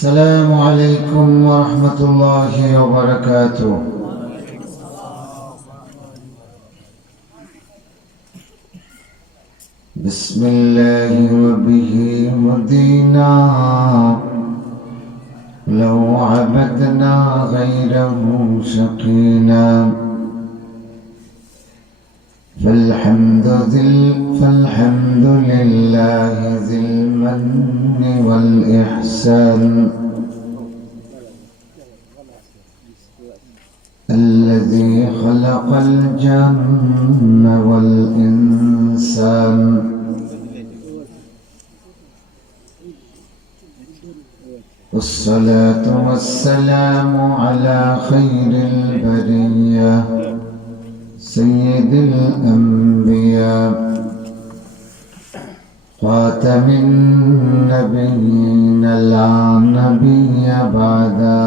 السلام عليكم ورحمة الله وبركاته. بسم الله وبه هدينا لو عبدنا غيره شقينا فالحمد لله ذي المن والإحسان الذي خلق الجن والإنسان والصلاة والسلام على خير البرية سيد الأنبياء خاتم النبيين لا نبي بعده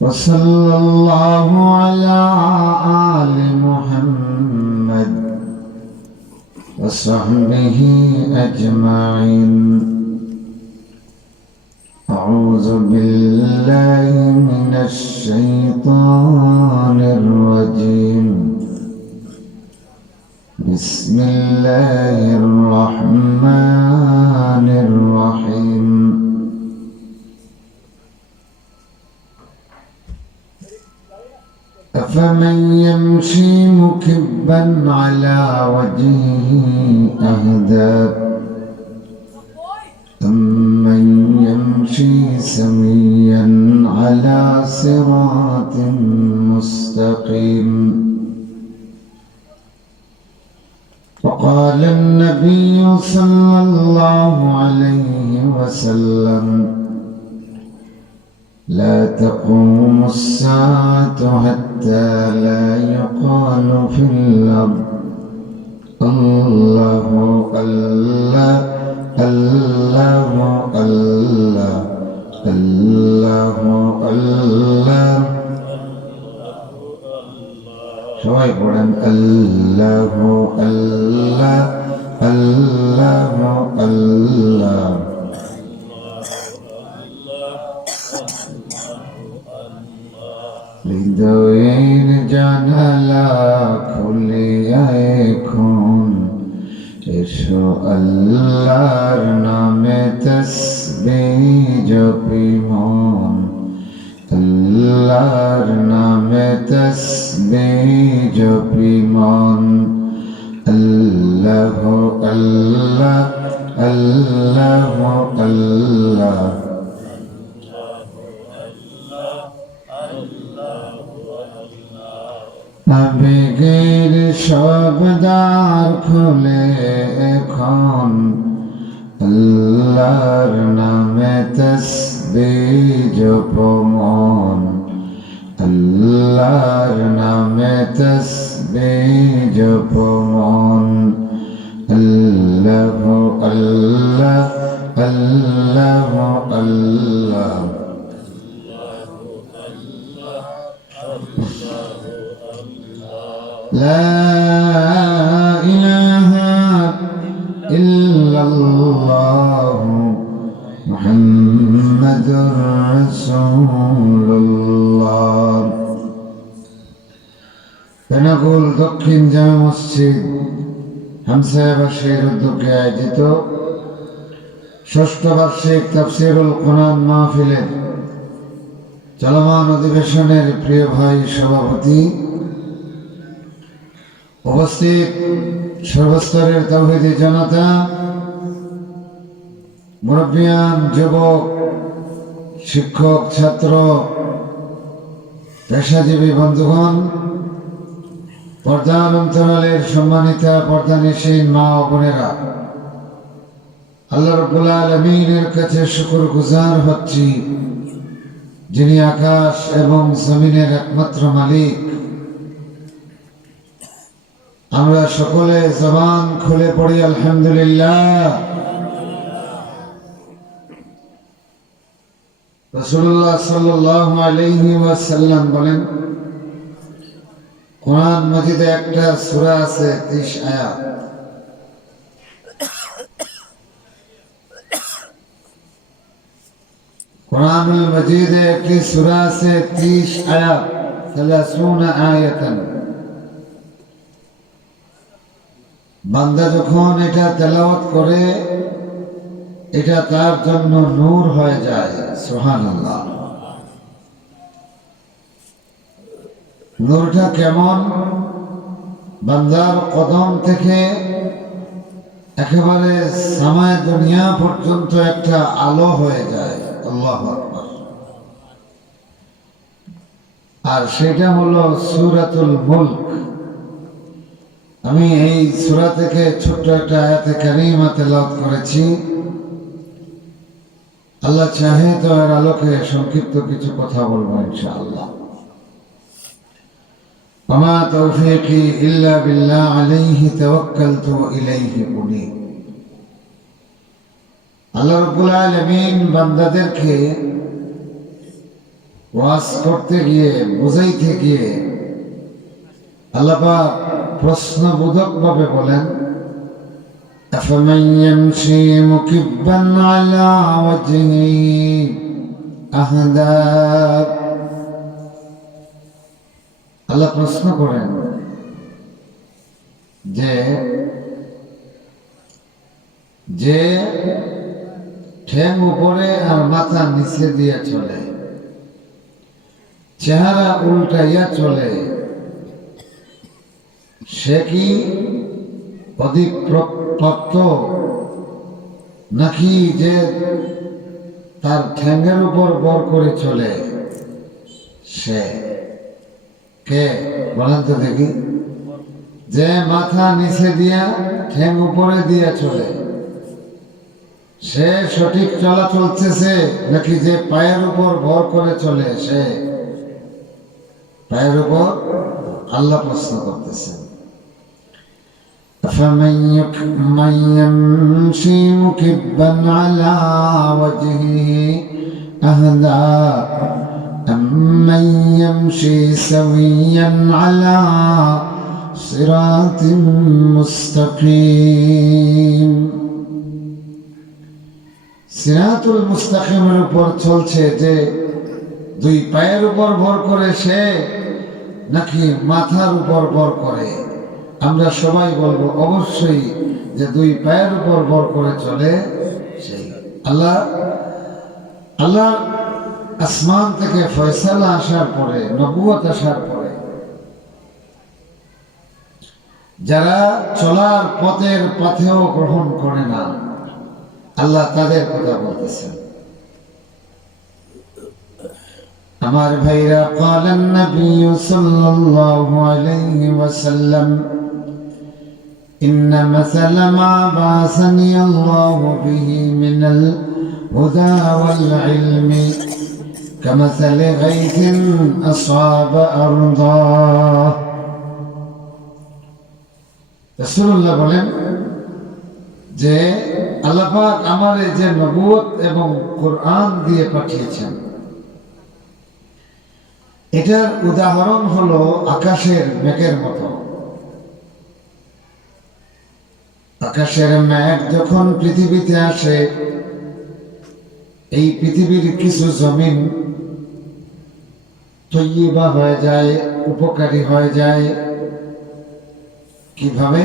وصلى الله على آل محمد وصحبه أجمعين. أعوذ بالله من الشيطان الرجيم. بسم الله الرحمن الرحيم. أفمن يمشي مكبا على وجهه أهدى أمن يمشي سويا على صراط مستقيم. وقال النبي صلى الله عليه وسلم لا تقوم الساعة حتى لا يقال في الأرض الله الله الله الله الله الله সবাই পড়েন আল্লাহ আল্লাহ আল্লাহ আল্লাহ। হৃদয়ের জানালা খুলে এখন এসো আল্লাহর নামে তাসবিহ জপি মন আল্লাহর নামে তাসবিহ জপি মন আল্লাহ আল্লাহ আল্লাহ আল্লাহ। আবেগের সব দ্বার খুলে এখন আল্লাহর নামে তাসবিহ জপ মন আল্লাহর নামে তাসবিহ জপ মন আল্লাহ আল্লাহ আল্লাহ আল্লাহ। لا إله إلا الله محمد رسول الله। বেনাপোল দক্ষিণ জামে মসজিদ হামসায়াবাসীর উদ্যোগে আয়োজিত ষষ্ঠ বার্ষিক তাফসীরুল কোরআন মাহফিলের চলমান অধিবেশনের প্রিয় ভাই সভাপতি, উপস্থিত সর্বস্তরের তাওহীদি জনতা, মুরব্বিয়ান, যুবক, শিক্ষক, ছাত্র, পেশাজীবী বন্ধুগণ, পর্দার অন্তরালের সম্মানিতা পর্দানিশীন মা ও বোনেরা, আল্লাহ রাব্বুল আলামিনের কাছে শুকরগুজার হচ্ছি যিনি আকাশ এবং জমিনের একমাত্র মালিক। আমরা সকলে জবান খুলে পড়ি আলহামদুলিল্লাহ। রাসূলুল্লাহ সাল্লাল্লাহু আলাইহি ওয়াসাল্লাম বলেন, কোরআন মাজিদে একটা সূরা আছে 30 আয়াত, কোরআনুল মজিদে একটি সূরা আছে 30 আয়াত 30 আয়াতান। বান্দা যখন এটা তেলাওয়াত করে এটা তার জন্য নূর হয়ে যায়। সুবহানাল্লাহ। নূরটা কেমন? বান্দার কদম থেকে একেবারে সামায় দুনিয়া পর্যন্ত একটা আলো হয়ে যায়। আল্লাহু আকবার। আর সেটা হলো সূরাতুল মুলক। আমি এই সূরা থেকে ছোট্ট একটা আয়াতে কারিমা তেলাওয়াত করেছি। আল্লাহ চাহে তো এর আলোকে সংক্ষিপ্ত কিছু কথা বলবো ইনশাআল্লাহ। ওমা তৌফীকি ইল্লা বিল্লাহ আলাইহি তাওয়াক্কালতু ইলাইহি উনীব। আল্লাহ রাব্বুল আলামিন বান্দাদেরকে ওয়াজ করতে গিয়ে বুঝাইতে গিয়ে আল্লাহ পাক প্রশ্নবোধক ভাবে বলেন, আফামান ইয়ামশি মুকিব্বান আলা ওয়াজহি আহদা। আল্লাহ প্রশ্ন করেন যে ঠ্যাং উপরে আর মাথা নিচে দিয়ে চলে, চেহারা উল্টাইয়া চলে, সে কি অধিক প্রাপ্ত নাকি যে তার ঠ্যাঙ্গের উপর বর করে চলে? সে কে বলেন তো দেখি? যে মাথা নিচে দিয়া ঠ্যাং উপরে দিয়া চলে, সে সঠিক চলা চলতেছে নাকি যে পায়ের উপর ভর করে চলে সে? পায়ের উপর। আল্লাহ প্রশ্ন করতেছেন, فمن يمشي مكبا على وجهه أهدى أمن يمشي سويا على صراط مستقيم। সিরাতুল মুস্তাকিমের উপর চলছে যে দুই পায়ের উপর ভর করে সে নাকি মাথার উপর ভর করে? আমরা সবাই বলবো অবশ্যই যে দুই পায়ের উপর ভর করে চলে সেই। আল্লাহ আসমান থেকে ফয়সালা আসার পরে, নবুয়ত আসার পরে যারা চলার পথের পথেও গ্রহণ করে না, আল্লাহ তাদের কথা বলতেছেন। আমার ভাইরা, ক্বালান নবী সাল্লাল্লাহু আলাইহি ওয়াসাল্লাম, ইন্না মাসালা মা বাসানি আল্লাহু বিহি মিনাল হুদা ওয়াল ইলমি কামাসালি গায়থিন আসাবা আরদা। রাসূলুল্লাহ বলেন যে আল্লাহ পাক আমারে যে নবুয়ত এবং কোরআন দিয়ে পাঠিয়েছেন, এটার উদাহরণ হলো আকাশের মেঘের মতো। আকাশের মেঘ যখন পৃথিবীতে আসে, এই পৃথিবীর কিছু জমিন তৈয়বা হয়ে যায়, উপকারী হয়ে যায়। কিভাবে?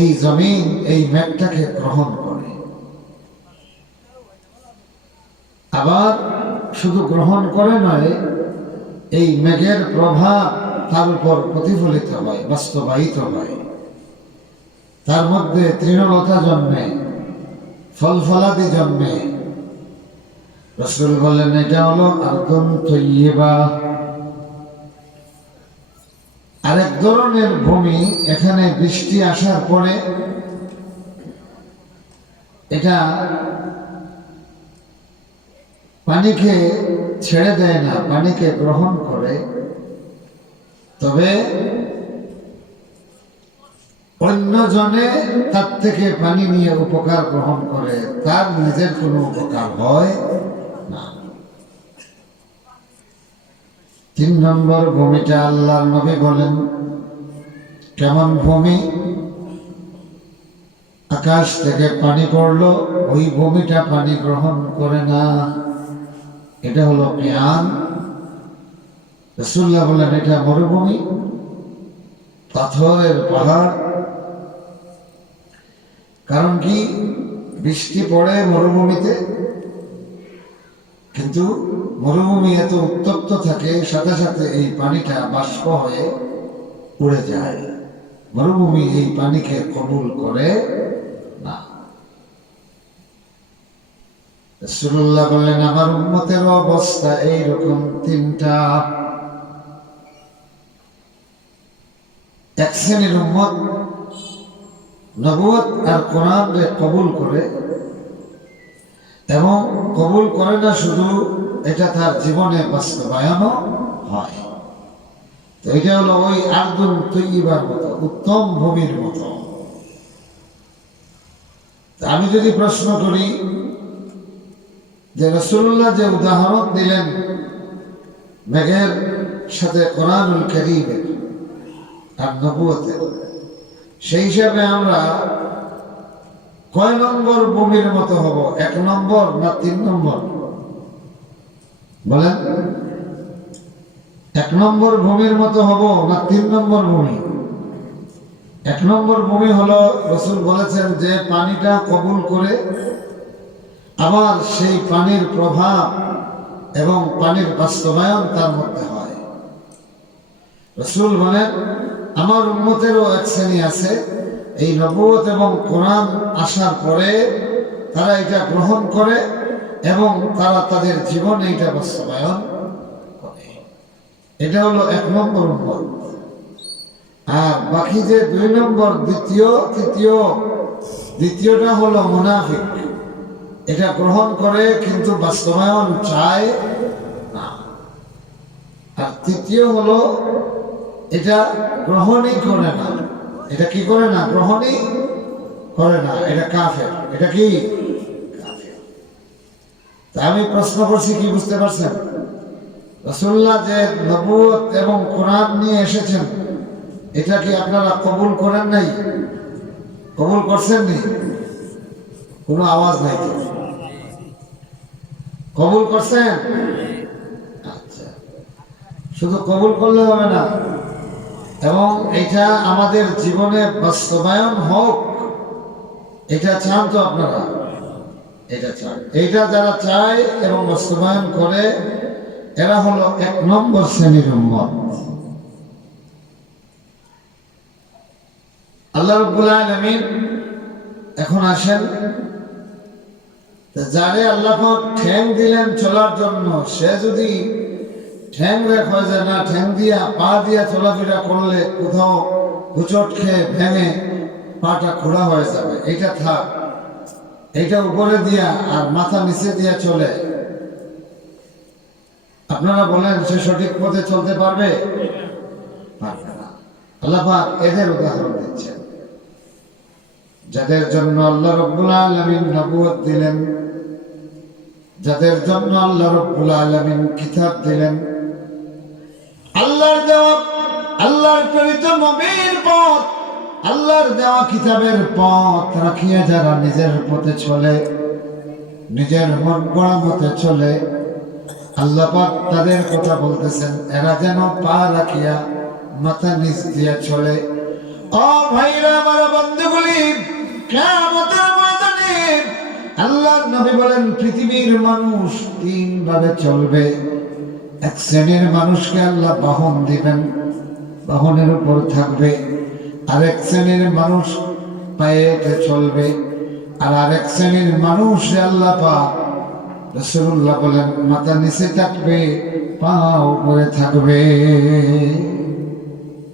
এই জমিন এই মেঘটাকে গ্রহণ করে, আবার শুধু গ্রহণ করে নয়, এই মেঘের প্রভাব তার উপর প্রতিফলিত হয়, বাস্তবায়িত হয়। তার মধ্যে তৃণলতা জন্মে, ফল ফলাদি জন্মে। রাসূল বলেন এটা হলো আরদুন তৈয়বা। আরেক ধরনের ভূমি, এখানে বৃষ্টি আসার পরে এটা পানিকে ছেড়ে দেয় না, পানিকে গ্রহণ করে, তবে অন্যজনে তার থেকে পানি নিয়ে উপকার গ্রহণ করে, তার নিজের কোনো উপকার হয় না। 3 নম্বর ভূমিটা আল্লাহর নবী বলেন কেমন ভূমি? আকাশ থেকে পানি পড়লো, ওই ভূমিটা পানি গ্রহণ করে না, এটা হলো কিয়ান। রাসূলুল্লাহ বললেন এটা মরুভূমি, পাথরের পাহাড়। কারণ কি, বৃষ্টি পড়ে মরুভূমিতে, কিন্তু মরুভূমি এত উত্তপ্ত থাকে, সাথে সাথে এই পানিটা বাষ্প হয়ে উড়ে যায়। মরুভূমি এই পানিকে কবুল করে না। রাসূলুল্লাহ বললেন আমার উম্মতের অবস্থা এইরকম তিনটা। এক শ্রেণীর উম্মত নবুয়ত আর কোরআনকে কবুল করে, এবং কবুল করে না শুধু, এটা তার জীবনে বাস্তবায়নও হয়। তো এটা হলো ওই আরদুল তৈয়্যিবার মতো, উত্তম ভূমির মতো। আমি যদি প্রশ্ন করি যে রাসূলুল্লাহ যে উদাহরণ দিলেন মেঘের সাথে কোরআনুল কারীমের আর নবুয়তের, সেই হিসাবে আমরা কয় নম্বর ভূমির মতো হব? 1 নম্বর না 3 নম্বর? বলেন, 1 নম্বর ভূমির মতো হব না 3 নম্বর ভূমি? 1 নম্বর ভূমি হলো, রাসূল বলেছেন যে পানিটা কবুল করে, আবার সেই পানির প্রভাব এবং পানির বাস্তবায়ন তার মধ্যে হয়। রাসূল বলেন আমার উম্মতেরও এক শ্রেণী আছে, এই নবুয়ত এবং কোরআন আসার পরে তারা এটা গ্রহণ করে এবং তারা তাদের জীবনে এটা বাস্তবায়ন করে। এটা হলো 1 নম্বর উম্মত। আর বাকি যে 2 নম্বর, দ্বিতীয়, তৃতীয়, দ্বিতীয়টা হলো মুনাফিক। এটা গ্রহণ করে কিন্তু বাস্তবায়ন চায় না। আর তৃতীয় হলো এটা গ্রহণই করে না। এটা কি করে না? গ্রহণই করে না। এটা কাফের। এটা কি কাফের। তা আমি প্রশ্ন করছি, কি বুঝতে পারছেন? রাসূলুল্লাহ যে নবুয়ত এবং কোরআন নিয়ে এসেছেন, এটা কি আপনারা কবুল করেন নাই? কবুল করছেন নি? কোনো আওয়াজ নাই তো। কবুল করছেন? আচ্ছা, শুধু কবুল করলে হবে না, এবং এটা আমাদের জীবনে বাস্তবায়ন হোক, এটা চান তো আপনারা? এটা চান। এটা যারা চায় এবং বাস্তবায়ন করে, এরা হলো 1 নম্বর শ্রেণীর উম্মত। আল্লাহ রাব্বুল আলামিন এখন আসেন, যারে আল্লাহ পাক ঠ্যাং দিলেন চলার জন্য, সে যদি ঠ্যাং রেখে যায় না, ঠ্যাং দিয়া পা দিয়া চলাফেরা করলে কোথাও হুচট খেয়ে ভেঙে পাটা খোড়া হয়ে যাবে। এটা থাক, এটা উপরে দিয়া আর মাথা নিচে দিয়া চলে, আপনারা বলেন সে সঠিক পথে চলতে পারবে? পারবে না। আল্লাহ পাক এদের উদাহরণ দিচ্ছেন, যাদের জন্য আল্লাহ রাব্বুল আলামিন নবুয়ত দিলেন, যাদের জন্য আল্লাহ রাব্বুল আলামিন কিতাব দিলেন, আল্লাহর দেওয়া, আল্লাহর প্রেরিত নবীর পথ, আল্লাহর দেওয়া কিতাবের পথ রাখিয়া যারা নিজের পথে চলে, নিজের মন গড়া মতে চলে, আল্লাহ পাক তাদের কথা বলতেছেন, এরা যেন পা রাখিয়া মাথা নিচ দিয়া চলে। ও ভাইরা আমার, বন্ধুগুলি, কিয়ামতের ময়দানে আল্লাহর নবী বলেন পৃথিবীর মানুষ 3 ভাবে চলবে। 1 শ্রেণীর মানুষকে আল্লাহ বাহন দিবেন, বাহনের উপর থাকবে। আরেক শ্রেণীর মানুষ পায়ে হেঁটে চলবে, আর আরেক শ্রেণীর মানুষ আল্লাহ পাক, রাসূলুল্লাহ বলেন, মাথা নিচে থাকবে, পা উপরে থাকবে।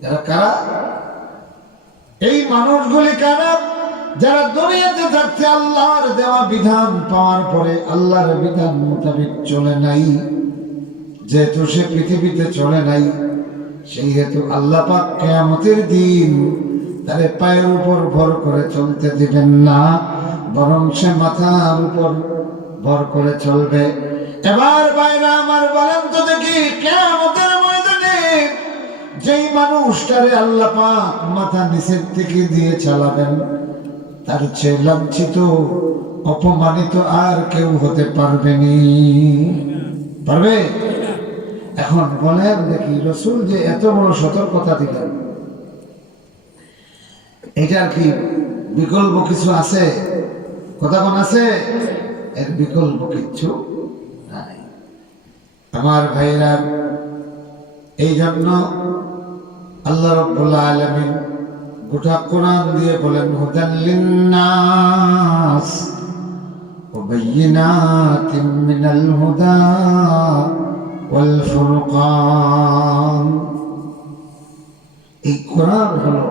এরা কারা? এই মানুষগুলি কারা? যারা দুনিয়াতে থাকতে আল্লাহর দেওয়া বিধান পাওয়ার পরে আল্লাহর বিধান মোতাবেক চলে নাই, যেহেতু সে পৃথিবীতে চলে নাই, সেই হেতু আল্লাহ পাক কিয়ামতের দিন তারে পায়ের উপর ভর করে চলতে দিবেন না, বরং সে মাথার উপর ভর করে চলবে। এবার বাইরা আমার, বলেন তো দেখি, কিয়ামতের ময়দানে যেই মানুষটারে আল্লাহ পাক মাথা নিচের থেকে দিয়ে চালাবেন, তার চেয়ে লাঞ্ছিত, অপমানিত আর কেউ হতে পারবেনি। পারবে? এখন বলেন দেখি, রসুল যে এত বড় সতর্কতা দিলেন, এটার কি বিকল্প কিছু আছে? কথা কোন আছে? এর বিকল্প কিচ্ছু নাই। আমার ভাইরা, এই জন্য আল্লাহ রাব্বুল আলামিন গোটা কোরআন দিয়ে বলেন, হুদাল লিন্নাস ওয়া বায়িনাতিন মিনাল হুদা ওয়াল ফুরকান। এই কোরআন হলো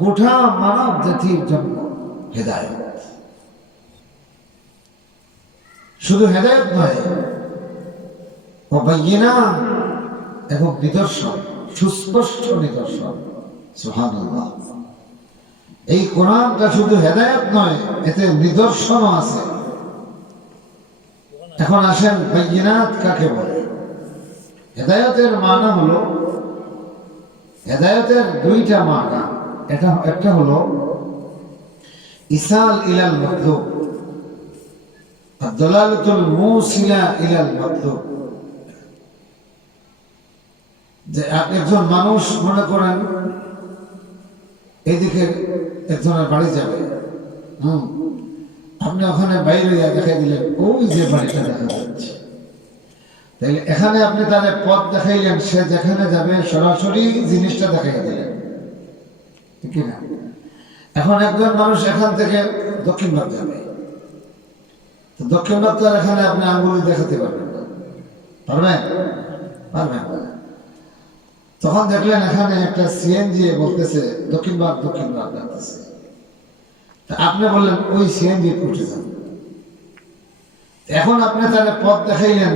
গোটা মানব জাতির জন্য হেদায়েত। শুধু হেদায়েত নয়, ওয়া বায়িনাত এবং নিদর্শন, সুস্পষ্ট নিদর্শন। সুবহানাল্লাহ। এই কোরআনটা শুধু হেদায়েত নয়, এতে নিদর্শনও আছে। এখন আসেন, বায়িনাত কাকে বলে? হেদায়েতের মানা হলো, হেদায়েতের দুইটা মানা। একটা হলো ইসাল ইলাল মাতলুব, আর দালালাতুল মুসিলা ইলাল মাতলুব। যে একজন মানুষ মনে করেন এদিকে একজনের বাড়ি যাবে, আপনি ওখানে বাইরে দেখাই দিলেন ওই যে বাড়িটা দেখা যাচ্ছে, তাহলে এখানে আপনি তাহলে পথ দেখাইলেন, সে যেখানে যাবে সরাসরি জিনিসটা দেখাই দিলেন, ঠিক না? এখন একজন মানুষ এখান থেকে দক্ষিণ ভাগ যাবে, তো দক্ষিণ ভাগ তো আর এখানে আপনি আঙ্গুলি দেখাতে পারবেন না, পারবেন? পারবেন না। তখন দেখলেন এখানে একটা সিএনজি বলতেছে দক্ষিণ ভাগ ডাকতেছে, আপনি বললেন ওই সিএনজি উঠে যান। এখন আপনি তাহলে পথ দেখাইলেন,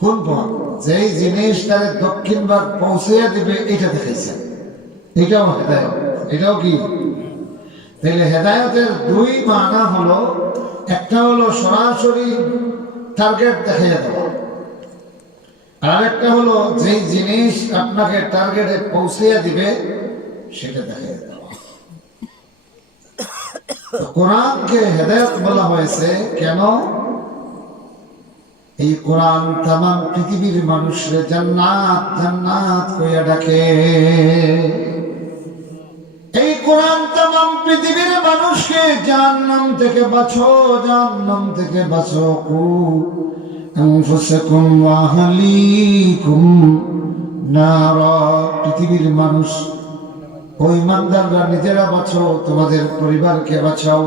কোন পথ? যেই জিনিস তাহলে দক্ষিণ ভাগ পৌঁছাইয়া দিবে এটা দেখাইছেন, এটাও হেদায়েত। এটাও কি? তাহলে হেদায়েতের দুই মানা হলো, একটা হলো সরাসরি টার্গেট দেখাইয়া দেওয়া, আর একটা হলো যেই জিনিস আপনাকে টার্গেটে পৌঁছাইয়া দিবে সেটা দেখাইয়া দেওয়া। কোরআনকে হেদায়েত বলা হয়েছে কেন? এই কোরআন তামাম পৃথিবীর মানুষরে জান্নাত জান্নাত কইয়া ডাকে। এই কোরআন তামাম পৃথিবীর মানুষকে জাহান্নাম থেকে বাঁচো, জাহান্নাম থেকে বাঁচো, কু আনফুসাকুম ওয়া আহলিকুম নারা। পৃথিবীর মানুষ, ওই ইমানদাররা নিজেরা বাঁচো, তোমাদের পরিবারকে বাঁচাও।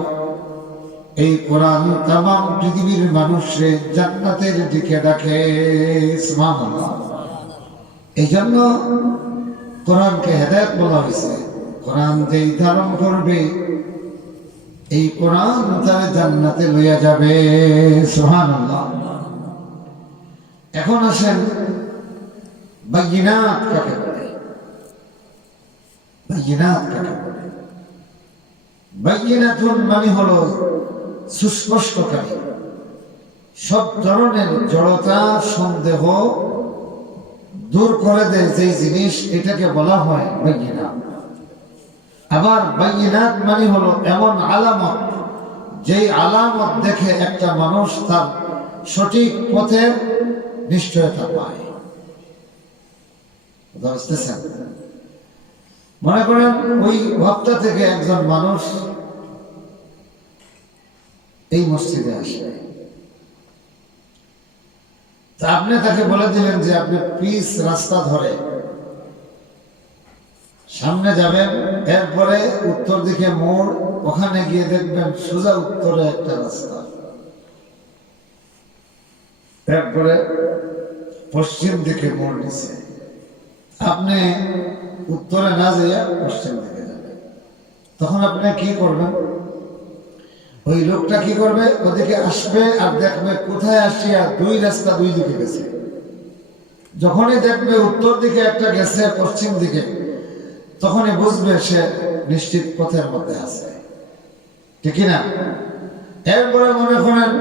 এই কোরআন তামাম পৃথিবীর মানুষরে জান্নাতের দিকে ডাকে। সুবহানাল্লাহ। এই জন্য কোরআনকে হেদায়েত বলা হয়েছে। কোরআন যেই ধারণ করবে, এই কোরআন তার জান্নাতে লইয়া যাবে। সুবহানাল্লাহ। এখন আসেন, বায়িনাত কাকে বলে? বায়িনাত কাকে বলে? বায়িনাতুন মানে হলো সুস্পষ্টকারী, সব ধরনের জড়তা সন্দেহ দূর করে দেয় যেই জিনিস, এটাকে বলা হয় বায়িনাত। আবার বায়িনাত মানে হলো এমন আলামত, যেই আলামত দেখে একটা মানুষ তার সঠিক পথের নিশ্চয়তা পায়। বুঝতেছেন? মনে করেন ওই হপ্তা থেকে একজন মানুষ এই মসজিদে আসে, তা আপনি তাকে বলে দিলেন যে আপনি পিচ রাস্তা ধরে সামনে যাবেন, এরপরে উত্তর দিকে মোড়, ওখানে গিয়ে দেখবেন সোজা উত্তরে একটা রাস্তা, এরপরে পশ্চিম দিকে মোড় নিছে। আপনি উত্তরে না যাইয়া পশ্চিম দিকে যাবেন, তখন আপনি কি করবেন? ওই লোকটা কি করবে? ওদিকে আসবে আর দেখবে কোথায় আসিয়া দুই রাস্তা দুই দিকে গেছে। যখনই দেখবে উত্তর দিকে একটা গেছে, পশ্চিম দিকে, তখনই বুঝবে সে নিশ্চিত পথের মধ্যে আছে, ঠিক না? এরপরে মনে করেন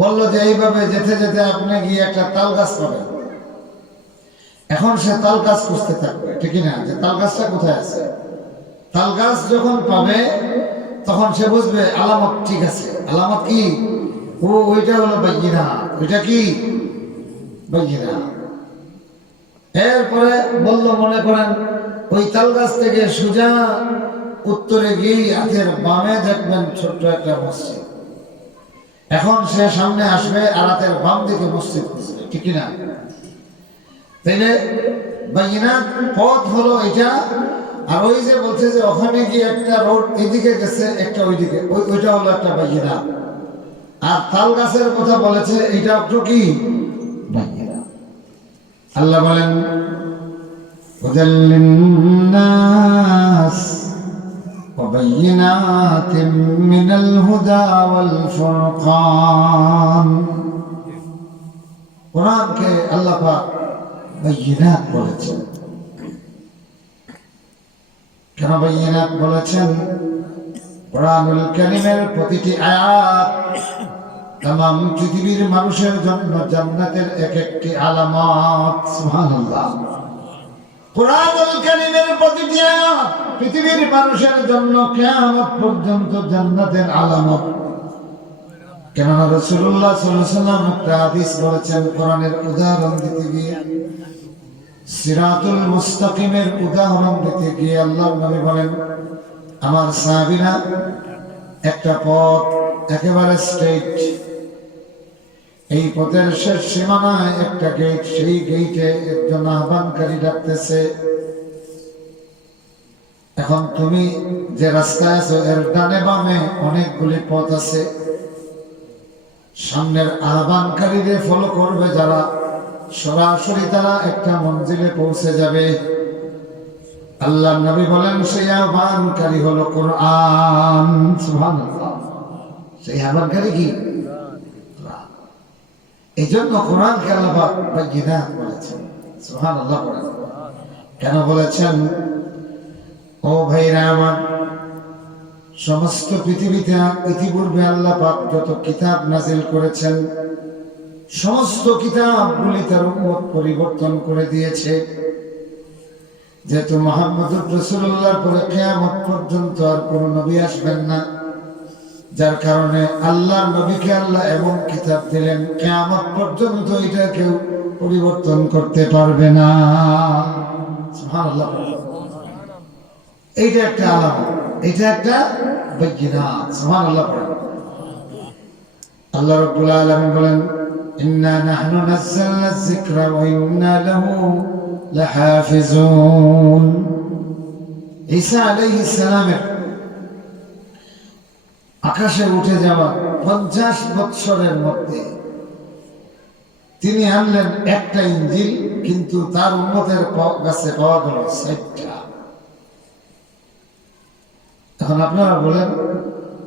বললো যে এইভাবে যেতে যেতে আপনি গিয়ে একটা তাল গাছ পাবেন। এখন সে তাল গাছ খুঁজতে থাকবে, ঠিক না, যে তাল গাছটা কোথায় আছে। তাল গাছ যখন পাবে তখন সে বুঝবে আলামত ঠিক আছে। আলামত কি? ওইটা হলো বায়িনাত। ওইটা কি? বাইয়িনা। এরপরে বলল, মনে করেন ওই তাল গাছ থেকে সোজা উত্তরে গিয়ে হাতের বামে দেখবেন ছোট্ট একটা মসজিদ। এখন সে সামনে আসবে আর হাতের বাম দিকে মসজিদ খুঁজবে, ঠিক না? তাইলে বাইয়িনাত পথ হলো এটা। আর ওই যে বলছে যে ওখানে গিয়ে একটা রোড এদিকে গেছে, একটা ওইদিকে, ওইটা হলো একটা বাইয়িনাত। আর তাল গাছের কথা বলেছে, এটা একটু কি বাইয়িনাত। আল্লাহ বলেন, হুদাল লিন্নাস ওয়া বাইয়িনাতিন মিনাল হুদা ওয়াল ফুরকান। কোরআনকে আল্লাহ পাক বাইয়িনাত বলেছেন। কেন বাইয়িনাত বলেছেন? কোরআনুল কারীমের প্রতিটি আয়াত तमाम পৃথিবীর মানুষের জন্য জান্নাতের এক একটি আলামত। সুবহানাল্লাহ। কোরআনুল কারীমের প্রতিটি আয়াত পৃথিবীর মানুষের জন্য কিয়ামত পর্যন্ত জান্নাতের আলামত। কেননা রাসূলুল্লাহ সাল্লাল্লাহু আলাইহি ওয়াসাল্লাম একটা হাদিস বলেছেন, কোরআনের উদাহরণ দিতে গিয়ে, সিরাতুল মুস্তাকিমের উদাহরণ দিতে গিয়ে আল্লাহর নবী বলেন, আমার সাহাবীরা একটা পথ একেবারে স্ট্রেট, এই পথের শেষ সীমানায় একটা গেট, সেই গেটে একজন আহ্বানকারী ডাকতেছে। এখন তুমি যে রাস্তায় আছো এর ডানে বামে অনেকগুলি পথ আছে। সামনের আহ্বানকারীদের ফলো করবে যারা, সরাসরি তারা একটা মঞ্জিলে পৌঁছে যাবে। আল্লাহ নবী বলেন, সেই আহ্বানকারী হলো কোরআন। সুবহানাল্লাহ। সেই আহ্বানকারী কি? এই জন্য কোরআনকে আল্লাহ বাইয়িনাত বলেছেন। সুবহানাল্লাহ। কেন বলেছেন? ও ভাইরা আমার, সমস্ত পৃথিবীতে ইতিপূর্বে আল্লাহ পাক যত কিতাব নাজিল করেছেন, সমস্ত কিতাবগুলি তার উম্মত পরিবর্তন করে দিয়েছে। যেহেতু মুহাম্মদুর রাসূলুল্লাহর পরে কিয়ামত পর্যন্ত আর কোনো নবী আসবেন না, যার কারণে আল্লাহর নবীকে আল্লাহ এমন কিতাব দিলেন কিয়ামত পর্যন্ত এটা কেউ পরিবর্তন করতে পারবে না। সুবহানাল্লাহ। এইটা একটা আলামত, এটা একটা বাইয়িনাত। সুবহানাল্লাহ। আল্লাহ রাব্বুল আলামিন বলেন, ইন্না নাহনু নাযালনা যিকরা ওয়া ইন্না লাহু লাহাফিজুন। ঈসা আলাইহিস সালামের আকাশে উঠে যাওয়া 50 বছরের মধ্যে তিনি আনলেন একটা ইঞ্জিল, কিন্তু তার উম্মতের কাছে পাওয়া গেল 60টা। এখন আপনারা বলেন,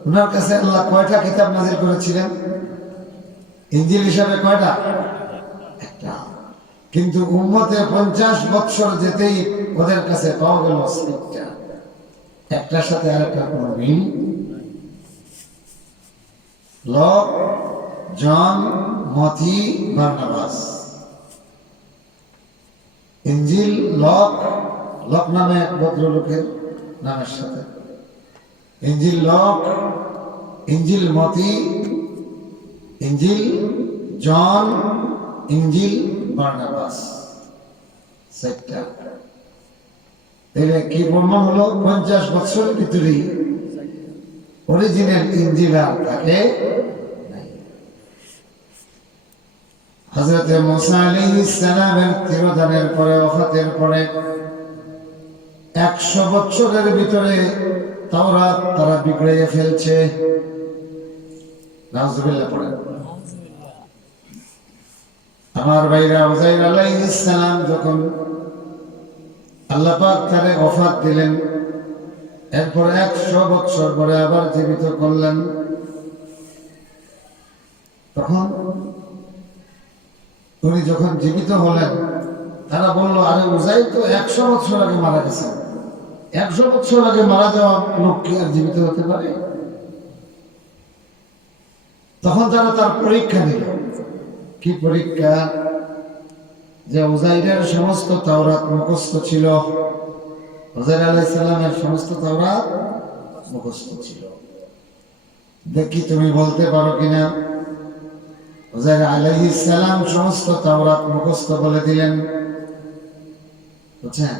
ওনার কাছে আল্লাহ কয়টা কিতাব নাজিল করেছিলেন? ইঞ্জিল হিসাবে কয়টা? একটা। কিন্তু উম্মতে 50 বছর যেতেই ওদের কাছে পাওয়া গেল 60টা। একটার সাথে আরেকটা কোনো মিল। লক, জন, মতি, বার্নাবাস। ইঞ্জিল লক, লক নামে এক ভদ্রলোকের নামের সাথে। ইঞ্জিল লক, ইঞ্জিল মতি, ইঞ্জিল জন, ইঞ্জিল বার্নাবাস, 4টা। তাহলে কি প্রমাণ হলো? 50 বছরের ভিতরেই অরিজিনাল ইঞ্জিল আর থাকে নাই। হযরত মুসা আলাইহিস সালামের তিরোধানের পরে, ওফাতের পরে 100 বছরের ভিতরে তাওরাত তারা বিগড়িয়ে ফেলছে। নাউজুবিল্লাহ পড়েন। আমার ভাইরা, উযাইর আলাইহিস সালাম যখন আল্লাহ পাক তারে ওফাত দিলেন, এরপর 100 বছর পরে আবার জীবিত করলেন, তখন উনি যখন জীবিত হলেন, তারা বলল, আরে উযাইর তো 100 বছর আগে মারা গেছেন, 100 বছর আগে মারা যাওয়া লোক কি আর জীবিত হতে পারে? তখন তারা তার পরীক্ষা নিল। কি পরীক্ষা? যে উযাইরের সমস্ত তাওরাত মুখস্থ ছিল, উযাইর আলাইহিস সালামের সমস্ত তাওরাত মুখস্থ ছিল। দেখি তুমি বলতে পারো কিনা। উজাইর আলাইহিস সালাম সমস্ত তাওরাত মুখস্থ বলে দিলেন, বুঝছেন?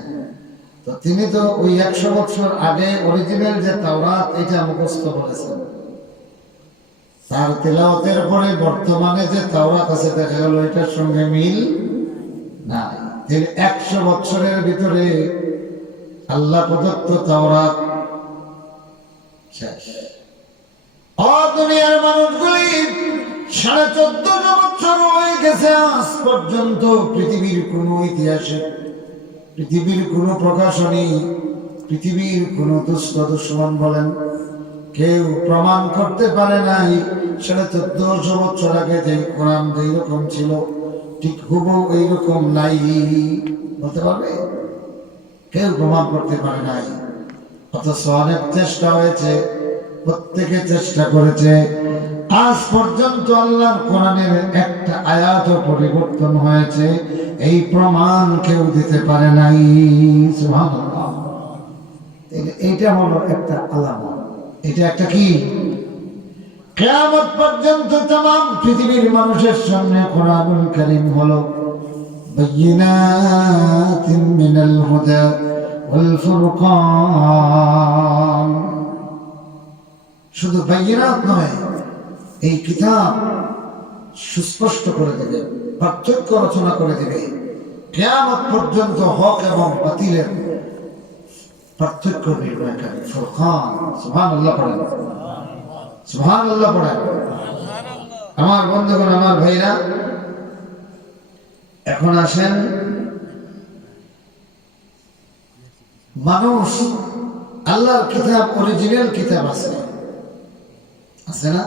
তো তিনি তো ওই 100 বছর আগে অরিজিনাল যে তাওরাত এটা মুখস্থ বলেছেন। তার তেলাওয়াতের পরে বর্তমানে যে তাওরাত আছে দেখা গেল এটার সঙ্গে মিল নাই। 100 বছরের ভিতরে আল্লাহ প্রদত্ত তাওরাত শেষ। দুনিয়ার মানুষগুলি 1450 বছর হয়ে গেছে, আজ পর্যন্ত পৃথিবীর কোন ইতিহাসে, পৃথিবীর কোন প্রকাশনী, পৃথিবীর কোন দুষ্ট দুশ্মন বলেন কেউ প্রমাণ করতে পারে নাই 1450 বছর আগে যে কোরআন যেই রকম ছিল ঠিক হুবহু এইরকম নাই। বলতে পারবে? কেউ প্রমাণ করতে পারে নাই। অথচ অনেক চেষ্টা হয়েছে, প্রত্যেকে চেষ্টা করেছে, আজ পর্যন্ত আল্লাহর কোরআনের একটা আয়াতও পরিবর্তন হয়েছে এই প্রমাণ কেউ দিতে পারে নাই। সুবহানাল্লাহ। এইটা হলো একটা আলামত। এটা একটা কি? কিয়ামত পর্যন্ত तमाम পৃথিবীর মানুষের সামনে কোরআনুল কারীম হলো বায়িনাতিন মিনাল হুদা ওয়াল ফুরকান। শুধু বায়িনাত নয়, এই কিতাব সুস্পষ্ট করে দেবে, পার্থক্য রচনা করে দেবে। কিয়ামত পর্যন্ত হক এবং বাতিলের পার্থক্য নির্ণয়কারী ফুরকান। সুবহানাল্লাহ পড়েন, সুবহানাল্লাহ পড়েন। আমার বন্ধুগণ, আমার ভাইরা, এখন আসেন, মানুষ আল্লাহর কিতাব অরিজিনাল কিতাব আছে, আছে না?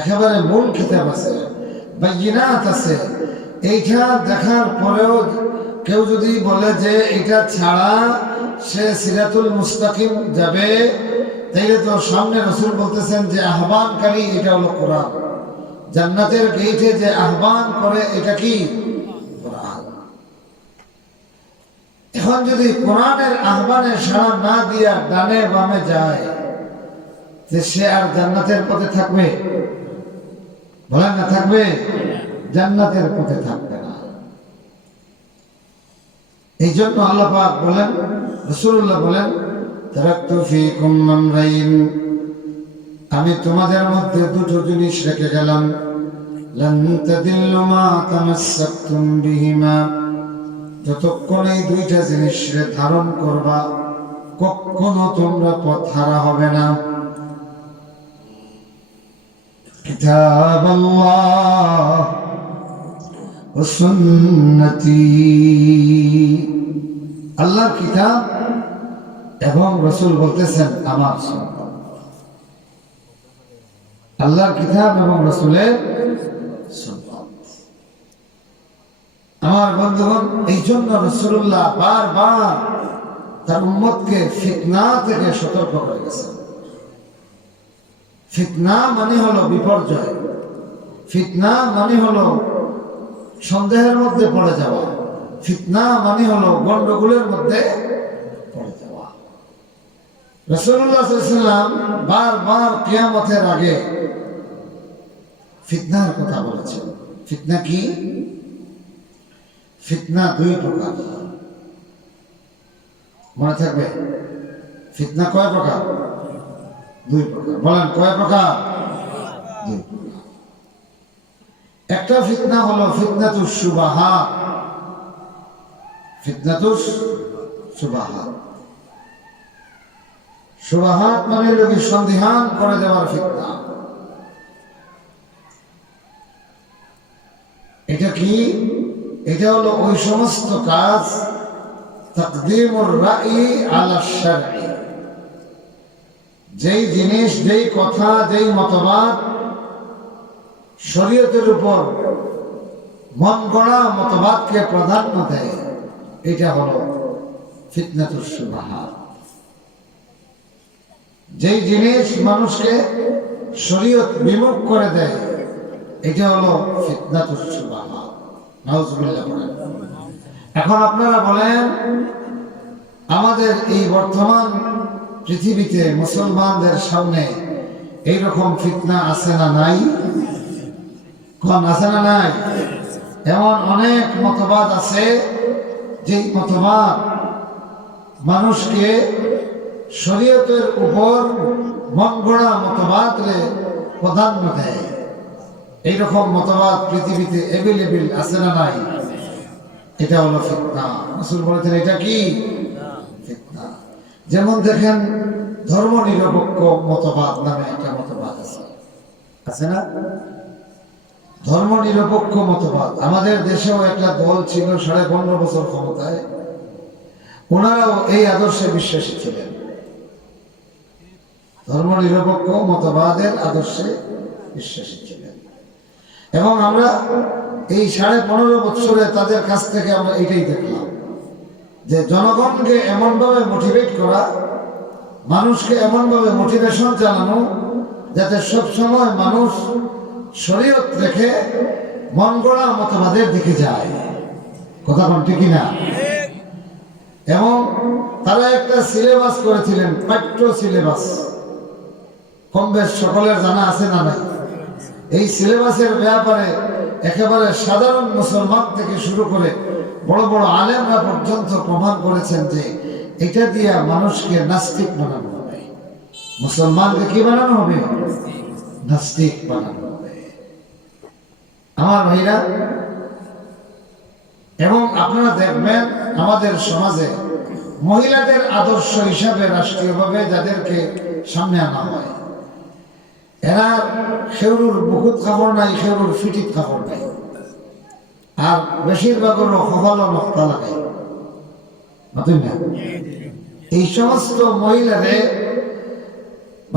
একেবারে মূল কিতাব আছে, বায়িনাত আছে। এইটা দেখার পরেও কেউ যদি বলে যে এটা ছাড়া সে সিরাতুল মুস্তাকিম যাবে, তাইলে তো সামনে রাসূল বলতেছেন যে আহ্বানকারী এটা হলো কোরআন। জান্নাতের গেটে যে আহ্বান করে এটা কি? কোরআন। এখন যদি কোরআনের আহ্বানে সাড়া না দিয়া ডানে বামে যায়, যে সে আর জান্নাতের পথে থাকবে? বলেন না, থাকবে? জান্নাতের পথে থাকবে না। এই জন্য আল্লাহ পাক বলেন, রাসূলুল্লাহ বলেন, তারাকতু ফীকুম আমরাইন, আমি তোমাদের মধ্যে দুটো জিনিস রেখে গেলাম, লান তাদিল্লু মা তামাসসাকতুম বিহিমা, যতক্ষণ এই দুইটা জিনিসকে ধারণ করবা কখনো তোমরা পথ হারা হবে না। কিতাবাল্লাহ ওয়া সুন্নতি, আল্লাহর কিতাব এবং রাসূল বলতেছেন আমার সুন্নাত। আল্লাহর কিতাব এবং রাসূলের সুন্নাত। আমার বন্ধুগণ, এই জন্য রাসূলুল্লাহ বারবার তার উম্মতকে ফিতনা থেকে সতর্ক করে গেছেন। ফিতনা মানে হলো বিপর্যয়, ফিতনা মানে হলো সন্দেহের মধ্যে পড়ে যাওয়া, ফিতনা মানে হলো গন্ডগোলের মধ্যে পড়ে যাওয়া। রাসূলুল্লাহ সাল্লাল্লাহু আলাইহি ওয়াসাল্লাম বারবার কিয়ামতের আগে ফিতনার কথা বলেছেন। ফিতনা কি? ফিতনা দুই প্রকার, মনে থাকবে। ফিতনা কয় প্রকার? দুই প্রকার। বলেন কয় প্রকার? দুই প্রকার। একটা ফিতনা হলো ফিতনাতুশ শুবাহাত। ফিতনাতুশ শুবাহাত, শুবাহাত মানে লোকে সন্দিহান করে দেওয়ার ফিতনা। এটা কি? এটা হলো ওই সমস্ত কাজ, তাকদীমুর রাই আলা শারঈ, যেই জিনিস, যেই কথা, যেই মতবাদ শরীয়তের উপর মন গড়া মতবাদকে প্রাধান্য দেয়, এটা হলো ফিতনাতুশ শুবাহাত। যেই জিনিস মানুষকে শরীয়ত বিমুখ করে দেয়, এটা হলো ফিতনাতুশ শুবাহাত। নাউজুবিল্লাহ বলেন। এখন আপনারা বলেন, আমাদের এই বর্তমান পৃথিবীতে মুসলমানদের সামনে এইরকম ফিতনা আছে না নাই? কোন আছে না নাই? এমন অনেক মতবাদ আছে যে মতবাদ মানুষকে শরীয়তের উপর মন গড়া মতবাদকে প্রাধান্য দেয়। এইরকম মতবাদ পৃথিবীতে অ্যাভেলেবেল আছে না নাই? এটা হলো ফিতনা। রাসূল বলেছেন এটা কি ফিতনা। যেমন দেখেন ধর্ম নিরপেক্ষ মতবাদ নামে একটা মতবাদ আছে, আছে না? ধর্ম নিরপেক্ষ মতবাদ আমাদের দেশেও একটা দল ছিল 15.5 বছর ক্ষমতায়, ওনারাও এই আদর্শে বিশ্বাসী ছিলেন, ধর্ম নিরপেক্ষ মতবাদের আদর্শে বিশ্বাসী ছিলেন। এবং আমরা এই 15.5 বছরে তাদের কাছ থেকে আমরা এটাই দেখলাম যে জনগণকে এমনভাবে মোটিভেট করা, মানুষকে এমনভাবে মোটিভেশন চালানো যাতে সবসময় মানুষ শরীয়ত রেখে মন গড়া মতবাদের দিকে যায়। কথা কোন ঠিক না? এবং তারা একটা সিলেবাস করেছিলেন, পাঠ্য সিলেবাস, কম বেশ সকলের জানা আছে না নাই? এই সিলেবাসের ব্যাপারে একেবারে সাধারণ মুসলমান থেকে শুরু করে বড় বড় আলেমরা পর্যন্ত প্রমাণ করেছেন যে এটা দিয়ে মানুষকে নাস্তিক বানানো হবে, মুসলমানকে কি বানানো হবে? নাস্তিক বানানো হবে। আমার ভাইরা, এবং আপনারা দেখবেন আমাদের সমাজে মহিলাদের আদর্শ হিসাবে রাষ্ট্রীয়ভাবে যাদেরকে সামনে আনা হয়, এরা খেউরুর বুকুত কাপড় নাই, খেউরুর ফিটিত কাপড় নাই, আর বেশিরভাগ কপাল নকটা লাগাই। এই সমস্ত মহিলাদের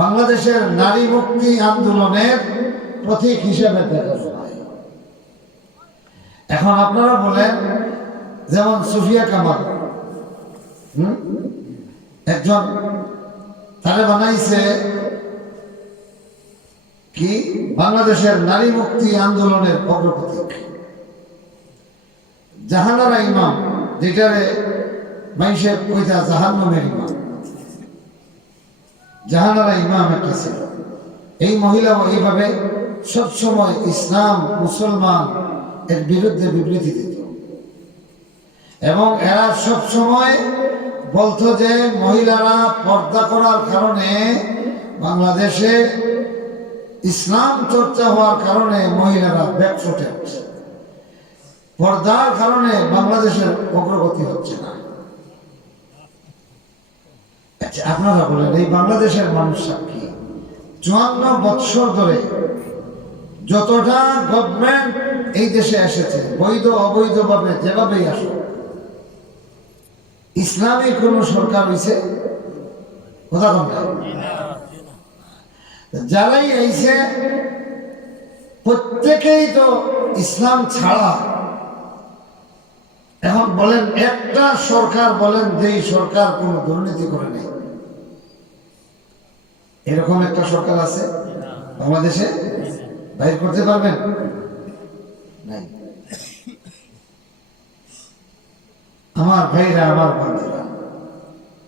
বাংলাদেশের নারী মুক্তি আন্দোলনের প্রতীক হিসেবে দেখা যায়। এখন আপনারা বলেন, যেমন সুফিয়া কামাল একজন, তারে বানাইছে কি বাংলাদেশের নারী মুক্তি আন্দোলনের অগ্রপ্রতীক। জাহানারা ইমাম, যেটারে মানুষের কইতা জাহান্নামের ইমাম, জাহানারা ইমাম একটা ছিল। এই মহিলাও এইভাবে সবসময় ইসলাম মুসলমান এর বিরুদ্ধে বিবৃতি দিত, এবং এরা সবসময় বলতো যে মহিলারা পর্দা করার কারণে বাংলাদেশে ইসলাম চর্চা হওয়ার কারণে মহিলারা ব্যাকফুটেড, পর্দার কারণে বাংলাদেশের অগ্রগতি হচ্ছে না। আচ্ছা, আপনারা বলেন এই বাংলাদেশের মানুষ সাক্ষী 54 বৎসর ধরে যতটা গভর্নমেন্ট এই দেশে এসেছে, বৈধ অবৈধভাবে যেভাবেই আসুক, ইসলামী কোন সরকার হয়েছে? কথা কম না। যারাই আইছে প্রত্যেকেই তো ইসলাম ছাড়া। এখন বলেন একটা সরকার বলেন যেই সরকার কোন দুর্নীতি করে নেই, এরকম একটা সরকার আছে বাংলাদেশে? বাইর করতে পারবেন? নাই। আমার ভাইরা, আমার বন্ধুরা,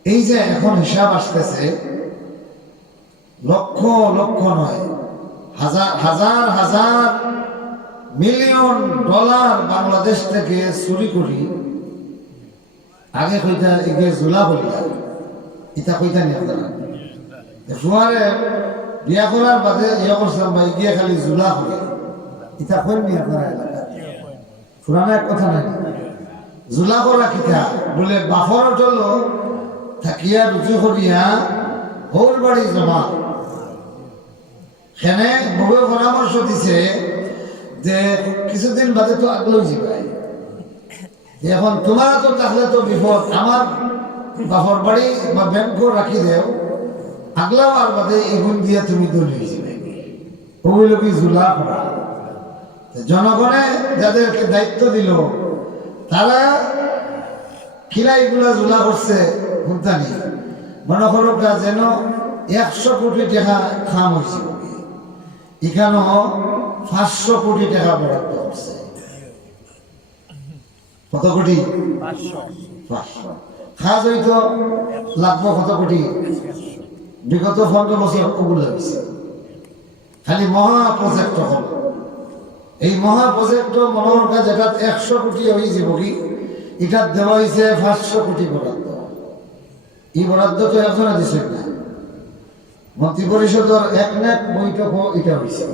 এই যে এখন হিসাব আসতেছে, লক্ষ লক্ষ নয়, হাজার হাজার হাজার মিলিয়ন ডলার বাংলাদেশ থেকে চুরি করি। আগে কইতা এগিয়ে জোলা বলিয়া, ইটা কইতা নিয়ে আপনারা ফুয়ারে বিয়া করার বাদে ইয়ে করছিলাম বা এগিয়ে খালি জোলা করি, ইটা করেননি আপনারা এলাকায়? পুরানো এক কথা নাই, জোলা করা কিতা বলে বাফর চল থাকিয়া রুচি করিয়া ওর বাড়ি জমা। সেনে বহু পরামর্শ দিছে যে কিছুদিন বাদে তো আগলেও যাবাই, এখন তোমারা তো থাকলে তো বিপদ, আমার বাপর বাড়ি বা ব্যাংক রাখি দেও, আগলাও আর বাদে এগুন দিয়া তুমি দলিয়ে যাবে। ওগুলো কি জুলা করা? জনগণে যাদেরকে দায়িত্ব দিল তারা কিরা এগুলা জুলা করছে হুমতানি মনে করো যেন 100 কোটি টাকা খাম হয়েছে, এখানেও 500 কোটি টাকা বরাদ্দ হচ্ছে। কত কোটি? 500। খাজ হইতো লাগবো কত কোটি? বিগত 15 বছর ওগুলো হয়েছে, খালি মহা প্রজেক্ট হল। এই মহা প্রজেক্ট মনোহর কাজ এটা 100 কোটি হয়েছে বকি, এটা দেওয়া হয়েছে 500 কোটি বরাদ্দ। এই বরাদ্দ তো একজনে দিছে না, মন্ত্রী পরিষদের এক লাখ বৈঠক এটা হয়েছে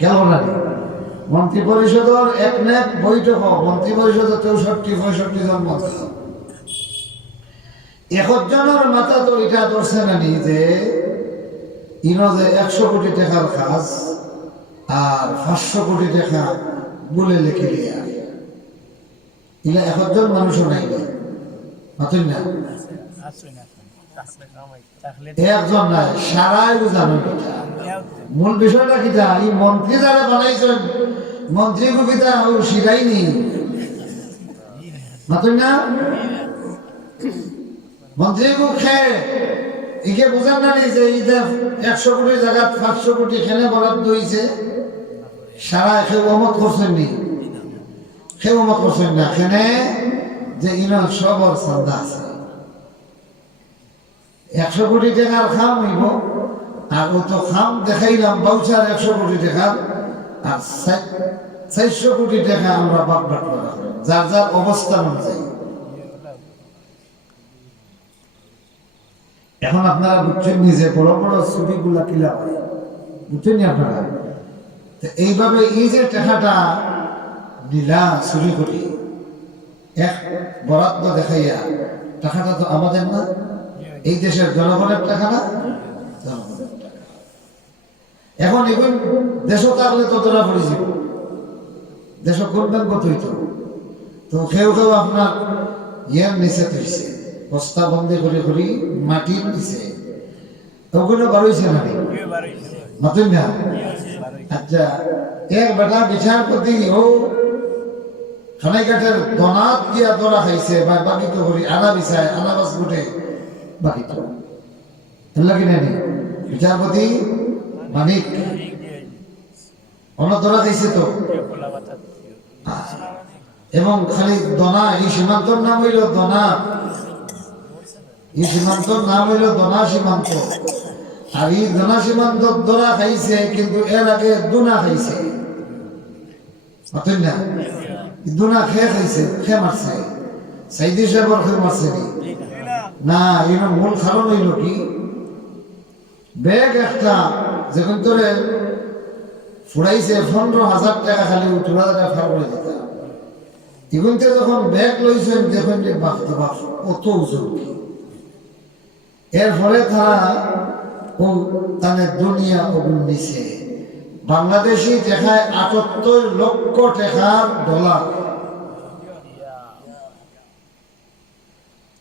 কেন না? মন্ত্রী পরিষদের এক লাখ বৈঠক, মন্ত্রী পরিষদের 64-65 জন মন্ত্রী, 1 জনের মাথা তো এটা ধরছে না নি যে যে 100 কোটি টাকার কাজ আর 500 কোটি টাকা বলে লিখে দিয়া এগুলা 1 জন মানুষও নাই মাতুন না, একজন নাই, সারাই জানো। মূল বিষয়টা কিটা, এই মন্ত্রী যারা বানাইছেন মন্ত্রী কবিতা ও শিখাইনি মাতুন না, মন্ত্রী খেয়ে একে বোঝান না যে ঈদের 100 কোটির জায়গা 500 কোটি খেলে বরাদ্দ হয়েছে, সারা কেউ অমত করছেন নি, কেউ অমত করছেন না এখানে যে ইনার সবর চান্দা আছে 100 কোটি টাকার খাম হইব, আর ও তো খাম দেখাইলাম বাউচার 100 কোটি টাকার, আর 400 কোটি টাকা আমরা বাদ করা যার যার অবস্থান অনুযায়ী। এখন আপনারা বুঝছেন নিজে বড় বড় ছবিগুলা কিলা হয়, বুঝছেন নি আপনারা? এইভাবে এই যে টাকাটা দিলা চুরি করি এক বরাদ্দ দেখাইয়া, টাকাটা তো আমাদের না, এই দেশের জনগণের টাকা না, জনগণের টাকা। এখন এগুলো দেশ থাকলে তো তোরা পড়েছিল, দেশ করবেন কত হইতো, তো কেউ কেউ আপনার ইয়ের নিচে তৈছে বস্তা বন্দি করে করি মাটির নিচে, ওগুলো বাড়ইছে না মাতুন না। আচ্ছা, এক বেটা বিচারপতি ও খানাইঘাটের দনাত গিয়া দরা খাইছে বা বাকি তো করি আনা বিচায় আনা বাস গুটে বাকি তো লাগে না, বিচারপতি মানিক অন্য দরা খাইছে তো, এবং খালি দনা, এই সীমান্তর নাম হইল দনা, এই সীমান্তর নাম হইল দনা সীমান্ত, আর এই দনা সীমান্ত দরা খাইছে কিন্তু এর আগে দুনা খাইছে না, দুনা খেয়ে খাইছে, খেয়ে মারছে, সাইদি সাহেবর খেয়ে মারছে না। এর মূল কারণ হইল কি, ব্যাগ একটা যখন তোরে ফুরাইছে 15,000 টাকা খালি 18,000 ফার করে দিতা, এগুনতে যখন ব্যাগ লইছেন দেখেন যে বাপ কত ওজন, এর ফলে তারা ও তাদের দুনিয়া ওগুন নিছে। বাংলাদেশি টাকায় 78 লক্ষ টাকার ডলার,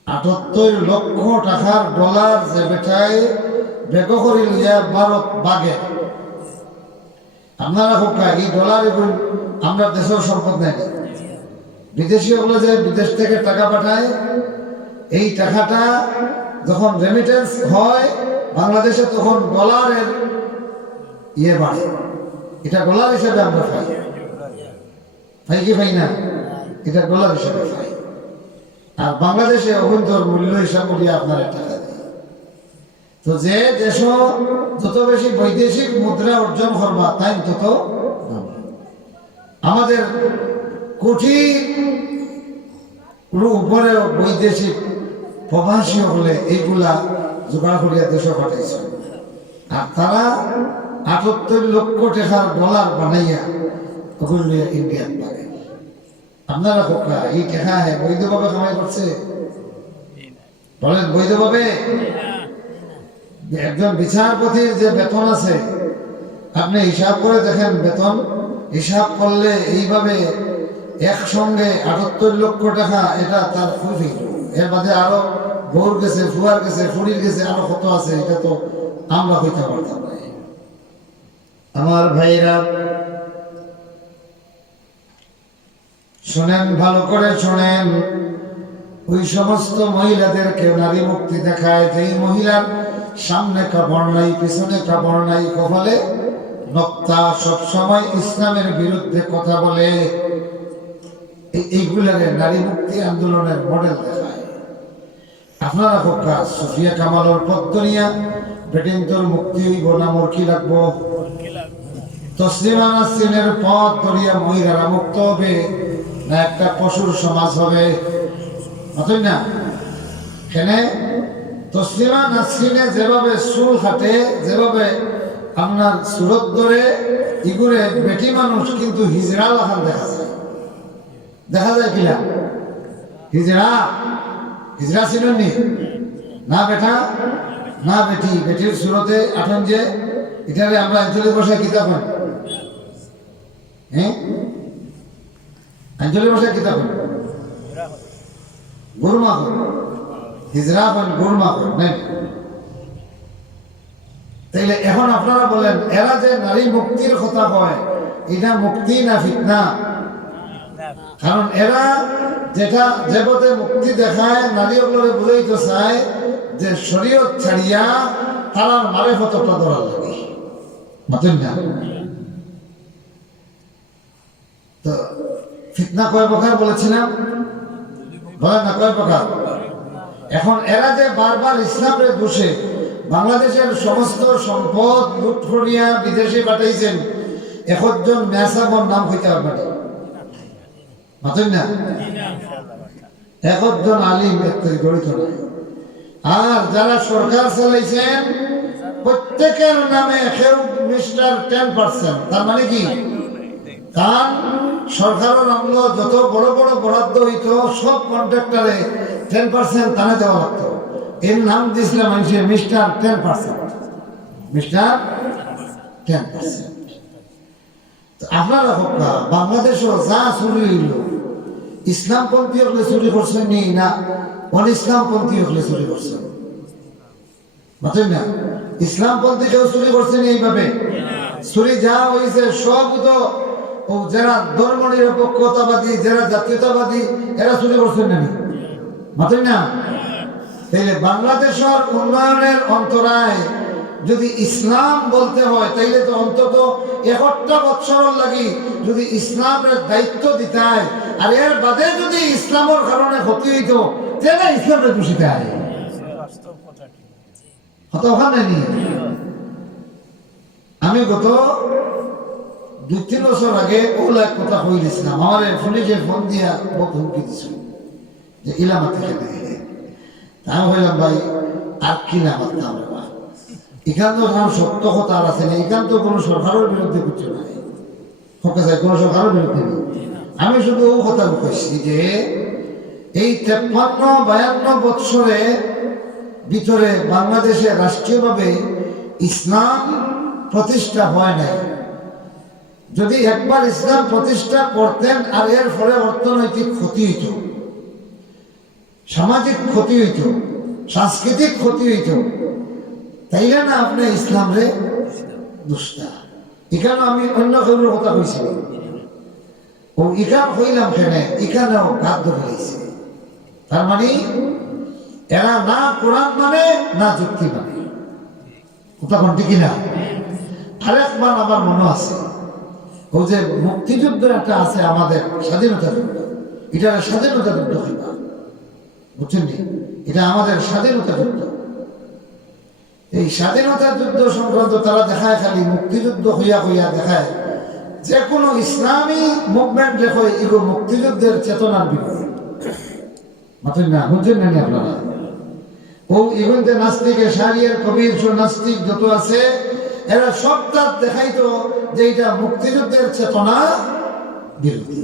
78 লক্ষ টাকার ডলার যে বেটায় বেগ করি লিয়া ভারত বাগে। আপনারা হোক এই ডলার এগুলো আমরা দেশের সম্পদ নেই, বিদেশি হলো যে বিদেশ থেকে টাকা পাঠায়, এই টাকাটা যখন রেমিটেন্স হয় বাংলাদেশে তখন ডলারের ইয়ে বাড়ে, এটা ডলার হিসেবে আমরা পাই কি পাই না, এটা ডলার হিসেবে পাই। আর বাংলাদেশে অভ্যন্তর মূল্য হিসাব করিয়া আপনার টাকা দেয়। তো যে দেশ যত বেশি বৈদেশিক মুদ্রা অর্জন করবা তাই তত আমাদের কোটি উপরে বৈদেশিক প্রবাসী হলে এইগুলা জোগাড় করিয়া দেশে পাঠাইছে, আর তারা 78 লক্ষ টাকার ডলার বানাইয়া ওগুলো ইন্ডিয়ান পাবে। আপনারা খোকা এই টাকা বৈধভাবে কামাই করছে, বলেন বৈধভাবে? একজন বিচারপতির যে বেতন আছে আপনি হিসাব করে দেখেন, বেতন হিসাব করলে এইভাবে একসঙ্গে 78 লক্ষ টাকা, এটা তার ফুলফিল। এর মধ্যে আরো বউর গেছে, ফুয়ার গেছে, ফুড়ির গেছে, আরো কত আছে, এটা তো আমরা হইতে পারতাম না। আমার ভাইরা শোনেন, ভালো করে শোনেন, ওই সমস্ত মহিলাদেরকে নারী মুক্তি দেখায় যেই মহিলার সামনে কাপড় নাই, পিছনে কাপড় নাই, কপালে নক্তা, সবসময় ইসলামের বিরুদ্ধে কথা বলে, এইগুলারে নারী মুক্তি আন্দোলনের মডেল দেখায়। আপনারা খোকা সুফিয়া কামালের পদ্মনিয়া বেটিন তোর মুক্তি হইব না মোর কি লাগবো? তসলিমা নাসরিনের পথ ধরিয়া মহিলারা মুক্ত হবে, না একটা পশুর সমাজ হবে? বুঝলেন না? কেন তসলিমা নাসরিনে যেভাবে চুল কাটে, যেভাবে আপনার সুরত ধরে ইগুরে বেটি মানুষ, কিন্তু হিজড়া লাখান দেখা যায় কিনা? হিজড়া হিজড়া ছিলেননি না বেটা না বেটি, বেটির সুরতে আঠন যে এটারে আমরা আঞ্চলিক ভাষায় কিতাব হয়, হ্যাঁ আঞ্চলিক ভাষায় কিতাব হয় গুরমা হয়, হিজড়া হয় গুরমা হয় নাই। তাইলে এখন আপনারা বলেন, এরা যে নারী মুক্তির কথা হয়, এটা মুক্তি না ফিতনা? কারণ এরা যেটা যেভাবে মুক্তি দেখায়, নারী ওগুলো বুঝাইতে চায় যে শরীয়ত ছাড়িয়া তারার মারেফতটা ধরা লাগে, বুঝলেন না? তো ফিতনা কয় প্রকার বলেছিলাম, বলেন না কয় প্রকার? এখন এরা যে বারবার ইসলামের দোষে বাংলাদেশের সমস্ত সম্পদ লুট করিয়া বিদেশে পাঠাইছেন, একজন মেসাবর নাম হইতে পারে, বুঝলেন না? একজন আলিম জড়িত নাই। আর যারা সরকার চালাইছেন প্রত্যেকের নামে কেউ মিস্টার 10%, তার মানে কি? কারণ সরকারের আমল যত বড় বড় বরাদ্দ হইতো, সব কন্ট্রাক্টরে 10% তানে দেওয়া লাগতো। এর নাম দিয়েছিলাম মানুষের মিস্টার 10%, মিস্টার 10%। আপনারা হোকা বাংলাদেশও যা চুরি হইল, ইসলামপন্থী হলে চুরি করছেন নি না অন ইসলামপন্থী হলে চুরি করছেন? বুঝলেন না? ইসলামপন্থী কেউ চুরি করছেন এইভাবে? চুরি যা হয়েছে সব তো যারা ধর্ম নিরপেক্ষতাবাদী, যারা জাতীয়তাবাদী, এরা চুরি করছেন না, বুঝলেন না? তাইলে বাংলাদেশের উন্নয়নের অন্তরায় যদি ইসলাম বলতে হয়, তাইলে তো অন্তত 71 বছর লাগি যদি ইসলামের দায়িত্ব দিতে হয়, আর এর বাদে যদি ইসলামের কারণে ক্ষতি হইত, তাহলে ইসলামের দোষিতে হয় ওখানে নিয়ে। আমি গত 2-3 বছর আগে ওগুলো এক কথা কইছিলাম, আমার ফোনে যে ফোন দিয়া বহুত হুমকি দিছিল যে ইলামা থেকে দেখে। আমি বললাম ভাই আর কি না করতাম, এখান তো সত্য কথা আছে না, এখান তো কোনো সরকারের বিরুদ্ধে কিছু নাই, কোনো সরকারের বিরুদ্ধে নেই। আমি শুধু ও কথা বলছি যে এই 53-52 বৎসরে ভিতরে বাংলাদেশে রাষ্ট্রীয়ভাবে ইসলাম প্রতিষ্ঠা হয় নাই। যদি একবার ইসলাম প্রতিষ্ঠা করতেন, আর এর ফলে অর্থনৈতিক ক্ষতি হইত, সামাজিক ক্ষতি হইত, সাংস্কৃতিক ক্ষতি হইত, তাইলে না আপনি ইসলাম রে দুষ্টা। এখানে আমি অন্য কারোর কথা কইছি, ও ইখান হইলাম কেন, এখানেও গাদ ধরেছে। তার মানে এরা না কোরআন মানে না যুক্তি মানে, কথা কোনটি কিনা? আরেক মান আমার মনে আছে, ও যে মুক্তিযুদ্ধ একটা আছে আমাদের স্বাধীনতা যুদ্ধ, এটা স্বাধীনতা যুদ্ধ হইবা, বুঝছেন? এটা আমাদের স্বাধীনতা যুদ্ধ। এই স্বাধীনতা যুদ্ধ সংক্রান্ত তারা দেখায় খালি মুক্তিযুদ্ধ হইয়া হইয়া দেখায়, যে কোনো ইসলামী মুভমেন্ট দেখো এগুলো মুক্তিযুদ্ধের চেতনার বিপরীত, বুঝছেন না? বুঝছেন না আপনারা? ও ইভেন যে নাস্তিক, শারিয়ার কবির নাস্তিক যত আছে, এরা সব তার দেখাইতো যে এটা মুক্তিযুদ্ধের চেতনা বিরোধী।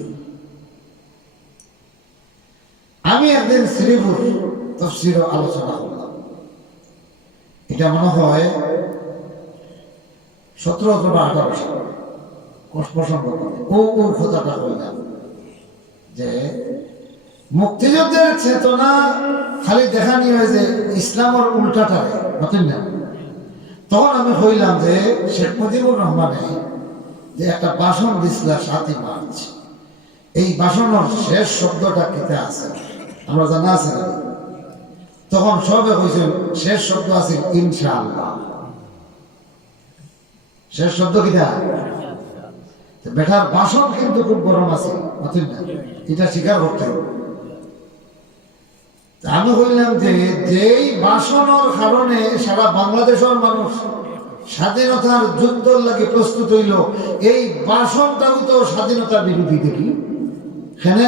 আমি একদিন শ্রীপুর তফসির আলোচনা করলাম, এটা মনে হয় 17 অথবা 18 সাল প্রসঙ্গ করে ও কথাটা কইলাম যে মুক্তিযুদ্ধের চেতনা খালি দেখানি হয় যে ইসলামের উল্টাটা, বুঝলেন না? তখন আমি কইলাম যে শেখ মুজিবুর রহমানে যে একটা ভাষণ দিছিল 7 মার্চ, এই ভাষণের শেষ শব্দটা কেটে আছে, আমরা জানা আছে না? তখন সবে কইছেন শেষ শব্দ আছে ইনশাআল্লাহ। শেষ শব্দ কিটা? বেটার ভাষণ কিন্তু খুব গরম আছে, বুঝলেন না? এটা স্বীকার করতে হবে। আমি বললাম যে যেই ভাষণের কারণে সারা বাংলাদেশের মানুষ স্বাধীনতার যুদ্ধ লাগে প্রস্তুত হইল, এই ভাষণটাও তো স্বাধীনতা বিরোধী দেখি। এখানে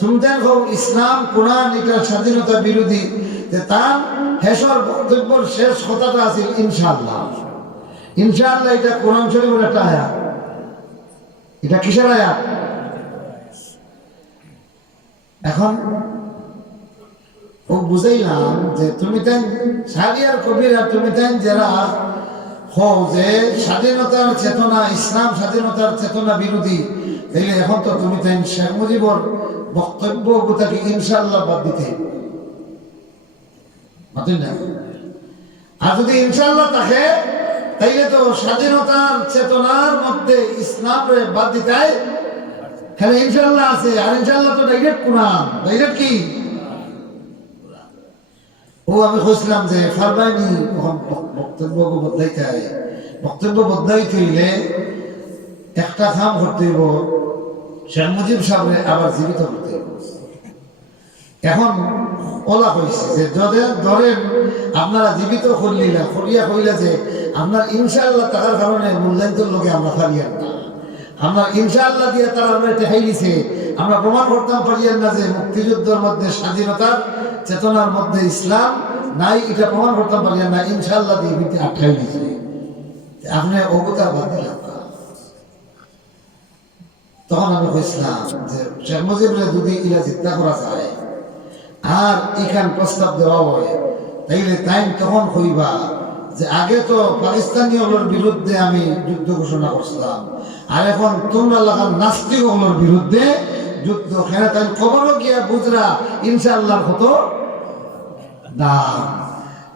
তুমি দেখো ইসলাম কোরআন এটা স্বাধীনতা বিরোধী, তার হেসর বক্তব্যের শেষ কথাটা আছে ইনশাআল্লাহ। ইনশাআল্লাহ এটা কোরআন শরীফের একটা আয়াত। এটা কিসের আয়াত? এখন ও বুঝাইলাম যে তুমি তাই সারিয়ার কবিরা তুমি তাই যারা হও যে স্বাধীনতার চেতনা, ইসলাম স্বাধীনতার চেতনা বিরোধী, তাইলে এখন তো তুমি তাই শেখ মুজিবর বক্তব্য গোটাকে ইনশাআল্লাহ বাদ দিতে না। আর যদি ইনশাআল্লাহ থাকে তাইলে তো স্বাধীনতার চেতনার মধ্যে ইসলামের বাদ দিতে খালি ইনশাআল্লাহ আছে, আর ইনশাআল্লাহ তো ডাইরেক্ট কোরআন, ডাইরেক্ট কি ও আমি খুঁজলাম যে ফারবাইনি বক্তব্য বদলাইতে হয়। বক্তব্য বদলাইতে হইলে একটা কাম করতে হইব, শেখ মুজিব সাহেব আবার জীবিত করতে হইব। এখন ওলা হয়েছে যে ধরেন আপনারা জীবিত করলিলা করিয়া কইলা যে আপনার ইনশাআল্লাহ টাকার কারণে মূল্যায়নের লোকে আমরা পারিয়ান না, আমরা ইনশাআল্লাহ দিয়ে তারা আমরা টেকাই দিছে, আমরা প্রমাণ করতাম পারিয়ান না যে মুক্তিযুদ্ধের মধ্যে স্বাধীনতার চেতনার মধ্যে ইসলাম নাই, এটা প্রমাণ করতাম পারিয়ান না, ইনশাআল্লাহ দিয়ে ভিত্তি আটকাই দিছে। আপনি অবতা বাদ দিলাম। তখন আমি কইছিলাম যে শেখ মুজিবরে যদি ইলা চিন্তা করা যায় আর এখান প্রস্তাব দেওয়া হয়, তাইলে তাই তখন কইবা যে আগে তো পাকিস্তানীগুলোর বিরুদ্ধে আমি যুদ্ধ ঘোষণা করছিলাম, আর এখন তোমরা লাগান নাস্তিকগুলোর বিরুদ্ধে যুদ্ধ। খেলা তাই খবরও গিয়া বুঝরা ইনশাআল্লাহর কত দাম।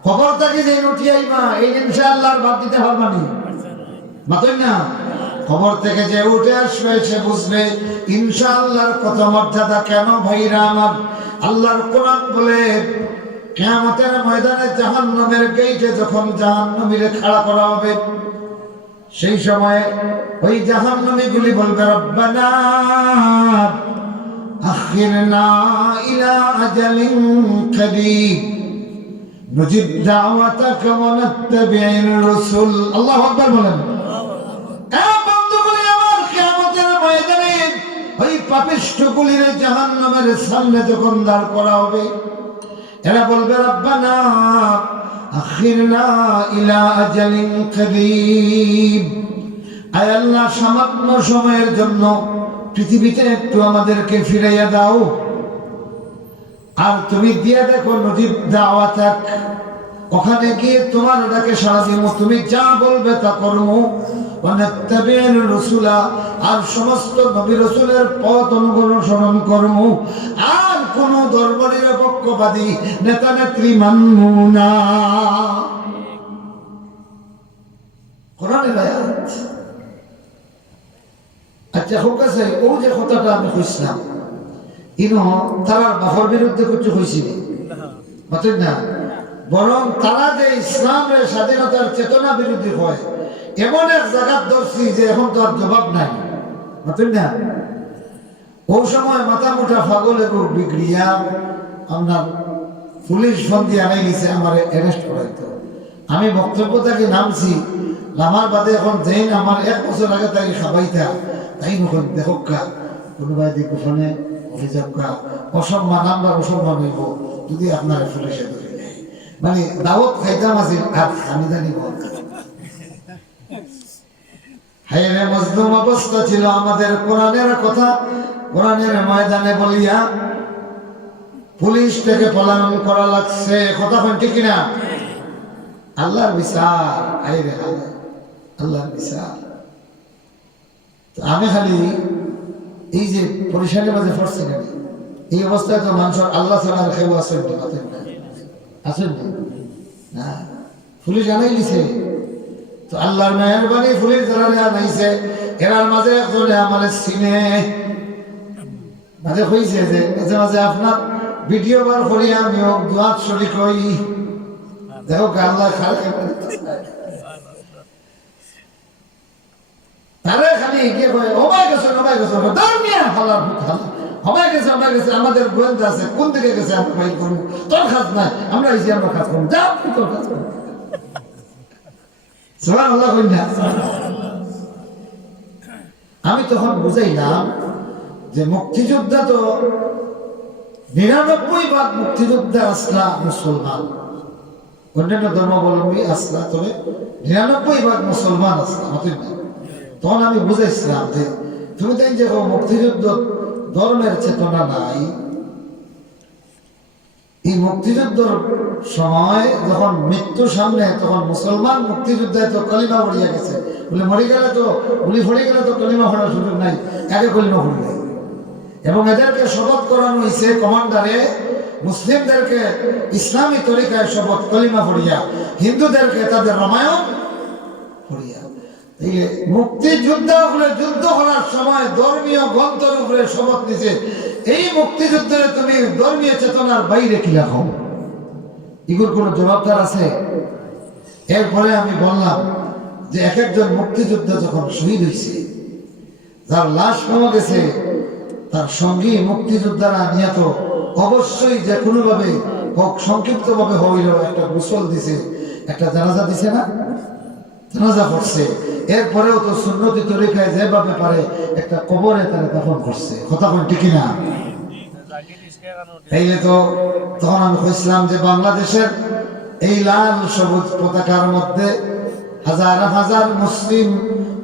খবর থাকে যে উঠিয়াইবা এই ইনশাআল্লাহর বাদ দিতে পারবানি মাতই না। খবর থেকে যে উঠে আসবে সে বুঝবে ইনশাআল্লাহর কত মর্যাদা। কেন ভাইরা আমার, আল্লাহর কোরআন বলে কিয়ামতের ময়দানে জাহান্নামের গেটে যখন জাহান্নামীরে খাড়া করা হবে, সেই সময় ওই জাহান্নামীগুলি বলবে রব্বানা আখিরনা ইলা আজালিন করিব নুজিব দাওয়াতাকা ওয়া নাত্তাবি'র রাসূল। আল্লাহু আকবার বলেন। ওই পাপিষ্ঠগুলির জাহান্নামের সামনে যখন দাঁড় করা হবে, এরা বলবে রব্বানা আখিরনা ইলা আজালিন করিব, আয় আল্লাহ সামান্য সময়ের জন্য পৃথিবীতে একটু আমাদেরকে ফিরাইয়া দাও, আর তুমি দিয়ে দেখো নজিব দাওয়াতাক, ওখানে গিয়ে তোমার ডাকে সাড়া দিব, তুমি যা বলবে তা করবো, ওয়ানাত্তাবি'র রাসূলা, আর সমস্ত নবী রাসূলের পথ অনুসরণ করব, আর কোন ধর্ম নিরপেক্ষবাদী নেতা নেত্রী মানব না। কোরআনের আয়াত। আচ্ছা হোক আছে, ও যে কথাটা আমি কইছিলাম ইনো তারা বাফার বিরুদ্ধে কিছু হয়েছিল বুঝলেন না, বরং তারা যে ইসলামের স্বাধীনতার চেতনা বিরোধী হয় এমন এক জায়গা ধরছি যে এখন তো আর জবাব নাই বুঝলেন না। ও সময় মাথা মোটা পাগল এবং বিগড়িয়া আপনার পুলিশ ফন্দি আনাই গেছে আমার অ্যারেস্ট করাইতো। আমি বক্তব্য থেকে নামছি, নামার বাদে এখন যেই আমার 1 বছর আগে তাকে খাবাইতা তাই নখন দেখো কা কোনোবাই দিকে ফোনে অভিযোগ কা অসম্মান, আমরা অসম্মান হইব যদি আপনার পুলিশে ধরে নেয়, মানে দাওয়াত খাইতাম আছে আর আমি জানি বল। হায় রে মজলুম অবস্থা ছিল আমাদের। কোরআনের কথা কোরআনের ময়দানে বলিয়া পুলিশ থেকে পলায়ন করা লাগছে, কথা কোন ঠিক না? আল্লাহর বিচার, আই রে আল্লাহর বিচার। আমি খালি এই যে পরিশানের মাঝে পড়ছি না, এই অবস্থায় তো মানুষের আল্লাহ ছাড়া কেউ আসেন আসেন না, পুলিশ আনাই দিছে তো আল্লাহর মেহরবানি পুলিশ যারা আনাইছে এরার মাঝে একজনে আমার সিনে মাঝে হয়েছে যে মাঝে মাঝে আপনার ভিডিও বার করি আমিও দুয়াত শরীক হই, দেখো আল্লাহ তারে খালি গিয়ে কয় ওবাই গেছে দাঁড়িয়ে হালার হবাই গেছে আমাদের গোয়েন্দা আছে, কোন দিকে গেছে আমরা ফাইল করবো, তোর কাজ নাই, আমরা এসে আমরা কাজ করবো, যা তোর কাজ করবো। সুবহানাল্লাহ কইনা। আমি তখন বুঝাইলাম যে মুক্তিযোদ্ধা তো ৯৯% মুক্তিযোদ্ধা আসলা মুসলমান, অন্যান্য ধর্মাবলম্বী আসলা, তবে ৯৯% মুসলমান আসলা। তখন আমি বুঝাইছিলাম যে তুমি তাই যে মুক্তিযুদ্ধ ধর্মের চেতনা নাই, এই মুক্তিযুদ্ধর সময় যখন মৃত্যু সামনে তখন মুসলমান মুক্তিযোদ্ধায় তো কলিমা পড়িয়া গেছে, বলে মরে গেলে তো গুলি ফড়ে গেলে তো কলিমা পড়ার সুযোগ নাই, আগে কলিমা পড়বে। এবং এদেরকে শপথ করানো হয়েছে কমান্ডারে, মুসলিমদেরকে ইসলামী তরিকায় শপথ কলিমা পড়িয়া, হিন্দুদেরকে তাদের রামায়ণ পড়িয়া। মুক্তিযোদ্ধা উপরে যুদ্ধ করার সময় ধর্মীয় গ্রন্থের উপরে শপথ নিছে। এই মুক্তিযুদ্ধে তুমি ধর্মীয় চেতনার বাইরে কি রাখো, এগুলোর কোন জবাবদার আছে? এরপরে আমি বললাম যে এক একজন মুক্তিযোদ্ধা যখন শহীদ হয়েছে, যার লাশ পাওয়া গেছে, তার সঙ্গী মুক্তিযোদ্ধারা নিহত, অবশ্যই যে কোনো ভাবে হোক, সংক্ষিপ্ত ভাবে হইল, একটা গোসল দিছে, একটা জানাজা দিছে না, জানাজা পড়ছে। এরপরেও তো সুন্নতি তরিকায় যেভাবে পারে একটা কবরে তারা দাফন করছে, কথা কোন ঠিক না? তাইলে তো তখন আমি কইছিলাম যে বাংলাদেশের এই লাল সবুজ পতাকার মধ্যে হাজার হাজার মুসলিম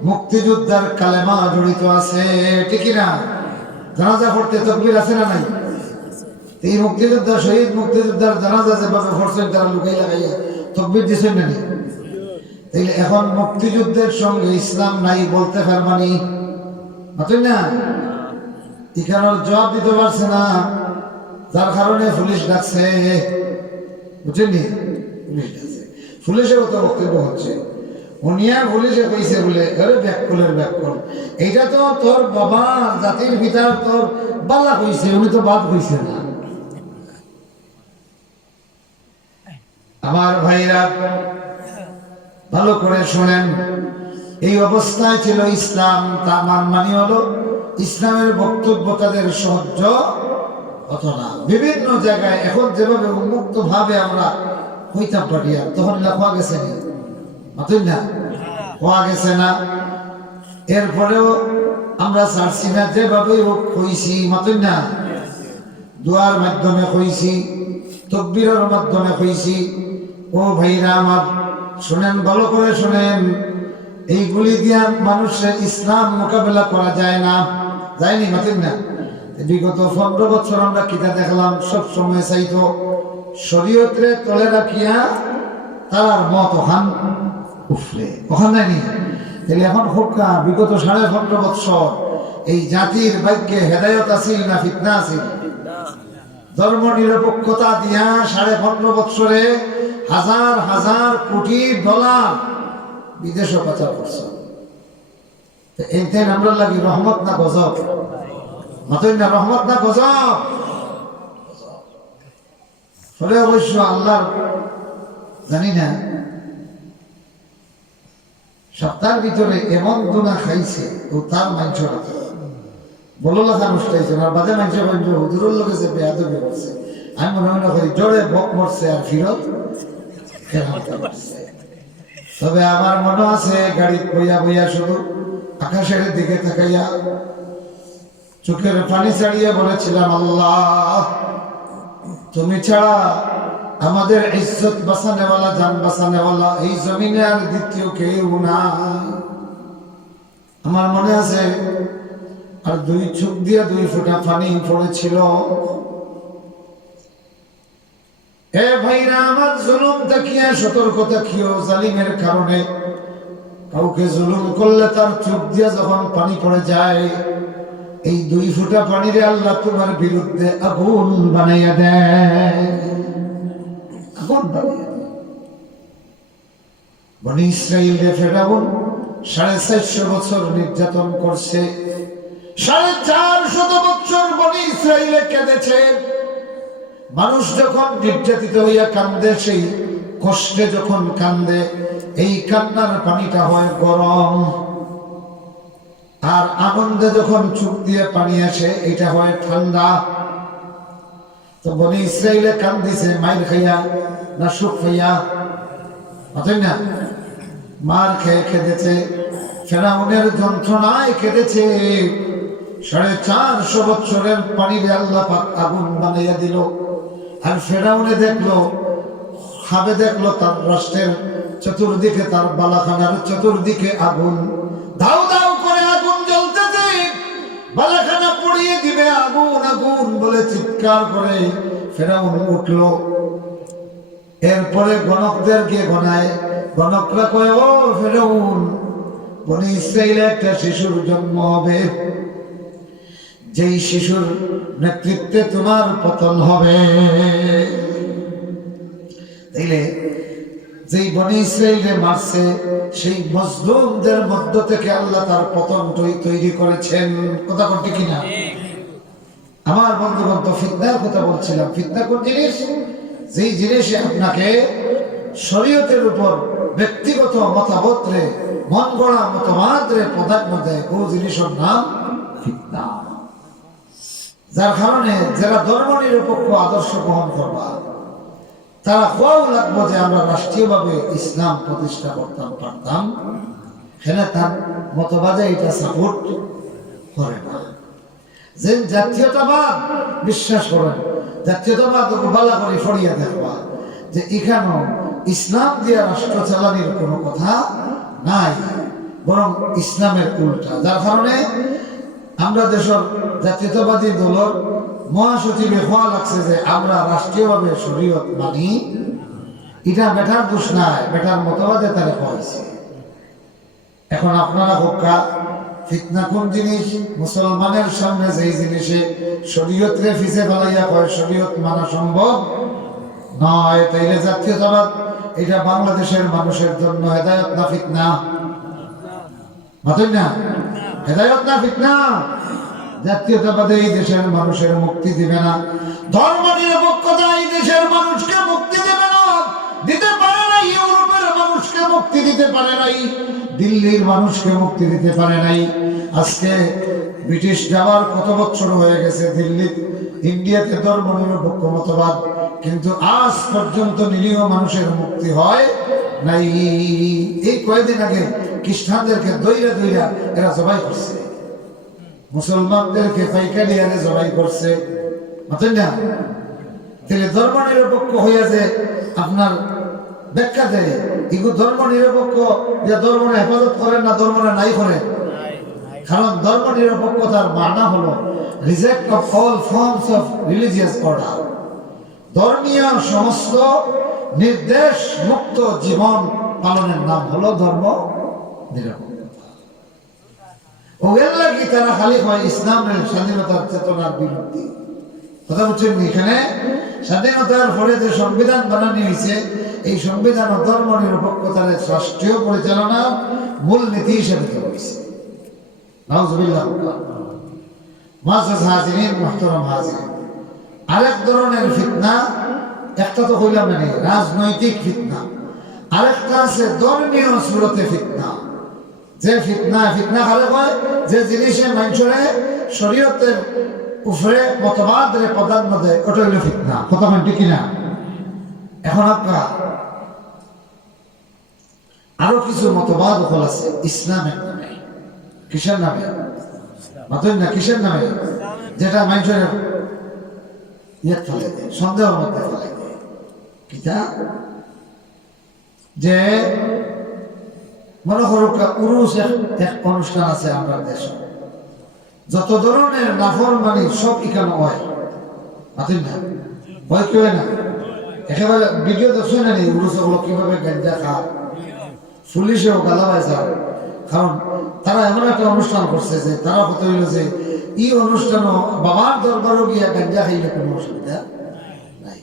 মুক্তিযোদ্ধার কালেমা জড়িত আছে, ঠিক না? জানাজা পড়তে তাকবীর আছে না নাই? এই মুক্তিযোদ্ধা, শহীদ মুক্তিযোদ্ধার জানাজা যেভাবে পড়ছেন, তারা লুকাই লাগাইয়া তাকবীর দিচ্ছেন না? তাইলে এখন মুক্তিযুদ্ধের সঙ্গে ইসলাম নাই বলতে পারবানি না? এখানে জবাব দিতে পারছে না, যার কারণে পুলিশ ডাকছে, বুঝছেন? পুলিশ ডাকছে, পুলিশের তো বক্তব্য হচ্ছে, উনিয়া পুলিশে কইছে বলে আরে ব্যাককুলের ব্যাককুল, এইটা তো তোর বাবা জাতির পিতার তোর বাল্লা কইছে, উনি তো বাদ কইছে না। আমার ভাইরা ভালো করে শোনেন, এই অবস্থায় ছিল ইসলাম। তার মানে হলো ইসলামের বক্তব্য তাদের সহ্য হতো না। বিভিন্ন জায়গায় এখন যেভাবে উন্মুক্ত ভাবে আমরা হইতাম পাঠিয়া, তখন লেখা গেছে না, হওয়া গেছে না। এরপরেও আমরা ছাড়ছি না, যেভাবে হোক হইছি, মাতুন না, দোয়ার মাধ্যমে হইছি, তকবীরের মাধ্যমে হইছি। ও ভাইরা আমার শোনেন, ভালো করে শোনেন, এইগুলি দিয়া মানুষের ইসলাম মোকাবেলা করা যায় না, যায়নি, মাতিন না। বিগত 15 বছর আমরা কিতা দেখলাম, সব সময় চাইতো শরীয়তে তলে রাখিয়া তার মত ওখান উফলে, ওখান নাইনি। তাহলে এখন হোকা বিগত 15.5 বছর এই জাতির ভাগ্যে হেদায়ত আসিল না ফিতনা আসিল? ধর্ম নিরপেক্ষতা দিয়া 15.5 বছরে হাজার হাজার কোটি ডলার বিদেশে পাচার করছে। এইটাই আমরা লাগি রহমত না গজব? মাতই না, রহমত না গজব? ফলে অবশ্য আল্লাহর জানি না, সপ্তাহের ভিতরে এমন দুনা খাইছে ও তার মাংস বলো লেখা নষ্ট হয়েছে, আর বাদে মাংস হুজুরের লোকে যে বেয়াদবি করছে, আমি মনে মনে করি জোরে বক মরছে আর ফিরত। তবে আমার মনে আছে গাড়ি বইয়া বইয়া শুধু আকাশের দিকে তাকাইয়া চোখের পানি ছাড়িয়ে বলেছিলাম, আল্লাহ তুমি ছাড়া আমাদের ইজ্জত বাঁচানেওয়ালা, জান বাঁচানেওয়ালা এই জমিনে আর দ্বিতীয় কেউ নাই। আমার মনে আছে, আর 2 চোখ দিয়া 2 ফোঁটা পানি পড়েছিল। এ ভাইরা আমার, জুলুম তাকিয়া সতর্ক থাকিও, জালিমের কারণে কাউকে জুলুম করলে তার চোখ দিয়া যখন পানি পড়ে যায়, এই 2 ফোঁটা পানিরে আল্লাহ তোমার বিরুদ্ধে আগুন বানাইয়া দেয়, আগুন বানাইয়া দেয়। বনি ইসরাইলের ফেরাউন 450 বছর নির্যাতন করছে, 450 বছর বনি ইসরাইলে কেঁদেছে। মানুষ যখন নির্যাতিত হইয়া কান্দে, সেই কষ্টে যখন কান্দে, এই কান্নার পানিটা হয় গরম, আর আনন্দে যখন চোখ দিয়ে পানি আসে এটা হয় ঠান্ডা। তো বনি ইসরাইলে কান্দিছে মাইর খাইয়া না সুখ খাইয়া? না, মার খেয়ে কেঁদেছে, ফেরাউনের যন্ত্রণায় কেঁদেছে। 450 বছরের পানিরে আল্লাহ পাক আগুন বানাইয়া দিল। আর ফেরাউনে দেখলো, খাবে দেখলো তার রাষ্ট্রের চতুর্দিকে, তার বালাখানার চতুর্দিকে আগুন, দাউ দাউ করে আগুন জ্বলতেছে, বালাখানা পুড়িয়ে দিবে, আগুন আগুন বলে চিৎকার করে ফেরাউন উঠলো। এরপরে গণকদেরকে গণায়, গণকরা কয়, ও ফেরাউন, বনি ইসরাইলে একটা শিশুর জন্ম হবে, যেই শিশুর নেতৃত্বে তোমার পতন হবে। তাইলে যেই বনি ইসরাইলকে মারছে, সেই মজলুমদের মধ্য থেকে আল্লাহ তার পতন তৈরি করেছেন। কথা বলতে কিনা? আমার বন্ধুগণ, তো ফিতনার কথা বলছিলাম। ফিতনা কোন জিনিস? যেই জিনিসে আপনাকে শরীয়তের উপর ব্যক্তিগত মতামতরে, মন গড়া মতবাদরে প্রাধান্য দেয়, ও জিনিসের নাম ফিতনা। যার কারণে যারা ধর্ম নিরপেক্ষ আদর্শ গ্রহণ করবা, তারা কোয়াও লাগবো যে আমরা রাষ্ট্রীয়ভাবে ইসলাম প্রতিষ্ঠা করতাম পারতাম, সেখানে তার মতবাদে এটা সাপোর্ট করে না। যে জাতীয়তাবাদ বিশ্বাস করেন, জাতীয়তাবাদ বালা করে ফড়িয়া দেখবা যে এখানেও ইসলাম দিয়ে রাষ্ট্র চালানির কোনো কথা নাই, বরং ইসলামের উল্টা। যার কারণে আমরা দেশের জাতীয়তাবাদী দলের মহাসচিবে হওয়া লাগছে যে আমরা রাষ্ট্রীয়ভাবে শরীয়ত মানি। এটা বেটার দোষ নাই, বেটার মতবাদে তারা হয়েছে। এখন আপনারা হোকা ফিতনা কোন জিনিস? মুসলমানের সামনে যেই জিনিসে শরীয়তরে ফিসে ফেলাইয়া কয় শরীয়ত মানা সম্ভব নয়, তাইলে জাতীয়তাবাদ এটা বাংলাদেশের মানুষের জন্য হেদায়ত না ফিতনা? মাতেন না? হেদায়ত না ফিতনা? জাতীয়তাবাদে এই দেশের মানুষের মুক্তি দিবে না, ধর্ম নিরপেক্ষতা এই দেশের মানুষকে মুক্তি দেবে না, দিতে পারে নাই। ইউরোপের মানুষকে মুক্তি দিতে পারে নাই, দিল্লির মানুষকে মুক্তি দিতে পারে নাই। আজকে ব্রিটিশ যাওয়ার কত বছর হয়ে গেছে, দিল্লি ইন্ডিয়াতে ধর্ম নিরপেক্ষ মতবাদ, কিন্তু আজ পর্যন্ত নিরীহ মানুষের মুক্তি হয় নাই। এই কয়েকদিন আগে খ্রিস্টানদেরকে দইরা দইরা এরা জবাই করছে, মুসলমানদেরকে পাইকারি আরে জবাই করছে। বুঝলেন না? তাহলে ধর্ম নিরপেক্ষ হইয়া যে আপনার ব্যাখ্যা দেয়, এগুলো ধর্ম নিরপেক্ষ যে ধর্মে হেফাজত করেন না, ধর্মে নাই করেন। কারণ ধর্ম নিরপেক্ষতার মানা হলো reject of all forms of religious order, ধর্মীয় সমস্ত নির্দেশ মুক্ত জীবন পালনের নাম হলো ধর্ম নিরপেক্ষ। ওদের লাগি তারা খালি হয় ইসলামের স্বাধীনতার চেতনার বিরুদ্ধে। কথা বলছেন? এখানে স্বাধীনতার ফলে যে সংবিধান বানানো হয়েছে, এই সংবিধান ও ধর্ম নিরপেক্ষতার রাষ্ট্রীয় পরিচালনা মূল নীতি হিসেবে হয়েছে। নাউজুবিল্লাহ। মুআজ্জাজ হাজিরিন, মুহতারাম হাজিরিন, আরেক ধরনের ফিতনা, একটা তো হইলাম না রাজনৈতিক ফিতনা, আরেকটা আছে ধর্মীয় সুরতে ফিতনা। যে ফিতনা খালে হয় যে জিনিসে মানুষের শরীয়তের উপরে মতবাদ প্রাধান্য দেয়, ওটা হইল ফিতনা। কথা মানটি কিনা? এখন আপনার আরো কিছু মতবাদ ওখানে আছে ইসলামের নামে। কিসের নামে? মাতই না, কিসের নামে? যেটা মানুষের ইয়ে ফেলে দেয়, সন্দেহের মধ্যে ফেলে দেয়। কিতা? যে মনে করো উরুস এক অনুষ্ঠান আছে আমরা দেশে, যত ধরনের নাফরমানি সব এখানে হয়। মাতই না, ভয় কেউ না। একেবারে ভিডিও দেখছো না নি উরুস গুলো কিভাবে গাঞ্জা খায়, পুলিশেও গালাবাই যায়। কারণ তারা এমন একটা অনুষ্ঠান করছে যে তারা কথা হইল যে এই অনুষ্ঠানও বাবার দরবারও গিয়া গাঞ্জা খাইলে কোনো অসুবিধা নাই।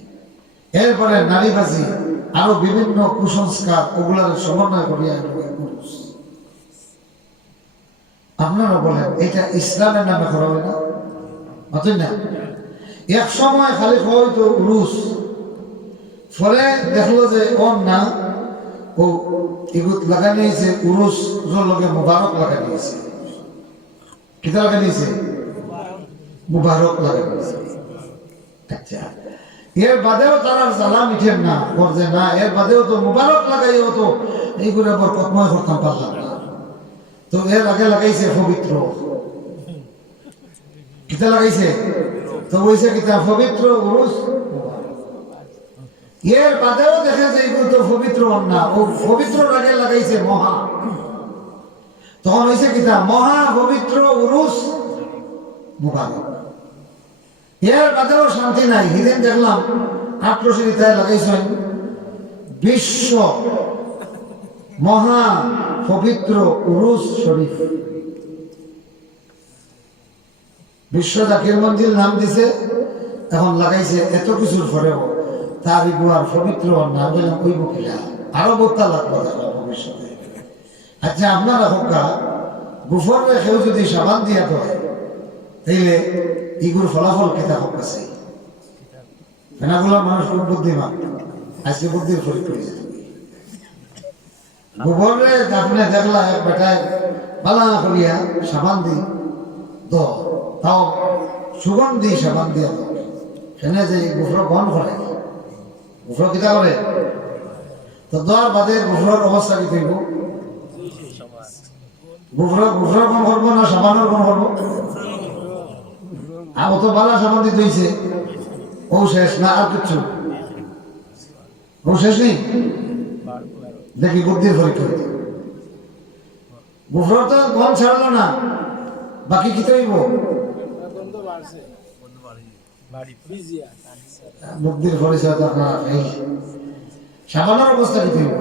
এরপরে নারীবাজি, আরো বিভিন্ন কুসংস্কার, ওগুলার সমন্বয় করিয়া পুরুষ। আপনারা বলেন এটা ইসলামের নামে করা হয় না? মাতই না? এক সময় খালি হয়তো রুশ, ফলে দেখলো যে ওর না ও ইগুত লাগা নিয়েছে, উরুস লগে মুবারক লাগা নিয়েছে। কিতা লাগা নিয়েছে? মুবারক লাগা নিয়েছে। আচ্ছা, এর বাদেও তারা জ্বালা মিঠেন না, করছে না, এর বাদেও তো মুবারক লাগাইও তো এইগুলো বরকতময় করতাম পারলাম না। তো এর আগে লাগাইছে পবিত্র, কিতা লাগাইছে? তো বলছে কিতা পবিত্র উরুস। এর বাদেও দেখে যে এগুলো তো পবিত্র না, ও পবিত্র আগে লাগাইছে মহা। তখন হয়েছে কিতা মহা পবিত্র উরুস মুবারক। এর বাদেও শান্তি নাই। সেদিন দেখলাম আট্রসিতায় লাগাইছেন বিশ্ব মহা পবিত্র উরুস শরীফ। বিশ্ব জাকির মন্দির নাম দিছে, এখন লাগাইছে এত কিছুর পরেও তার ইগুয়ার পবিত্র নাম বললাম ওই বকিলা আরো বোতা লাগবে ভবিষ্যতে। আচ্ছা আপনারা হোকা গুফর রেখেও যদি সাবান দিয়া দেয় তাইলে ইগুর ফলাফল কেতা হোক আছে। ফেনাগুলোর মানুষ খুব বুদ্ধিমান, আজকে বুদ্ধির ফরিক করেছে। গোবরে আপনি দেখলা এক বেটায় বালা করিয়া সাবান দি তো তাও সুগন্ধি সাবান দিয়া তো সেনে যে গুফর বন করে, গুফর কিতা করে তো দেওয়ার বাদে গুফরের অবস্থা কি থাকব? গুফরের কোন করবো না সাবানের কোন করবো? আর অত বালা সাবান দিতে হয়েছে ও শেষ না আর কিচ্ছু? ও শেষ নেই। দেখি বুদ্ধির পরীক্ষা গুফর তো গন ছাড়লো না, বাকি কি তৈব? বুদ্ধির পরিচয় তো আপনারা এই সাবানের অবস্থা কি তৈব?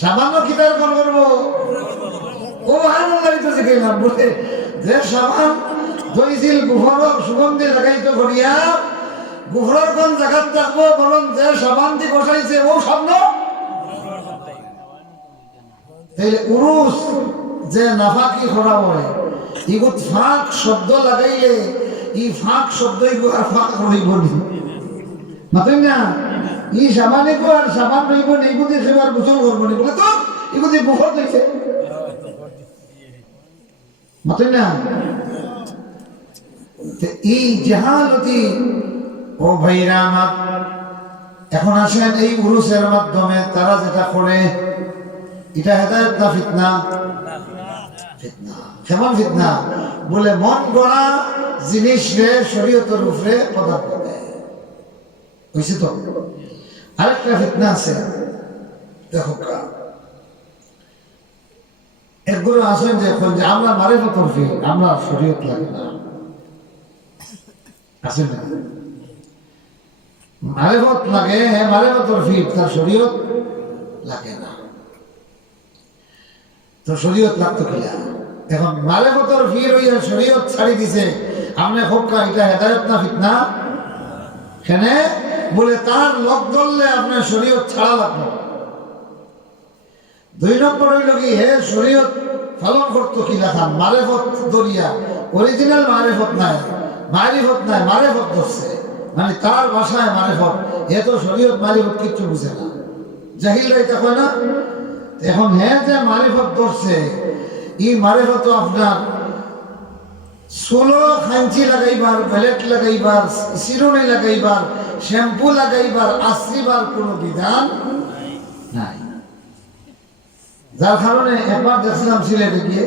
সাবানও কিতার কোন করবো? ও ভালো লাগতো যে গেলাম বলে যে সাবান ধরিছিল গুফর সুগন্ধি লাগাইতো করিয়া গুফরের কোন জায়গাত থাকবো, বরং যে সাবান দিয়ে বসাইছে ও স্বপ্ন। তাইলে উরুস যে নাফাকি করা হয় ইগুত ফাঁক শব্দ লাগাইলে ই ফাঁক শব্দ ইগু আর ফাঁক রইব নি মাতেন না। ই সাবান ইগু আর সাবান রইব নি, ইগু দিয়ে সেবার গোসল করবো নি বলে তো ইগু দিয়ে গুফর দিয়েছে মাতেন না। এই জাহালতি ও ভাইরা আমার এখন আসেন এই উরুসের মাধ্যমে তারা যেটা করে এটা হেদায়েত না ফিতনা? ফিতনা। কেমন ফিতনা? বলে মন গড়া জিনিস রে শরীয়তের উপরে পদার্থ দেয় বুঝছি তো। আরেকটা ফিতনা আছে দেখো একগুলো আসেন যে এখন যে আমরা মারিফতের ফি আমরা শরীয়ত লাগে না আসেন না মারিফত লাগে, হ্যাঁ মারিফতের ফি তার শরীয়ত লাগে না। তো শরীয়ত লাগতো কিনা? এখন মারিফতের ফি রইয়া শরীয়ত ছাড়ি দিছে আপনি হোকা এটা হেদায়েত না ফিতনা? কেনে বলে তার লোক ধরলে আপনার শরীয়ত ছাড়া লাগলো। দুই নম্বর হইল কি হে শরীয়ত পালন করতো কি লেখান মারিফত দরিয়া অরিজিনাল মারিফত নাই, মারিফত নাই মারিফত ধরছে মানে তার ভাষায় মারিফত, এ তো শরীয়ত মারিফত কিচ্ছু বুঝে না, জাহিলরা এটা কয় না। এখন হ্যাঁ যে মারিফত ধরছে এই মারিফত আপনার ষোলো খাঞ্চি লাগাইবার, ব্যালেট লাগাইবার, চিরুনি লাগাইবার, শ্যাম্পু লাগাইবার, আশ্রিবার কোনো বিধান নাই। যার কারণে একবার দেখছিলাম সিলেটে গিয়ে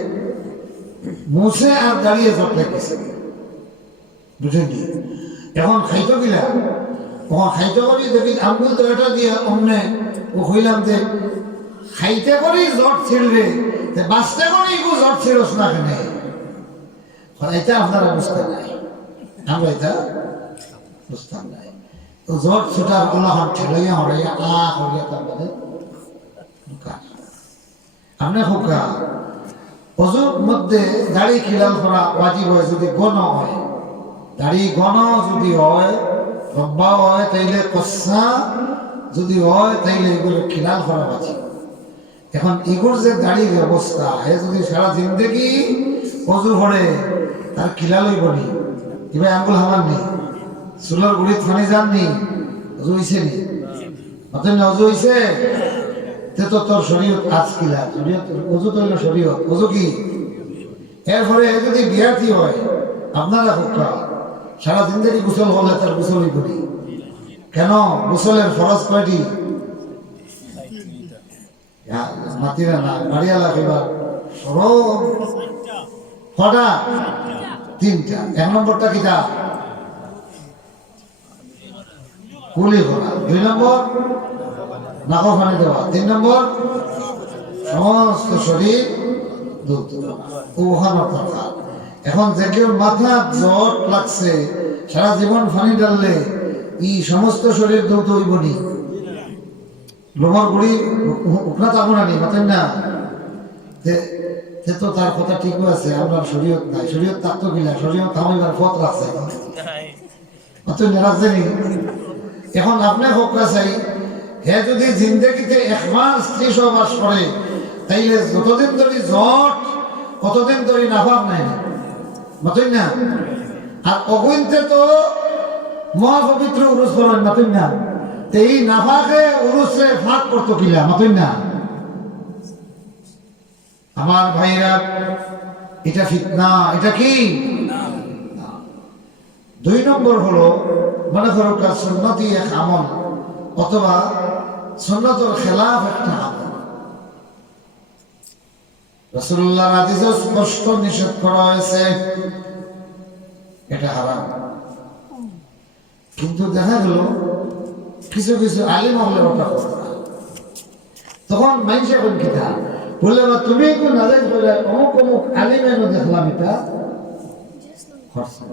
মুছে আর দাঁড়িয়ে চট লাগতেছে বুঝে গিয়ে এখন খাইতো গিলা ওখান খাইতে করি দেখি আঙ্গুল তো এটা দিয়ে অমনে ও কইলাম যে খাইতে করি জ্বর ছিড়লে বাঁচতে করি গু জ্বর ছিড়স না কেন? এটা আপনারা বুঝতে নাই, আমরা এটা বুঝতাম নাই। তো জ্বর ছুটার কোলাহন ঠেলাইয়া হরাইয়া হরিয়া তার মানে আপনি হোকা অজুর মধ্যে দাড়ি খিলাল করা ওয়াজিব হয় যদি গণ হয়, দাড়ি গণ যদি হয় লম্বা হয় তাইলে কষা যদি হয় তাইলে এগুলো খিলাল করা ওয়াজিব। এখন এগুর যে দাড়ির অবস্থা হে যদি সারা জিন্দগি অজু করে তার খিলাল হইব নি? এবার আঙ্গুল হামার নেই, চুলার গুড়ি থানি যাননি, অজু হয়েছে নি? মাত্র না অজু হয়েছে তো তোর শরীয়ত আজ কিলা শরীয়ত অজু তো হইল শরীয়ত, অজু কি? এরপরে যদি বিয়ার্থী হয় আপনারা হোক সারা জিন্দগি গোসল হলে তার গোসলই করি কেন গোসলের ফরজ কয়টি? মাতিরা না বাড়িয়া লাগেবার সরব কটা? তিনটা। এক নম্বরটা কিটা? কুলি করা। 2 নম্বর নাকো পানি দেওয়া। 3 নম্বর সমস্ত শরীর ধুতে ওখানে দরকার। এখন যে কেউ মাথা জট লাগছে, সারা জীবন পানি ডাললে এই সমস্ত শরীর ধুতে হইব নি? লোমার গুড়ি উপনা থাকবো না নি মাতেন না? তো তার কথা ঠিক আছে, আমরা শরীয়ত নাই, শরীয়ত থাকতো কিনা, শরীয়ত থামাইবার পথ রাখছে রাখছেনি। এখন আপনি হোক চাই হে যদি জিন্দগিতে 1 মাস 30 মাস করে, তাইলে যতদিন ধরে জট কতদিন ধরে নাফাক নাই মাতুন না। আর অগুনতে তো মহাপবিত্র উরুস করেন মাতুন না। এই নাফাকে উরুসে ফাঁক করতো কিলা মাতুন না। আমার ভাইরা, এটা ফিতনা। এটা কি? 2 নম্বর হলো মনে করো সুন্নতি এক আমল অথবা সুন্নতের খেলাফ একটা আমল। রাসূলুল্লাহর হাদিসে স্পষ্ট নিষেধ করা হয়েছে এটা হারাম। কিন্তু দেখা গেল কিছু কিছু আলিম হলে ওটা করে না। তখন মানুষ এখন কিতা বললে বা তুমি একটু নাজাইজ বলে অমুক অমুক আলিমের দেখলাম এটা খরচা।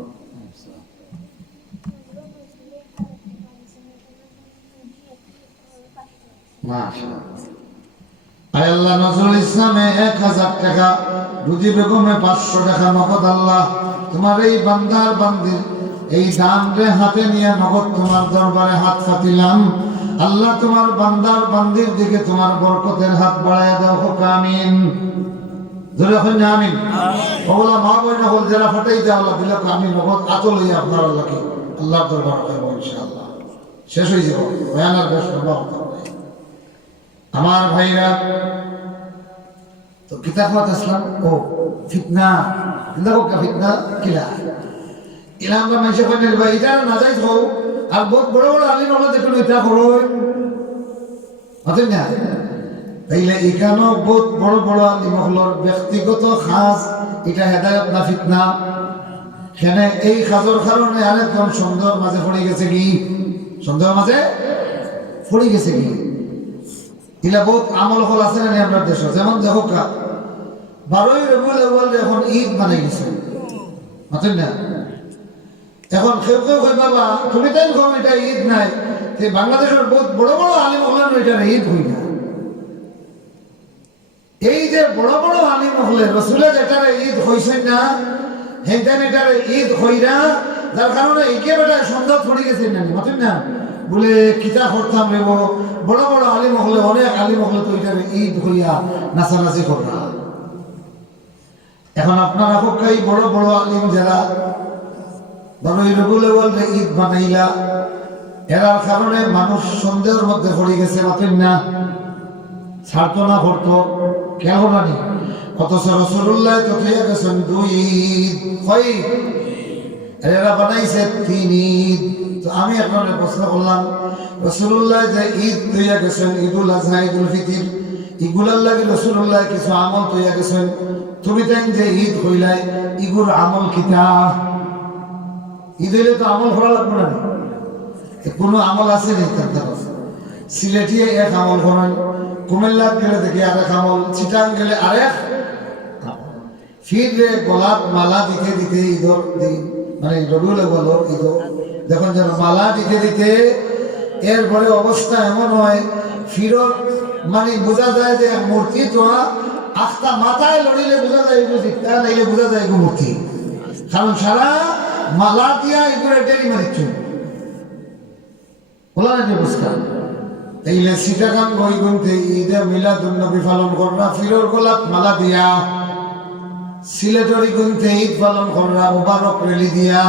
আল্লাহ নজরুল ইসলামে 1000 টাকা, রুজি বেগমে 500 টাকা নগদ। আল্লাহ তোমার এই বান্দার বান্দির এই দান রে হাতে নিয়ে নগদ তোমার দরবারে হাত পাতিলাম। আল্লাহ তোমার বান্দার বান্দির দিকে তোমার বরকতের হাত বাড়ায় দাও। হোক আমিন। জোরে হন আমিন। ওগুলা মা বই না হল যারা ফাটাই দেয় আল্লাহ দিলে আমি নগদ আতো লইয়া আপনার আল্লাহকে আল্লাহর দরবার হইব ইনশাআল্লাহ। শেষ হয়ে যাব বয়ানের বেশ প্রভাব। আমার ভাইরা, তো কিতাবত আসলাম ও ফিতনা দেখো ফিতনা কিলা ইলা আমরা মানুষে কইলে ভাই এটা না যাই হোক। আর বহুত বড় বড় আলিম হলো দেখুন এটা করো না। তাইলে এখানেও বহুত বড় বড় আলিম হলোর ব্যক্তিগত খাস এটা হেদায়ত না ফিতনা? সেখানে এই খাজর কারণে আরেকজন সন্দেহ মাঝে পড়ে গেছে কি? সন্দেহ মাঝে পড়ে গেছে কি? এগুলা বহুত আমল হল আছে না আপনার দেশে। যেমন দেখো 12ই রবিউল আউয়াল এখন ঈদ বানাই গেছে মাতেন না। এখন কেউ কেউ কই বাবা তুমি তাই কম এটা ঈদ নাই, বাংলাদেশের বহুত বড় বড় আলিম হলেন এটা ঈদ হই না। এই যে বড় বড় আলিম হলে রসুলের এটারে ঈদ হইছেন না, হেঁটেন এটারে ঈদ হই না, যার কারণে একে বেটা সন্দেহ পড়ে গেছে না মাতেন না। বলে কিতা করতাম রেব বড় বড় আলিম হলে অনেক আলিম হলে তো এটারে ঈদ হইয়া নাচানাচি করা। এখন আপনারা এই বড় বড় আলিম যারা 12ই রবিউল আউয়াল ঈদ বানাইলা, এরার কারণে মানুষ সন্দেহের মধ্যে পড়ে গেছে মাতেন না। ছাড়তো না করতো কেন জানি। অথচ রাসূলুল্লাহ তো হয়ে গেছেন 2 ঈদ, কয় এরা বানাইছে 3 ঈদ। তো আমি আপনাদের প্রশ্ন করলাম রাসূলুল্লাহ যে ঈদ তৈয়া গেছেন ঈদুল আযহা ঈদুল ফিতর এগুলার লাগে রাসূলুল্লাহ কিছু আমল তৈয়া গেছেন, তুমি তাই যে ঈদ হইলাই ইগুর আমল কিতা? ঈদ হইলে তো আমল করা লাগবে না, কোনো আমল আছে নি? সিলেটিয়ে এক আমল করেন, কুমিল্লা গেলে দেখি আরেক আমল, চিটাং গেলে আরেক। ফিরে গোলাপ মালা দিতে দিতে ঈদর দিন মানে রবিউল আউয়াল ঈদ দেখুন যেন মালা দিতে দিতে এরপরে অবস্থা এমন হয় ফিরর মানে বোঝা যায় যে মূর্তি তো আখটা মাথায় লড়িলে বোঝা যায় তা নাইলে বোঝা যায় মূর্তি, কারণ সারা মালা দিয়া এগুলো ডেরি মারিচ্ছ বলা না যে বুঝতাম। তাইলে সিটাগাং বইগুনতে ঈদে মিলাদুন্নবী পালন করা ফিরর গোলাপ মালা দিয়া, সিলেটরি গুনতে ঈদ পালন করা মুবারক রেলি দিয়া।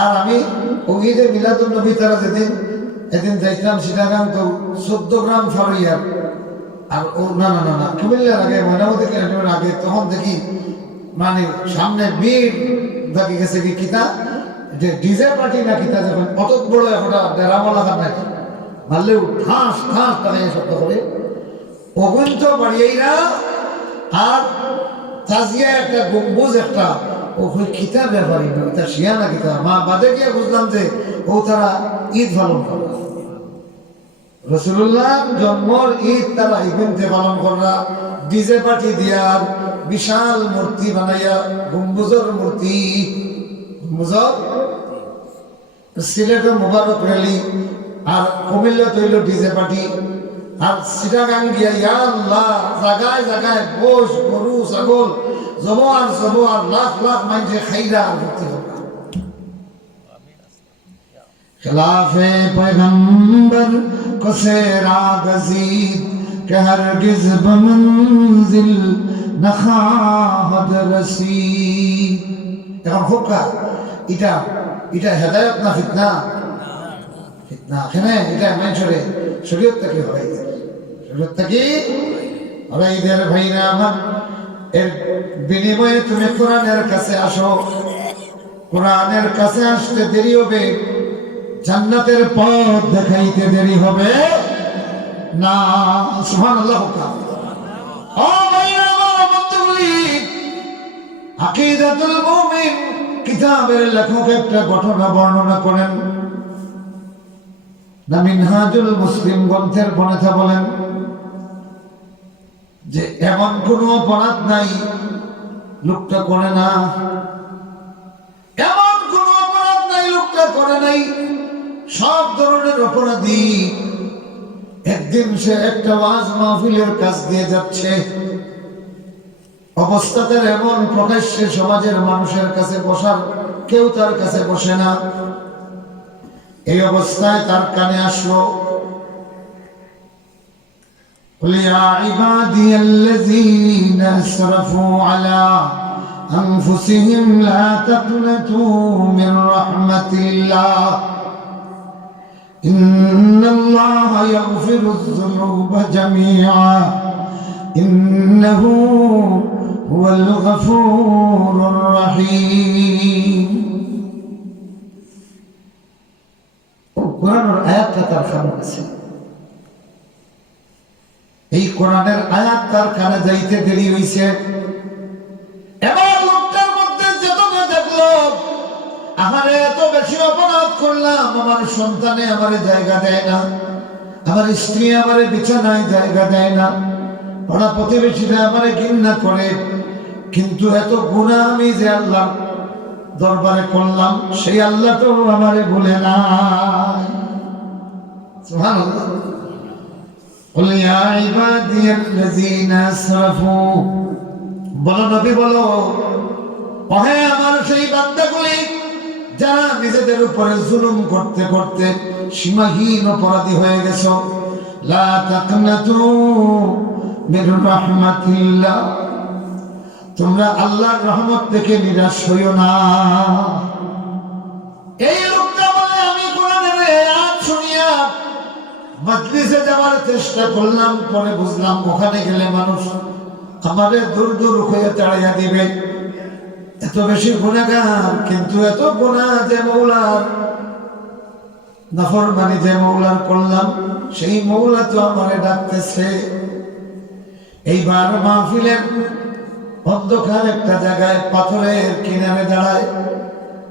আর আমি ঈদে মিলাদুন্নবী তারা এদিন যাইতাম সিটাগাং তো 14 গ্রাম ফারইয়ার। আর ও না না না না কুমিল্লার আগে ময়নামতি আগে তখন দেখি মানে সামনে ভিড় দেখে গেছে কি কিতা যে ডিজে পার্টি নাকি তা যখন অত বড় একটা ডেরামলা খান নাকি মারলেও ঠাস ঠাস তাকে শব্দ করে ওগুন তো বাড়িয়েই না। আর তাজিয়া একটা গম্বুজ একটা ওই কিতাব ব্যাপারই না এটা শিয়ানা কিতাব মা বাদে গিয়ে বুঝলাম যে ও তারা ঈদ পালন করে রাসূলুল্লাহ জন্মর ঈদ তারা ইভেন্টে পালন করা ডিজে পার্টি দিয়ার বিশাল মূর্তি বানাইয়া গম্বুজের মূর্তি গম্বুজর সিলেটের মোবারক র্যালি আর কুমিল্লা তৈল ডিজে পার্টি আর চিটাগাং গিয়া ইয়া আল্লাহ জায়গায় জায়গায় গোশ গরু ছাগল জব আর লাখ লাখ মানুষে খাইরা আর ভর্তি হবে खिलाफे पैगंबर को सेरा गजीद के हरगिज बमंजिल नखाहद रसीद। এখন খোকা এটা এটা হেদায়েত না ফিতনা? ফিতনা। এখানে এটা মানুষের শরীয়ত থেকে হরাইছে, শরীয়ত থেকে হরাইদের ভাইরা আমার। এর বিনিময়ে তুমি কোরআনের কাছে আসো, কোরআনের কাছে আসতে দেরি হবে, জান্নাতের পথ দেখাইতে দেরি হবে না। সুবহানাল্লাহ। ও ভাইরা আমার, বন্ধুগুলি, আকীদাতুল মুমিন কিতাবের লেখক একটা ঘটনা বর্ণনা করেন না মিনহাজুল মুসলিম গ্রন্থের বনেতা বলেন যে এমন কোন অপরাধ নাই লোকটা করে না, এমন কোন অপরাধ নাই লোকটা করে নাই। সব ধরনের অপরাধী। একদিন সে একটা ওয়াজ মাহফিলের কাছ দিয়ে যাচ্ছে, অবস্থাতে এমন প্রকাশ্যে সমাজের মানুষের কাছে বসার কেউ তার কাছে বসে না। এই অবস্থায় তার কানে আসলো, قل يا عبادي الذين أسرفوا على أنفسهم لا تقنطوا من رحمة الله إن الله يغفر الذنوب جميعا إنه هو الغفور الرحيم। কোরআনের আয়াতটা তার কানে আছে, এই কোরআনের আয়াত তার কানে যাইতে দেরি হইছে। এবার লোকটার মধ্যে চেতনা দেখলো, আমারে এত বেশি অপরাধ করলাম, আমার সন্তানে আমারে জায়গা দেয় না, আমার স্ত্রী আমারে বিছানায় জায়গা দেয় না, পাড়া প্রতিবেশীরা আমারে ঘৃণা করে, কিন্তু এত গুনাহ আমি যে আল্লাহ দরবারে করলাম সেই আল্লাহ তো আমারে ভুলে না। সুবহানাল্লাহ। قل يا عبادي الذين اسرفوا, বলো নবী বলো, ওহে আমার সেই বান্দাগুলি যারা নিজেদের উপরে জুলুম করতে করতে সীমাহীন অপরাধী হয়ে গেছো, লা তাকনাতু মির রাহমাতিল্লাহ, তোমরা আল্লাহর রহমত থেকে নিরাশ হইও না। এই লোকটা বলে আমি কোরআনের আয়াত শুনিয়া মজলিসে যাওয়ার চেষ্টা করলাম, পরে বুঝলাম ওখানে গেলে মানুষ আমাদের দূর দূর হয়ে তাড়াইয়া দিবে, এত বেশি গুনাহগার, কিন্তু এত গুনাহ যে মওলার নাফরমানি যে মওলার করলাম সেই মওলা তো আমারে ডাকতেছে। এইবার মাহফিলের অন্ধকার একটা জায়গায় পাথরের কিনারে দাঁড়ায়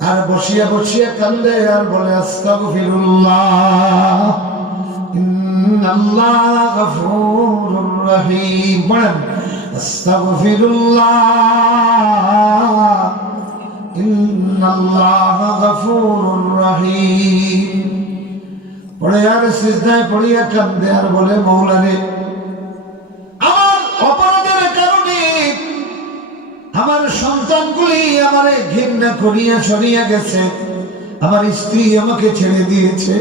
আর বসিয়া বসিয়া কান্দে আর বলে আস্তাগফিরুল্লাহ ইন্নাল্লাহ গফুরুর রহিম। বলেন আস্তাগফিরুল্লাহ ইন্নাল্লাহ গফুরুর রহিম। পড়ে আর সিজদায় পড়িয়া কান্দে আর বলে মওলা রে, আমার অপরাধের কারণে আমার সন্তানগুলি আমারে ঘৃণা করিয়া সরিয়া গেছে, আমার স্ত্রী আমাকে ছেড়ে দিয়েছে,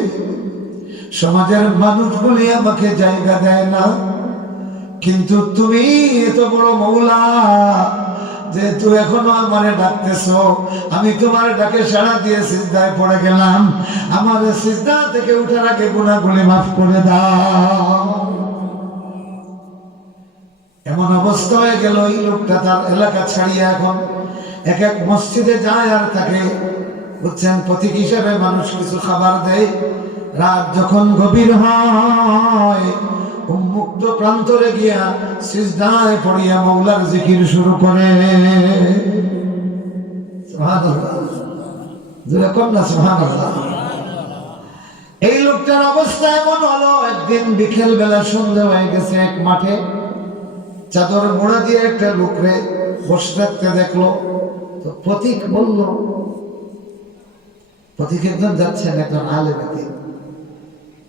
সমাজের মানুষগুলি আমাকে জায়গা দেয় না, কিন্তু তুমি এত বড় মওলা যেহেতু এখনো আমারে ডাকতেছো, আমি তোমার ডাকে সাড়া দিয়ে সিজদায় পড়ে গেলাম, আমার সিজদা থেকে উঠার আগে গুনাহগুলি মাফ করে দাও। এমন অবস্থা হয়ে গেল এই লোকটা তার এলাকা ছাড়িয়ে এখন এক এক মসজিদে যায় আর তাকে বুঝছেন, প্রতীক হিসেবে মানুষ কিছু খাবার দেয়। রাত যখন গভীর হয়, উন্মুক্ত প্রান্তরে গিয়া সিজদায় পড়িয়া মৌলার জিকির শুরু করে। সুবহানাল্লাহ, জোরে কোন না সুবহানাল্লাহ। এই লোকটার অবস্থা এমন হলো, একদিন বিকেল বেলা সন্ধ্যা হয়ে গেছে, এক মাঠে চাদর মোড়া দিয়ে একটা লোকরে বসে থাকতে দেখলো। তো প্রতীক বলল, প্রতীক একজন যাচ্ছেন, একজন আলেম,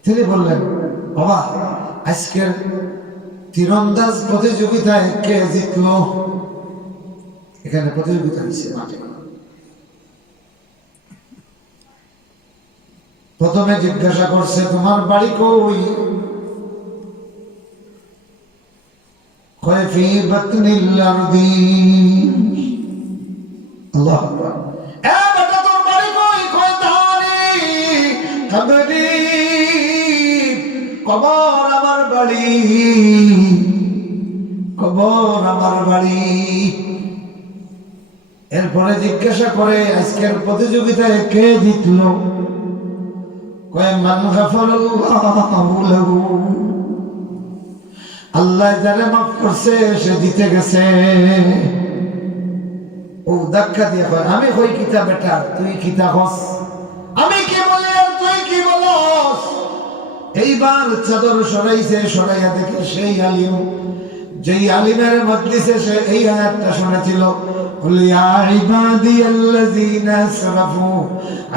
তিনি বললেন, বাবা আজকের তীরন্দাজ প্রতিযোগিতায় কে জিতলো? এখানে প্রতিযোগিতা হচ্ছে মাঠে। প্রথমে জিজ্ঞাসা করছে, তোমার বাড়ি কই? কয় ফি বাতনিল আরদি। আল্লাহু আকবার। এ বেটা তোর বাড়ি কই? কয় দারি কবরি, কবর আমার বাড়ি, কবর আমার বাড়ি। এরপরে জিজ্ঞাসা করে, আজকের প্রতিযোগিতায় কে জিতলো? কয় মান গাফারাল্লাহু লাহু, আল্লাহ যারে মাফ করছে সে জিতে গেছে। ও ধাক্কা দিয়ে কয়, আমি কই কিতা বেটা, তুই কিতা হস? আমি কি বলি আর তুই কি বলস? এইবার চাদর সরাইছে, সরাইয়া দেখে সেই আলিম, যেই আলিমের মজলিসে সে এই আয়াতটা শুনেছিল, কুল ইয়া ইবাদিয়াল্লাযীনা আসরাফু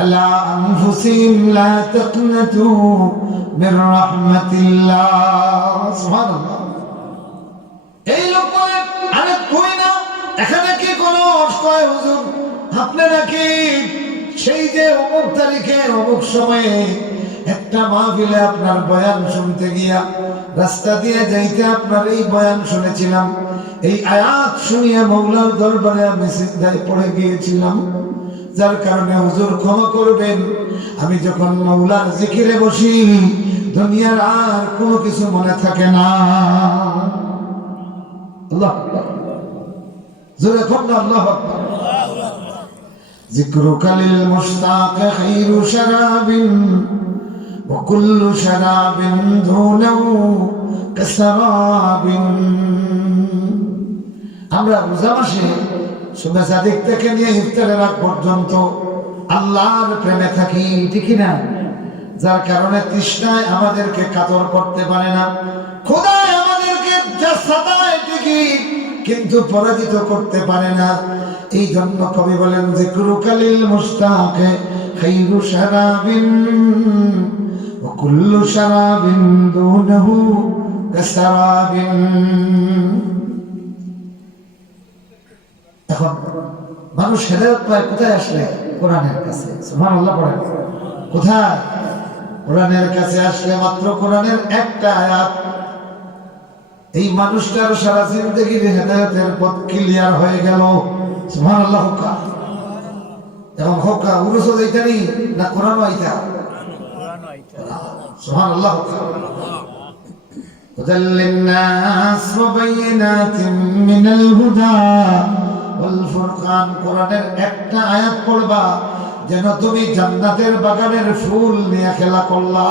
আলা আনফুসিহিম লা তাকনাতু মির রাহমাতিল্লাহ। সুবহানাল্লাহ। এই লোক বলে, আরে তুই না এখানে কি করস? কয় হুজুর, আপনি নাকি সেই যে অমুক তারিখে অমুক সময়ে একটা মাহফিলে আপনার বয়ান শুনতে গিয়া রাস্তা দিয়ে যাইতে আপনার এই বয়ান শুনেছিলাম। এই আয়াত শুনিয়া মৌলার দরবারে আমি সিজদায় পড়ে গিয়েছিলাম, যার কারণে হুজুর ক্ষমা করবেন, আমি যখন মৌলার জিকিরে বসি দুনিয়ার আর কোনো কিছু মনে থাকে না। আল্লাহ জোরে কোন না আল্লাহু আকবার। যিকরুকা লিল মুশতাক খায়রু শারাবিন ওয়া কুল্লু শারাবিন দুনাহু কাসরাবিন। আমরা রোজা মাসে সুবহ সাদিক থেকে নিয়ে ইফতারের আগ পর্যন্ত আল্লাহর প্রেমে থাকি, ঠিক না? যার কারণে তৃষ্ণায় আমাদেরকে কাতর করতে পারে না, খোদায় আমাদেরকে যা সাদায় ঠিকই কিন্তু পরাজিত করতে পারে না। এই জন্য কবি বলেন, যিকরুকা লিল মুশতাক খায়রু শারাবিন ওয়া কুল্লু শারাবিন দুনাহু কাসরাবিন। এখন মানুষ হেদায়েত পায় কোথায় আসলে? কোরআনের কাছে। সুবহানাল্লাহ পড়েন। কোথায়? কোরআনের কাছে আসলে মাত্র কোরআনের একটা আয়াত, এই মানুষটার সারা জিন্দেগির হেদায়েতের পথ ক্লিয়ার হয়ে গেল। সুবহানাল্লাহ। হোকা এখন হোকা উরুস যাইতানি না কোরআন আইতা? সুবহানাল্লাহ। হুদাল লিন্নাস ওয়া বাইয়িনাতিন মিনাল হুদা ওয়াল ফুরকান। কোরআনের একটা আয়াত পড়বা যেন তুমি জান্নাতের বাগানের ফুল নিয়ে খেলা করলা।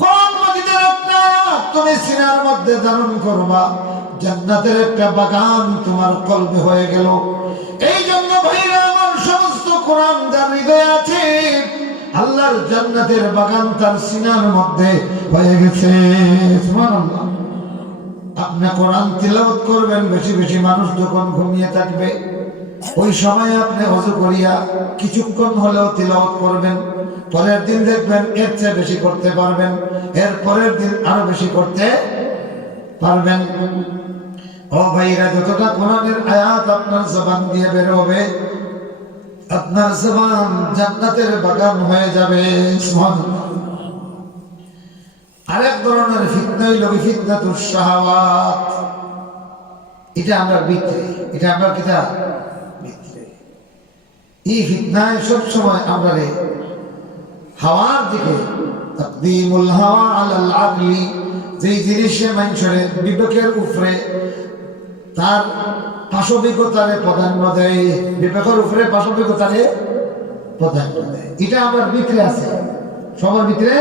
কোরআন মাজিদের একটা আয়াত তুমি সিনার মধ্যে ধারণ করবা, জান্নাতের একটা বাগান তোমার কলবে হয়ে গেল। এই জন্য ভাইরা আমার, সমস্ত কোরআন যার হৃদয়ে আছে, আল্লাহর জান্নাতের বাগান তার সিনার মধ্যে হয়ে গেছে। সুবহানাল্লাহ। আপনি কোরআন তিলাওয়াত করবেন বেশি বেশি। মানুষ যখন ঘুমিয়ে থাকবে ওই সময় আপনি ওযু করিয়া কিছুক্ষণ হলেও তিলাওয়াত করবেন, পরের দিন দেখবেন এর চেয়ে বেশি করতে পারবেন, এর পরের দিন আরো বেশি করতে পারবেন। ও ভাইরা, যতটা কোরআনের আয়াত আপনার জবান দিয়ে বের হবে, আপনার জবান জান্নাতের বাগান হয়ে যাবে। সুবহানাল্লাহ। আরেক ধরনের ফিতনা হইল ফিতনাতুশ শাহাওয়াত। এটা আমরা ভিতরে, এটা আমরা কিতা ভিতরে। এই ফিতনায় সব সময় আমরা হাওয়ার দিকে, তাকদীমুল হাওয়া আলাল আকলি, যেই জিনিসে মানুষের বিবেকের উপরে তার পাশবিকতারে প্রাধান্য দেয়, বিবেকের উপরে পাশবিকতারে প্রাধান্য দেয়। এটা আমার ভিতরে আছে, সবার ভিতরে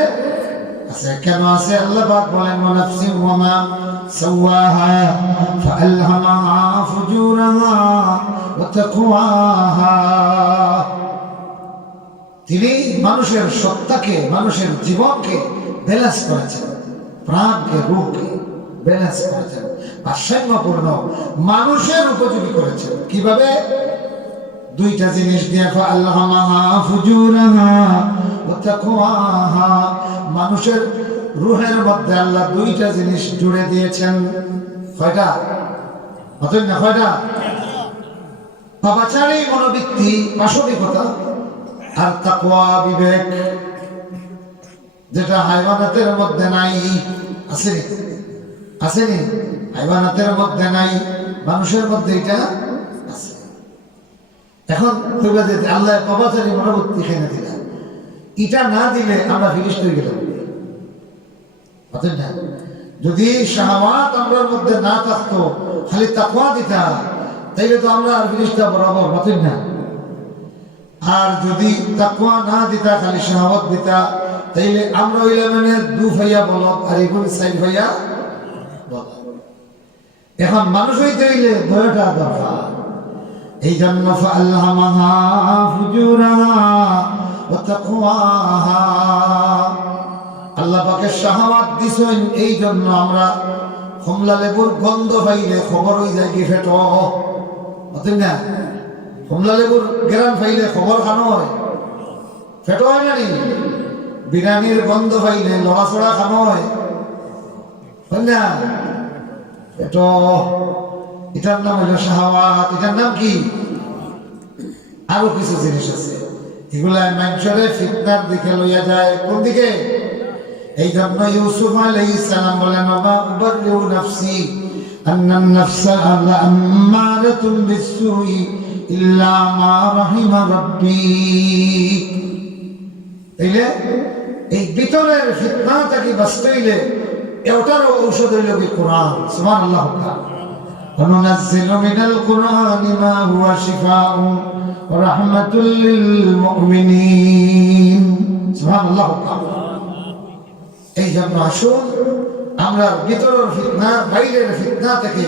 আছে। কেন আছে? আল্লাহ পাক বলেন ওয়ানাফসিন ওয়া মা সাওয়াহা ফাআলহামাহা ফুজুরাহা ওয়া তাকওয়াহা। তিনি মানুষের সত্তাকে, মানুষের জীবনকে ব্যালেন্স করেছেন, প্রাণকে, রূহকে ব্যালেন্স করেছেন, ভারসাম্যপূর্ণ মানুষের উপযোগী করেছেন। কিভাবে? দুইটা জিনিস দিয়ে, ফাআলহামাহা ফুজুরাহা ওয়া তাকওয়াহা। মানুষের রূহের মধ্যে আল্লাহ দুইটা জিনিস জুড়ে দিয়েছেন। কয়টা? অতএব না, কয়টা? পাপাচারী মনোবৃত্তি, পাশবিকতা, আর তাকওয়া বিবেক, যেটা হাইওয়ানাতের মধ্যে নাই। আসেনি? আসেনি? হাইওয়ানাতের মধ্যে নাই, মানুষের মধ্যে এটা আছে। এখন কইবা যে আল্লাহ পাপাচারী মনোবৃত্তি এখানে দিলা, এটা না দিলে আমরা ফিরিস্ট হয়ে গেলাম। না, যদি শাহওয়াত আমরার মধ্যে না থাকতো, খালি তাকওয়া দিতা, তাইলে তো আমরা আর ফিরিস্তা বরাবর হতেন না। আর যদি তাকওয়া না দিতা, খালি শাহওয়াত দিতা, তাইলে আমরা হইলাম মানে দু ভাইয়া বলদ, আর এখন সাইড ভাইয়া বলদ। এখন মানুষ হইতে হইলে দয়াটা দরকার। এই জন্য ফাআলহামাহা ফুজুরাহা ওয়া তাকওয়াহা। আল্লাহ পাকের শাহওয়াত দিছেন, এই জন্য আমরা কমলা লেবুর গন্ধ পাইলে খবর হয়ে যায় কি ফেটো, বুঝলেন না? কমলা লেবুর গ্রাম পাইলে খবর খানো হয়, ফেটো হয় না? নি বিরিয়ানির গন্ধ পাইলে লড়াচড়া খানো হয়, বুঝলেন না? ফেটো। এটার নাম হইল শাহওয়াত। এটার নাম কি? আরো কিছু জিনিস আছে, এগুলা মানুষের ফিতনার দিকে লইয়া যায়। কোন দিকে? এই জন্য ইউসুফ আলাইহিস সালাম বলেন বাবা উবাররিউ নাফসি আন্নান নাফসা লাআম্মারাতুন বিসসুই ইল্লা মা রাহিমা রাব্বি। তাইলে এই ভিতরের ফিতনা থেকে বাঁচতে হইলে এটার ঔষধ হইল কি? কোরআন। সুবহানাল্লাহ। وننزل من القرآن ما هو شفاء ورحمة للمؤمنين। সুবহানাল্লাহ। এই জন্য আসুন, আমরা ভিতরের ফিতনা, বাইরের ফিতনা থেকে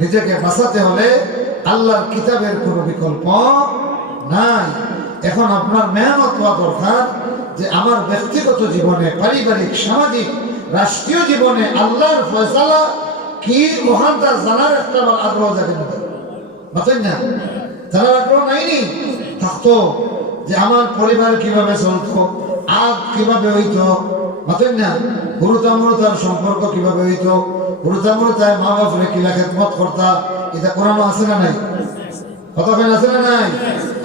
নিজেকে বাঁচাতে হলে আল্লাহর কিতাবের কোনো বিকল্প নাই। এখন আপনার মেহনত হওয়া দরকার যে আমার ব্যক্তিগত জীবনে, পারিবারিক, সামাজিক, রাষ্ট্রীয় জীবনে আল্লাহর ফয়সালা কি মহানটা জানার একটা আগ্রহ জাগে না, বুঝলেন না? জানার আগ্রহ নাইনি থাকতো যে আমার পরিবার কিভাবে চলতো, আগ কিভাবে হইতো, বুঝলেন না? গুরুতামরতার সম্পর্ক কিভাবে হইতো, গুরুতামরতায় মা বাপরে কিলা খেদমত করতা, এটা কোরআন আছে না নাই? কতক্ষণ আছে না নাই?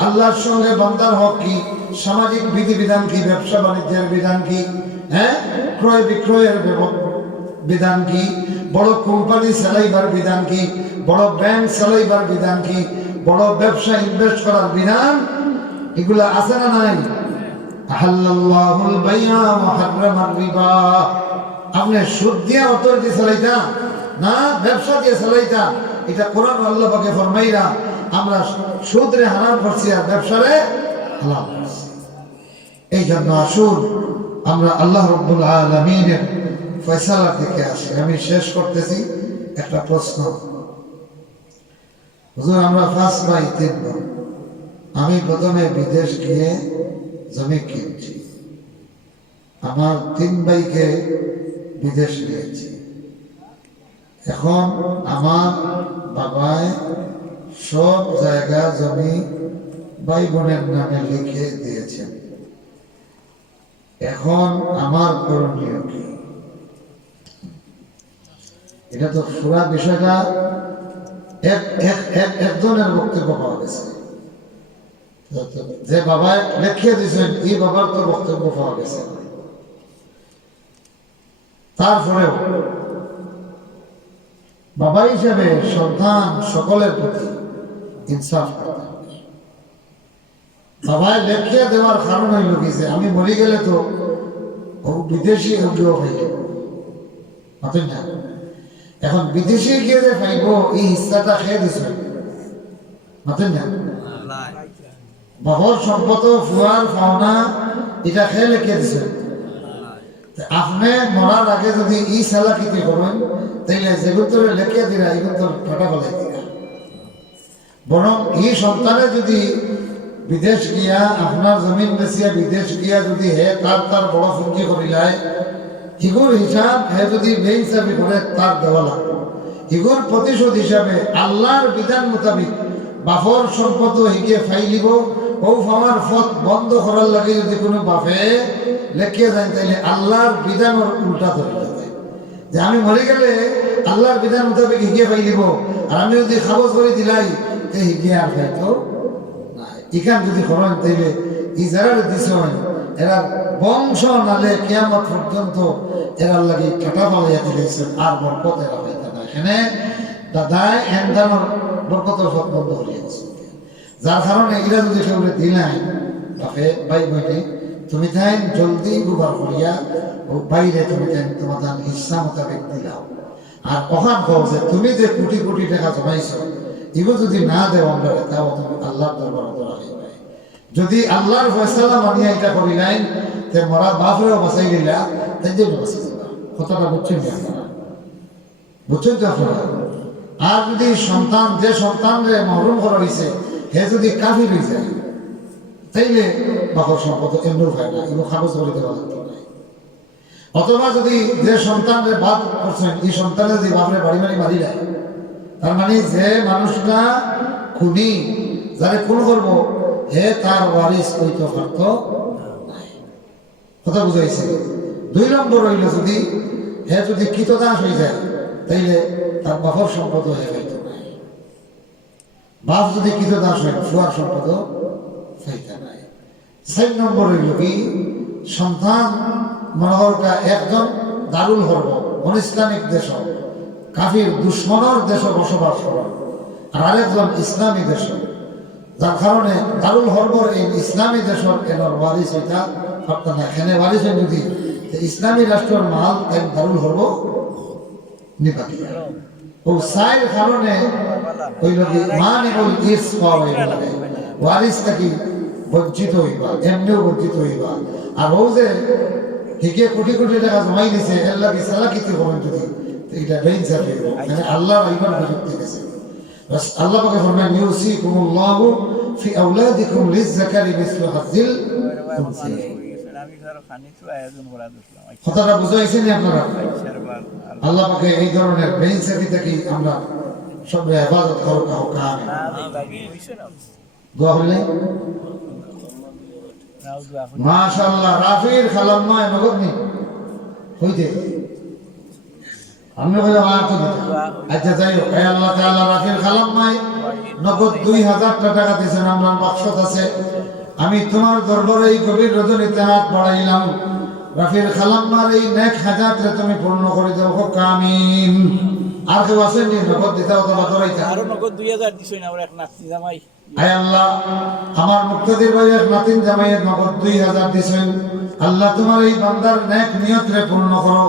আল্লাহর সঙ্গে বান্দার হক কি, সামাজিক বিধিবিধান কি, ব্যবসা বাণিজ্যের বিধান কি, হ্যাঁ, ক্রয় বিক্রয়ের বিধান কি, বড় কোম্পানি চালাইবার বিধান কি, বড় ব্যাংক চালাইবার বিধান কি, বড় ব্যবসা ইনভেস্ট করার বিধান, এগুলা আছে না নাই? আহাল্লাল্লাহুল বাইআ ওয়া হারামার রিবা। আপনি সুদ দিয়ে অথরিটি চালাইতা না, ব্যবসা দিয়ে চালাইতা, এটা কোরআন আল্লাহ পাকে ফরমাইরা আমরা সুদরে হারাম করছি আর ব্যবসারে হালাল করছি। এই জন্য আসুন আমরা আল্লাহ রাব্বুল আলামিনের ফয়সালার দিকে আসি। আমি শেষ করতেছি একটা প্রশ্ন। হুজুর, আমরা 5 ভাই 3 বোন। আমি প্রথমে বিদেশ গিয়ে জমি কিনছি, আমার 3 ভাইকে বিদেশ নিয়েছি। এখন আমার বাবায় সব জায়গা জমি ভাই বোনের নামে লিখে দিয়েছেন। এখন আমার করণীয় কি? এটা তো পুরা বিষয়টা একজনের বক্তব্য পাওয়া গেছে, যে বাবা লেখিয়ে দিয়েছেন এই বাবার তো বক্তব্য পাওয়া গেছে। তারপরেও বাবা হিসেবে সন্তান সকলের প্রতি ইনসাফ করতে হবে। বাবায় লেখিয়ে দেওয়ার কারণ হইল কি যে আমি মরে গেলে তো বিদেশি অভিযোগ হয়ে যাবে, বুঝলেন না? এখন বিদেশি গিয়ে যে পাইব এই হিস্সাটা খেয়ে দিছে, বুঝলেন না? বাহর সম্পদ ফুয়ার পাওনা এটা খেয়ে লিখে দিছেন। আপনি মরার আগে যদি ই চালাকিতে করেন তাইলে যেগুলো তোরে লেখে দিরা এগুলো তোর ফাটা ফেলাই দিরা। বরং এই সন্তানে যদি বিদেশ গিয়া আপনার জমিন বেচিয়া বিদেশ গিয়া যদি হে তার বড় পুঁজি করিলায় ইগুর হিসাব হে যদি বেইনসাফি করে তার দেওয়া লাগবে। ইগুর প্রতিশোধ হিসাবে আল্লাহর বিধান মোতাবিক বাপর সম্পদ হিকে ফাইলিব ও আমার পথ বন্ধ করার লাগে যদি কোনো বাপে লেখিয়ে যায় তাইলে আল্লাহর বিধানের উল্টা ধরে যায় যে আমি মরে গেলে আল্লাহর বিধান মোতাবেক হিকে ফাইলিব আর আমি যদি খাবজ করে দিলাই তে হিকে আর খাইতো না। এখান যদি করেন তাইলে ই যারা দিছ এরা বংশ নালে কিয়ামত পর্যন্ত এরার লাগে কাটা পালাইয়া দিয়েছেন আর বরকত এরা পাইতে না। এখানে দাদাই এনদানোর বরকতের পথ বন্ধ হয়ে গেছে। যার কারণে এরা যদি কেউ দিলাই তাকে ভাই বইনে তুমি তাই জলদি গুবার করিয়া ও বাইরে তুমি তাই তোমার ইচ্ছা মোতাবেক দিলাও। আর ওখান কও যে তুমি যে কোটি কোটি টাকা জমাইছ এগুলো যদি না দেও আমরা তাও তুমি আল্লাহর দরবার ধরা হইবে। যদি আল্লাহর ফয়সালা মানিয়া এটা করি নাই তে মরা বাপরেও বাঁচাই দিলা তাই জন্য বাঁচাই দিলা। কথাটা বুঝছেন কি আপনারা? বুঝছেন তো আপনারা? আর যদি সন্তান যে সন্তানরে মহরুম করা হয়েছে হে যদি কাফির হয়ে যায় তাইলে বাপর সম্পদ এমন হয় না, এগুলো কাগজ করে দেওয়া লাগতো না। অথবা যদি যে সন্তানরে বাদ করছেন এই সন্তানের যদি বাপরে বাড়ি বাড়ি মারি যায় তার মানে যে মানুষটা খুনি যারে খুন করবো হে তার ওয়ারিস হইতে পারত নাই। কথা বুঝাইছে? 2 নম্বর হইল যদি হে যদি কৃতদাস হয়ে যায় তাইলে তার বাপর সম্পদ হয়ে হইতো নাই। বাপ যদি কৃতদাস হয় ফুয়ার সম্পদ হইতে নাই। 4 নম্বর হইল কি সন্তান মনোহরটা একজন দারুল হরব অনিসলামিক দেশ কাফির দুশ্মনের দেশে বসবাস করেন আর আরেকজন ইসলামী দেশ, যার কারণে দারুল হরবর এই ইসলামী দেশের এনার ওয়ারিস হইতা পারত না। এখানে ওয়ারিস যদি ইসলামী রাষ্ট্রের মাল এক দারুল হরব নিবা ও সাইর কারণে হইল কি মানিবুল ইরস পাওয়া হইবে ওয়ারিস থাকি বঞ্চিত হইবা, এমনিও বঞ্চিত হইবা। আর ও যে হিকে কোটি কোটি টাকা জমাই দিছে এর লাগে সালাকিতে করবেন যদি এটা বেইনসাফ হইব। মানে আল্লাহর ইমান প্রযুক্তি গেছে। বাস আল্লাহ পাকে ফরমান ইউসিকুমুল্লাহু ফি আওলাদিকুম লিয-যাকারি মিসলু হাযিল উনসায়াইন। কথাটা বুঝাইছেন আপনারা? আল্লাহ পাকে এই ধরনের বেইনসাফি থেকে আমরা সব ইবাদত করো কাও কামে দোয়া হইলে মাশাআল্লাহ। রাফির খালাম্মা নগদ নি হইতে আমি কইলাম আর তো দিতে। আচ্ছা যাই হোক, আল্লাহ তাআলা রাফির খালাম্মাই নগদ 2000 টাকা দিয়েছেন। আমার মাকসাদ আছে আমি তোমার দরবারে এই গভীর রজনীতে হাত বাড়াইলাম, রাফির খালাম্মার এই নেক হাজাতরে তুমি পূর্ণ করে দাও হোক আমিন। আর কেউ আছেন নি নগদ দিতে অথবা ধরাইতে? আরো নগদ 2000 দিছই না, আমরা এক নাতি জামাই। আয় আল্লাহ আমার মুক্তাদির ভাইয়ের নাতিন জামাইয়ের নগদ 2000 দিছেন। আল্লাহ তোমার এই বান্দার নেক নিয়তরে পূর্ণ করো।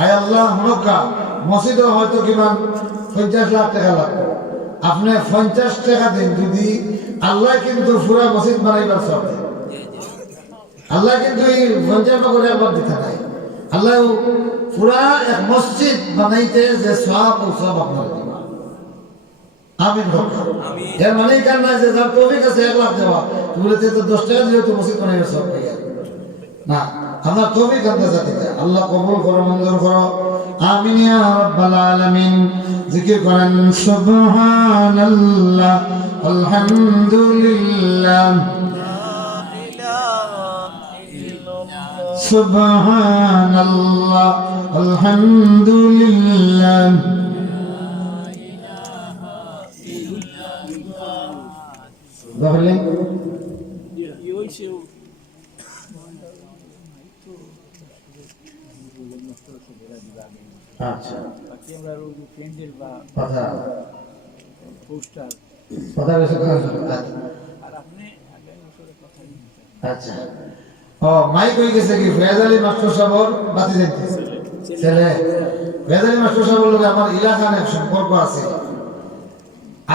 আয় আল্লাহ হনকা মসজিদে হয়তো কিমান 50 লাখ টাকা লাগবে, আপনি 50 টাকা দিন যদি আল্লাহ কিন্তু পুরা মসজিদ বানাইবার সব দেন। আল্লাহ কিন্তু এই 50 করে একবার দিতে নাই, আল্লাহ পুরা এক মসজিদ বানাইতে যে সব ও সব আপনার দিবা। আমিন হোক। এর মানে কার না যে যার তৌফিক আছে 1 লাখ দেওয়া বলে তো 10 টাকা দিলে তো মসজিদ বানাইবার সব পাইয়া না। আপনার তৌফিক আন্দাজ দিতে আল্লাহ কবুল করো, মঞ্জুর করো। আমিন ইয়া রাব্বাল আলামিন। জিকির করেন সুবহানাল্লাহ আলহামদুলিল্লাহ সুবহানাল্লাহ আলহামদুলিল্লাহ তাহলে আচ্ছা আচ্ছা ও মাইক হয়ে গেছে কি ফেয়াজ আলী মাস্টার সাহেব বাতি যাইতেছে ছেলে। ফেয়াজ আলী মাস্টার সাহেব লোক আমার এলাকার এক সম্পর্ক আছে,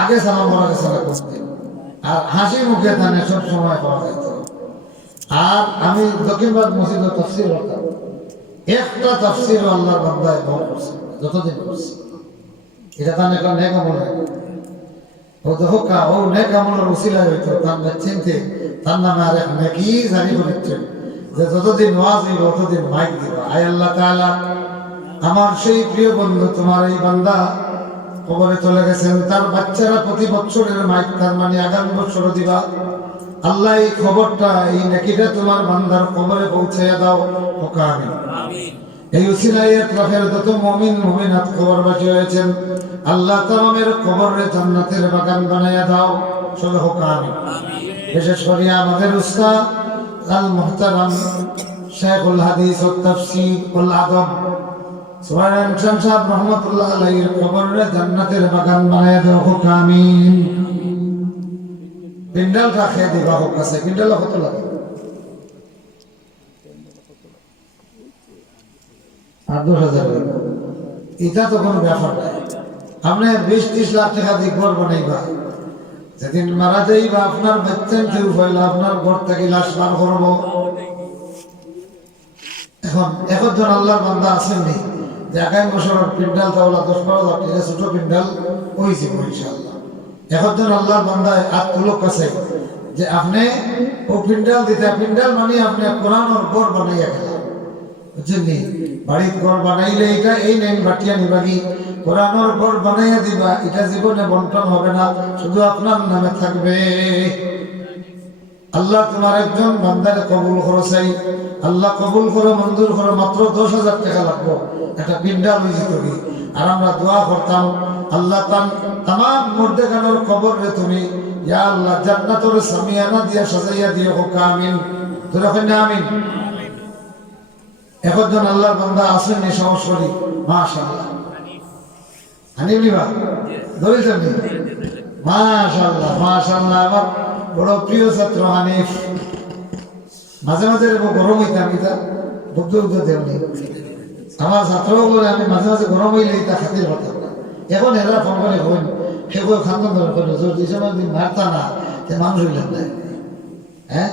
আগে সালাম করা গেছে না করতে। আর হাসি মুখে তানে সব সময় পাওয়া যেত। আর আমি দক্ষিণবাদ মসজিদে তাফসীর করতাম, একটা তাফসীর আল্লাহর বান্দায় ভোগ করছে যতদিন করছে। এটা তার একটা নেক আমল হয়। ও দেখো কা ও নেক আমলের উসিলায় হইতো তার চিনতে তার নামে আর এক নেকি জারি করেছেন যে যতদিন ওয়াজ হইব ততদিন মাইক দিব। আয় আল্লাহ তাআলা, আমার সেই প্রিয় বন্ধু তোমার এই বান্দা কবরে চলে গেছেন, তার বাচ্চারা প্রতি বছরের মাইক তার মানে আগামী বছরও দিবা। আল্লাহ এই খবরটা এই নেকিটা তোমার বান্দার কবরে পৌঁছাইয়া দাও। হোক আমিন। এই উসিলায় ইতলাফের যত মুমিন মুমিনাত কবরবাসী হয়েছেন, আল্লাহ তাআলার কবরে জান্নাতের বাগান বানাইয়া দাও। সবে হোক আমিন। বিশেষ করে আমাদের উস্তাদ আল মুহতারাম শেখুল হাদিস ও তাফসীর ওয়াল আদব সুবহান সাহেব রহমাতুল্লাহ আলাইহির কবরে জান্নাতের বাগান বানাইয়া দাও। হোক আমিন। পিন্ডাল রাখে দিবা হোক আছে, পিন্ডাল কত লাগে? 8-10,000। এটা তো কোনো ব্যাপার নাই। আপনি 20-30 লাখ টাকা দিয়ে ঘর বানাইবা, যেদিন মারা যাইবা আপনার বেতন কেউ পাইলে আপনার ঘর থেকে লাশ বার করবো। এখন জন আল্লাহর বান্দা আসেননি যে আগামী বছরের পিন্ডাল তাওলা 10-12,000 টাকা ছোট পিন্ডাল হয়েছে ইনশাআল্লাহ। এখন জন আল্লাহর বান্দায় আত্মলোক আছে যে আপনি ও পিন্ডাল দিতে, পিন্ডাল মানে আপনি কোরআনের ঘর বানাইয়া গেলেন, বুঝছেন? বাড়ির ঘর বানাইলে এটা এই নেন বাটিয়া নিবাগি, কোরআনের ঘর বানাইয়া দিবা, এটা জীবনে বন্টন হবে না, শুধু আপনার নামে থাকবে। আল্লাহ তোমার একজন বান্দারে কবুল করো চাই, আল্লাহ কবুল করো, মঞ্জুর করো। মাত্র 10,000 টাকা লাগবো, একটা পিন্ডাল হয়ে যেত। আর আমরা দোয়া করতাম, আল্লাহ তামাম মুর্দেগানোর কবর রে তুমি ইয়া আল্লাহ জান্নাতের সামিয়ানা দিয়া সাজাইয়া দিও। হোক আমিন। তোরা কইনা আমিন। একজন আল্লাহর বান্দা আসেননি সরাসরি, মাশাআল্লাহ। হানিফ লিবা ধরেছেন নি? মাশাআল্লাহ মাশাআল্লাহ। আমার বড় প্রিয় ছাত্র হানিফ। মাঝে মাঝে গরম হইতাম, এটা বুদ্ধ দেওনি আমার ছাত্রগুলো আমি মাঝে মাঝে গরম হইলে এটা খাতির করতাম না। এখন এরা ফোন করে হইন সে খান্দন ধরে দিন মারতা না, মানুষ হইলাম না। হ্যাঁ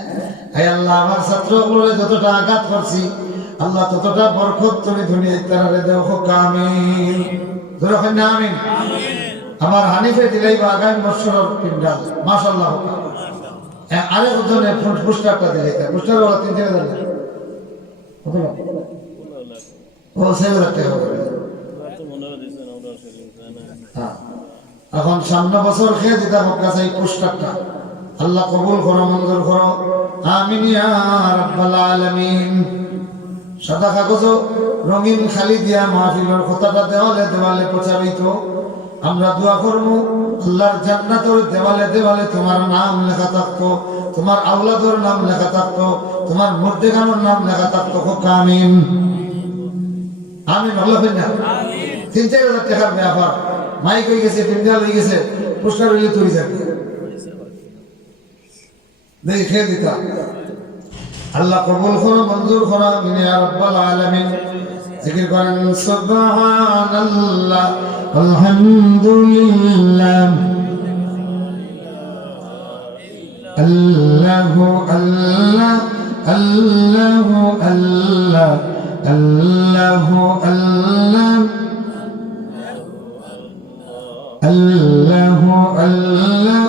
আল্লাহ, আমার ছাত্রগুলো যতটা আঘাত করছি আল্লাহ ততটা বরকত তুমি দুনিয়া তারারে দেও। হোক আমিন। ধরে হয় না আমিন। আমার হানিফে দিলাই বা আগামী বছরের পিন্ডাল মাশাআল্লাহ। হোক আরেক জনের পুস্টারটা দিলাই, পুস্টার ওরা 3-4 হাজার ও 6,000 টাকা করে। এখন সামনে বছর খেয়ে দিতে হোক কাছে এই পুস্টারটা। আল্লাহ কবুল করো, মঞ্জুর করো। আমিন ইয়া রাব্বাল আলামিন। সাদা কাগজ রঙিন খালি দিয়া মাহফিলের কথাটা দেওয়ালে দেওয়ালে প্রচারিত। আমরা দোয়া করবো আল্লাহর জান্নাতের দেওয়ালে দেওয়ালে তোমার নাম লেখা থাকতো, তোমার আওলাদের নাম লেখা থাকতো, তোমার মুর্দেগানোর নাম লেখা থাকতো। হোক আমিন। আমিন। ভালো না? 3-4 হাজার টাকার ব্যাপার। মাইক হয়ে গেছে, পিন্ডাল হয়ে গেছে, পোস্টার হইলে তুই যাবে দেখি খেয়ে দিতাম। আল্লাহ কবুল করো, মঞ্জুর করো। আমিন ইয়া রাব্বাল আলামিন। জিকির করেন সুবহানাল্লাহ আলহামদুলিল্লাহ আল্লাহু আল্লাহ আল্লাহু আল্লাহ আল্লাহু আল্লাহ আল্লাহু আল্লাহ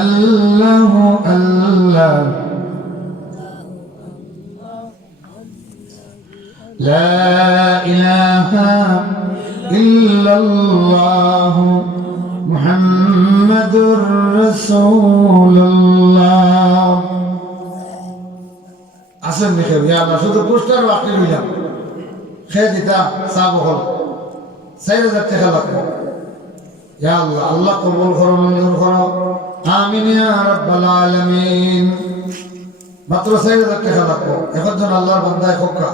আল্লাহু আল্লাহ لا إله إلا الله محمد رسول الله। আসেন দেখে আল্লাহ শুধু পোস্টার বাকি রইলাম খেয়ে দিতাম সাব হল 4,000 টাকা লাগবে। ইয়া আল্লাহ, আল্লাহ কবুল করো, মঞ্জুর করো। আমিন ইয়া রাব্বাল আলামিন। মাত্র 4,000 টাকা লাগবে। একজন আল্লাহর বান্দায় খোকা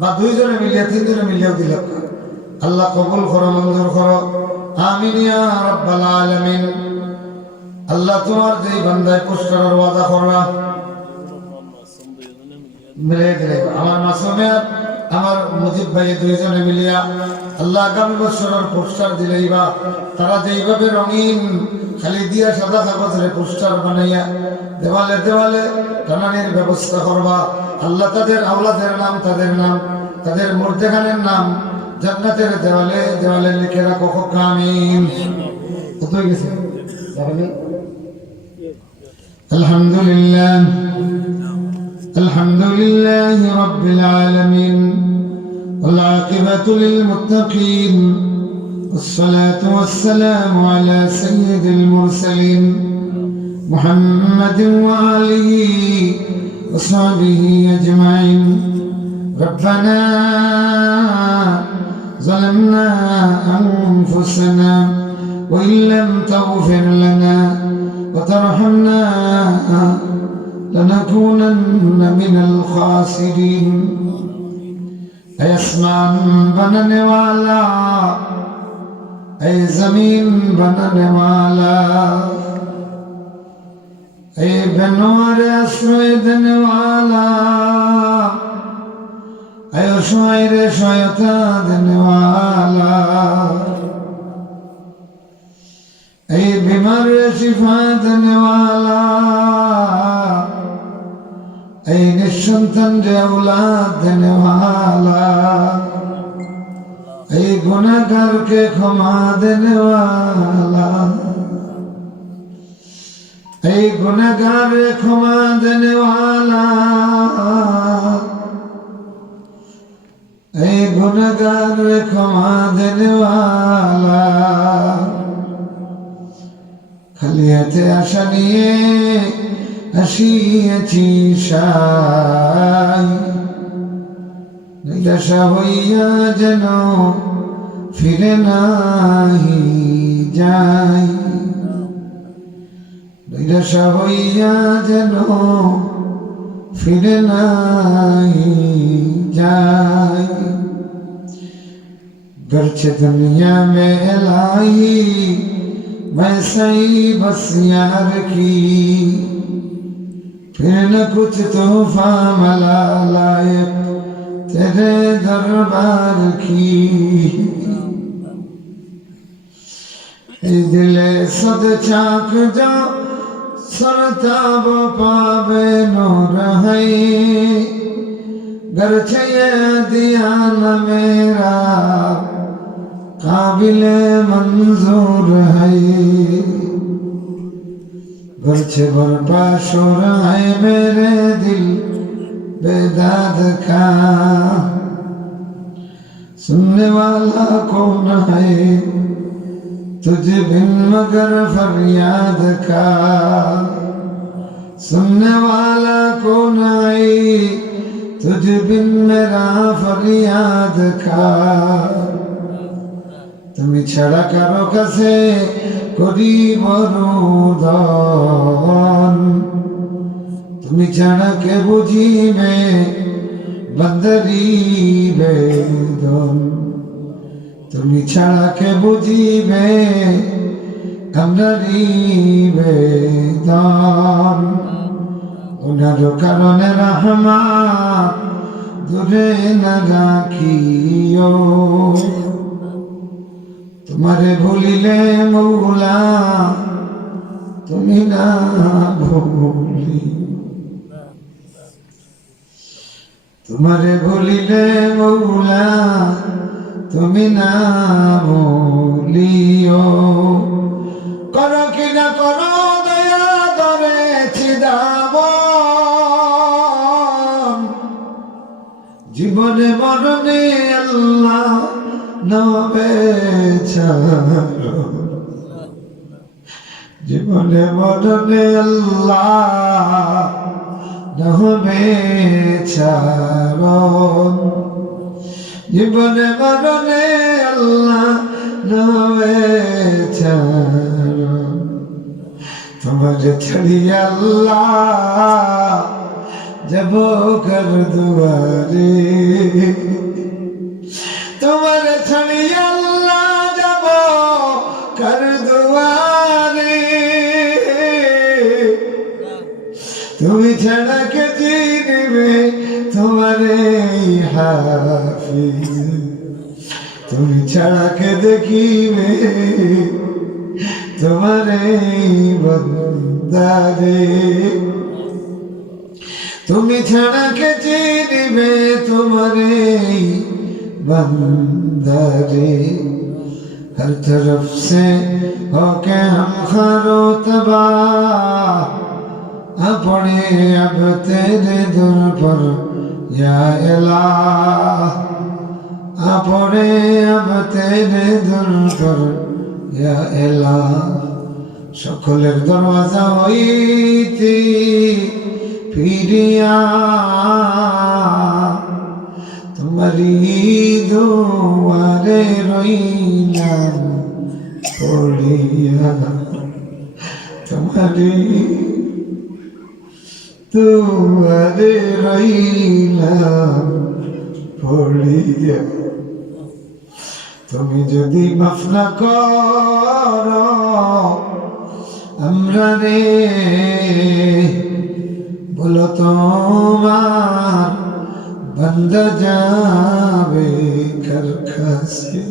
বা 2 জনে মিলিয়ে 3 জনে মিলিয়েও দিল। আল্লাহ কবুল করো, মঞ্জুর করো। আমিন ইয়া রাব্বাল আলামিন। আল্লাহ তোমার যেই বান্দায় পুরস্কারের ওয়াদা করলা মিলিয়ে দিলে, আমার মাসুমিয়া আমার মুজিব ভাই 2 জনে মিলিয়া আল্লাহ আগামী বছরের পোস্টার দিলেইবা তারা যেইভাবে রঙিন খালি দিয়া সাদা কাগজের পোস্টার বানাইয়া দেওয়ালে দেওয়ালে টানানির ব্যবস্থা করবা। আল্লাহ তাদের আওলাদের নাম, তাদের মুর্দেখানের নাম জান্নাতের দেওয়ালে দেওয়ালে লিখে রাখো। আমিন। কত হয়ে গেছে? আলহামদুলিল্লাহ, আলহামদুলিল্লাহ রাব্বিল আলামিন, والعاقبة للمتقين، والصلاة والسلام على سيد المرسلين محمد وآله وصحبه أجمعين. ربنا ظلمنا أنفسنا وإن لم تغفر لنا وترحمنا لنكونن من الخاسرين. اے آسمان بنانے والا، اے زمین بنانے والا، اے بنوار آسرائے دینے والا، اے شاعر شایعتا دینے والا، اے بیمار شفا دینے والا، اے নিঃসন্তান औलाद देने वाला, اے गुनाहगार के क्षमा देने वाला, اے गुनाहगार क्षमा देने वाला, اے गुनाहगार क्षमा देने वाला। খালি হাতে আশা নিয়ে আসিয়াছি সাই, নিরাশা হইয়া যেন ফিরে নাহি যাই, নিরাশা হইয়া যেন ফিরে নাহি যাই। गरचे दुनिया में लाई मैं सही बस यार की, फिर न कुछ तोहफा मला लायक तेरे दरबार की। दिले सद चाक जो सरताब पावे नो रहे, गरचे ये दिया न मेरा काबिले मंजूर है, गरचे बरपा शोर है मेरे दिल बेदाद का, सुनने वाला कौन है तुझे बिन मगर फरियाद का, सुनने वाला कौन है तुझे बिन मेरा फरियाद का। তুমি ছাড়া কারো কাছে করি বরুদন, তুমি ছাড়া কে বুঝিবে বন্দরি বেদন, তুমি ছাড়া কে বুঝিবে কামদারি বেদন। ওনার কারণে রহমত দূরে না রাখিও, তোমারে ভুলিলে মৌলা তুমি না ভুলি, তোমারে ভুলিলে মৌলা তুমি না ভুলিও। করো কি না করো দয়া ধরেছি দামন, জীবনে মরণে আল্লাহ নবে ছাড়ো, জীবনে মরণে আল্লাহ নবে ছাড়ো, জীবনে মরণে আল্লাহ নবে ছাড়ো। তোমার ছাড়িয়ে আল্লাহ যাব কর দুয়ারে, তোমার ছাড়িয়ে আল্লাহ যাব কর দুয়ারে, তুমি ছাড়া কে চিনবে তোমারে হাফিজ, তুমি ছাড়া কে দেখিবে তোমারে বন্দারে, তুমি ছাড়া কে চিনিবে তোমারে बंदरे। हर तरफ से होके हम खरो तबाह, अपने अब तेरे दर पर या इलाह, अपने अब तेरे दर पर या इलाह। সকলের দরওয়াজা হইতে ফিরিয়া তোমারি দুয়ারে রইলাম পড়িয়া, তোমারি দুয়ারে রইলাম পড়িয়া। তুমি যদি মাফ না করো আমরা রে, বলো তোমার बंदा जावे कर खासे,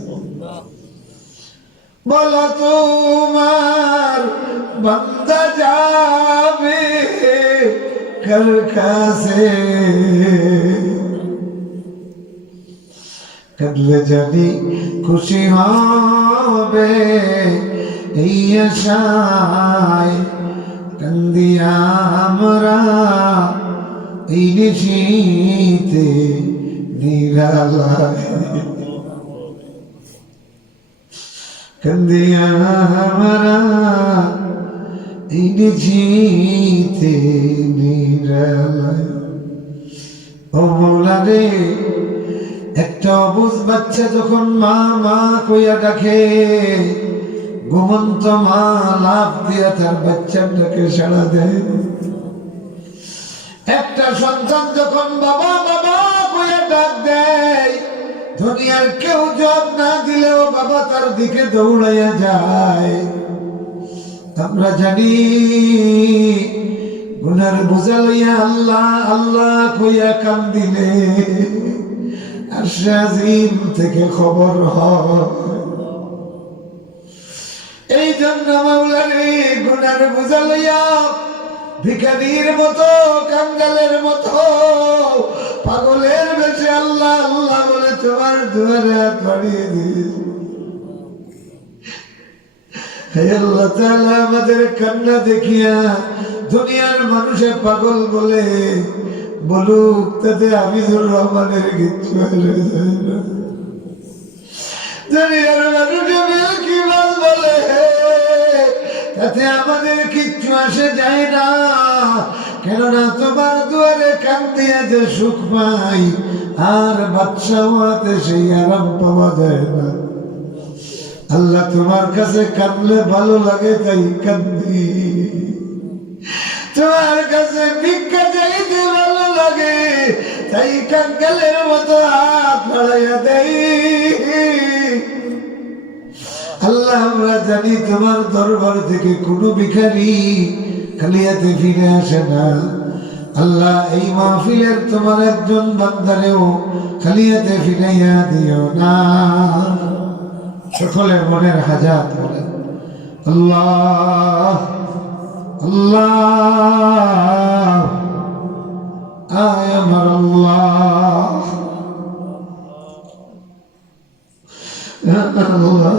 बोला तुम्हार बंदा जावे कर खासे। कदले जानी खुशी होबे এই আশায় কান্দিয়া আমরা এই নিশীতে নিরালায়, কান্দিয়া আমরা এই নিশীতে নিরালায়। ও মৌলা রে, একটা অবুঝ বাচ্চা যখন মা মা কইয়া ডাকে, ঘুমন্ত মা লাফ দিয়া তার বাচ্চাটাকে সাড়া দেয়। একটা সন্তান যখন বাবা বাবা কইয়া ডাক দেয়, দুনিয়ার কেউ জবাব না দিলেও বাবা তার দিকে দৌড়াইয়া যায়। আমরা জানি গুনার বোঝা লইয়া আল্লাহ আল্লাহ কইয়া কান্দিলে আরশে আজিম থেকে খবর হয়। এই জন্য মাওলা রে, গুনার বোঝা লইয়া ভিখারির মতো কাঙ্গালের মতো পাগলের বেশে আল্লাহ আল্লাহ বলে তোমার দুয়ারে হাত বাড়িয়ে দিয়েছে। হে আল্লাহ তাআলা, আমাদের কান্না দেখিয়া দুনিয়ার মানুষে পাগল বলে বলুক, তাতে হাফিজুর রহমানের কিচ্ছু হয়ে যায় না। দুনিয়ার মানুষে বেলকিবাল বলে তাতে আমাদের কিচ্ছু আসে যায় না, কেননা তোমার দুয়ারে কান্দিয়া যে সুখ পাই আর বাদশা হওয়াতে সেই আরাম পাওয়া যায় না। আল্লাহ তোমার কাছে কাঁদলে ভালো লাগে তাই কান্দি, তোমার কাছে ভিক্ষা চাইতে ভালো লাগে তাই কাঙ্গালের মতো হাত বাড়াইয়া দেই। আল্লাহ, আমরা জানি তোমার দরবার থেকে কোনো ভিখারি খালি হাতে ফিরে আসে না। আল্লাহ, এই মাহফিলের তোমার একজন বান্দারেও খালি হাতে ফিরাইয়া দিও না। সকলের মনের হাজাত বলেন আল্লাহ আল্লাহ, আয় আমার আল্লাহ আল্লাহ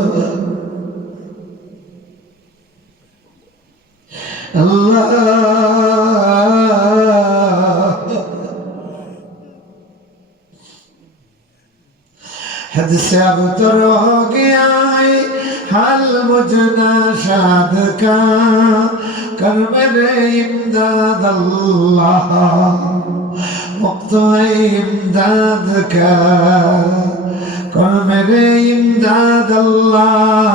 अल्लाह। हद से अब तर हो गया है हाल मुझना शाद का, कर मेरे इमदाद अल्लाह, वक्त है इमदाद का, कर मेरे इमदाद अल्लाह,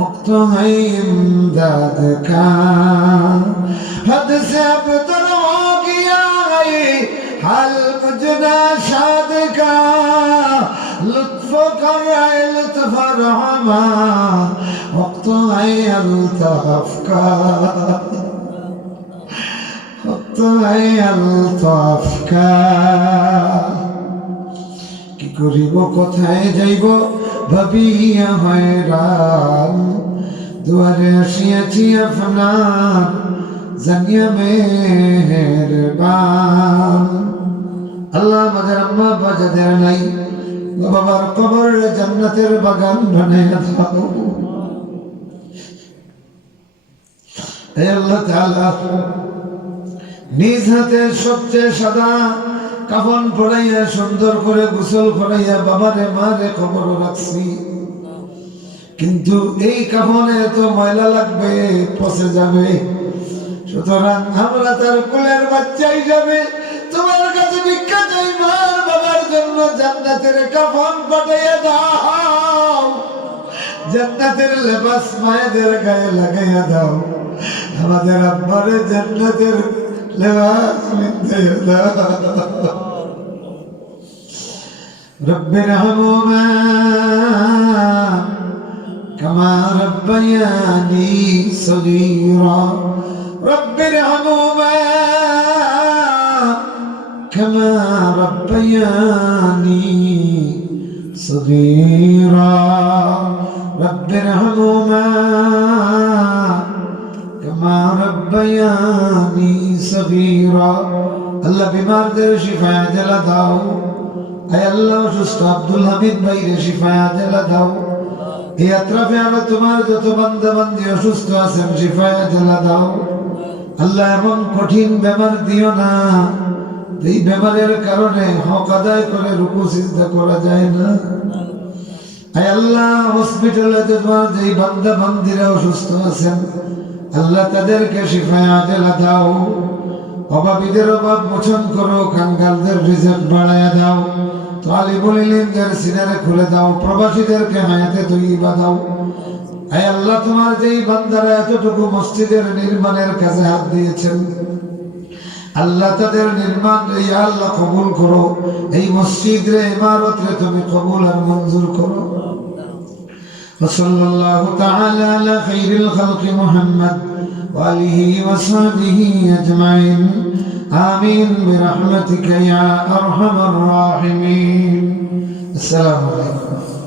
वक्त है इमदाद का। हद से अब तर हो गया है हाल मुझना शाद का, लुत्फ कर रहे लुत्फ रहमा, वक्त है अल्ताफ का, वक्त है अल्ताफ का। কি করিব কোথায় যাইব ভাবিয়া হয়রান দুয়ারে আসিয়াছি আপনার জানিয়া মেহেরবান। আল্লাহ আমাদের আম্মা আব্বা যাদের নাই বাবার কবর জান্নাতের বাগান বানাইয়া দাও। হে আল্লাহ তাআলা নিজ হাতে সবচেয়ে সাদা কাফন পরাইয়া সুন্দর করে গোসল করাইয়া বাবারে মারে কবর রাখছি, কিন্তু এই কাফনে তো ময়লা লাগবে, পচে যাবে। সুতরাং আমরা তার কোলের বাচ্চা হিসাবে তোমার কাছে ভিক্ষা চাই, মার বাবার জন্য জান্নাতের কাফন পাঠাইয়া দাও, জান্নাতের লেবাস মায়েদের গায়ে লাগাইয়া দাও, আমাদের আব্বারে জান্নাতের লেবাস মিলাইয়া দাও। রব্বির হামহুমা কামা রব্বায়ানি সগীরা, রব্বির হামহুমা কামা রব্বায়ানি সগীরা, রব্বির হামহুমা কামা রব্বায়ানি সগীরা। আল্লাহ বিমারদের শিফা দিলা দাও, আয় আল্লাহ সুস্থ আব্দুল হামিদ ভাইরে শিফা দিলা দাও। এই আত্রাফে আরো তোমার যত বান্দা বান্দি অসুস্থ আছেন শিফা দিলা দাও। আল্লাহ এমন কঠিন বেমার দিও না, এই বেমারের কারণে হক আদায় করে রুকু সিজদা করা যায় না। আয় আল্লাহ হসপিটালে তোমার যেই বান্দা বান্দিরা অসুস্থ আছেন আল্লাহ তাদেরকে শিফা দিলা দাও। অভাবীদের অভাব মোচন করো, কাঙ্গালদের রিজিক বাড়ায়া দাও, তালিবুল ইলমদের সিনারে খুলে দাও, প্রবাসীদেরকে হায়াতে তৈয়বা দাও। আয় আল্লাহ তোমার যেই বান্দারা এতটুকু মসজিদের নির্মাণের কাজে হাত দিয়েছেন আল্লাহ তাদের নির্মাণ ইয়া আল্লাহ কবুল করো, এই মসজিদ রে ইমারত রে তুমি কবুল আর মঞ্জুর করো। সাল্লাল্লাহু তাআলা আলা খাইরিল খালকি মুহাম্মদ ওয়া আলিহি ওয়া সাহবিহি আজমাইন, আমিন বিরহমাতিকা ইয়া আরহামার রাহিমিন। আসসালামু আলাইকুম।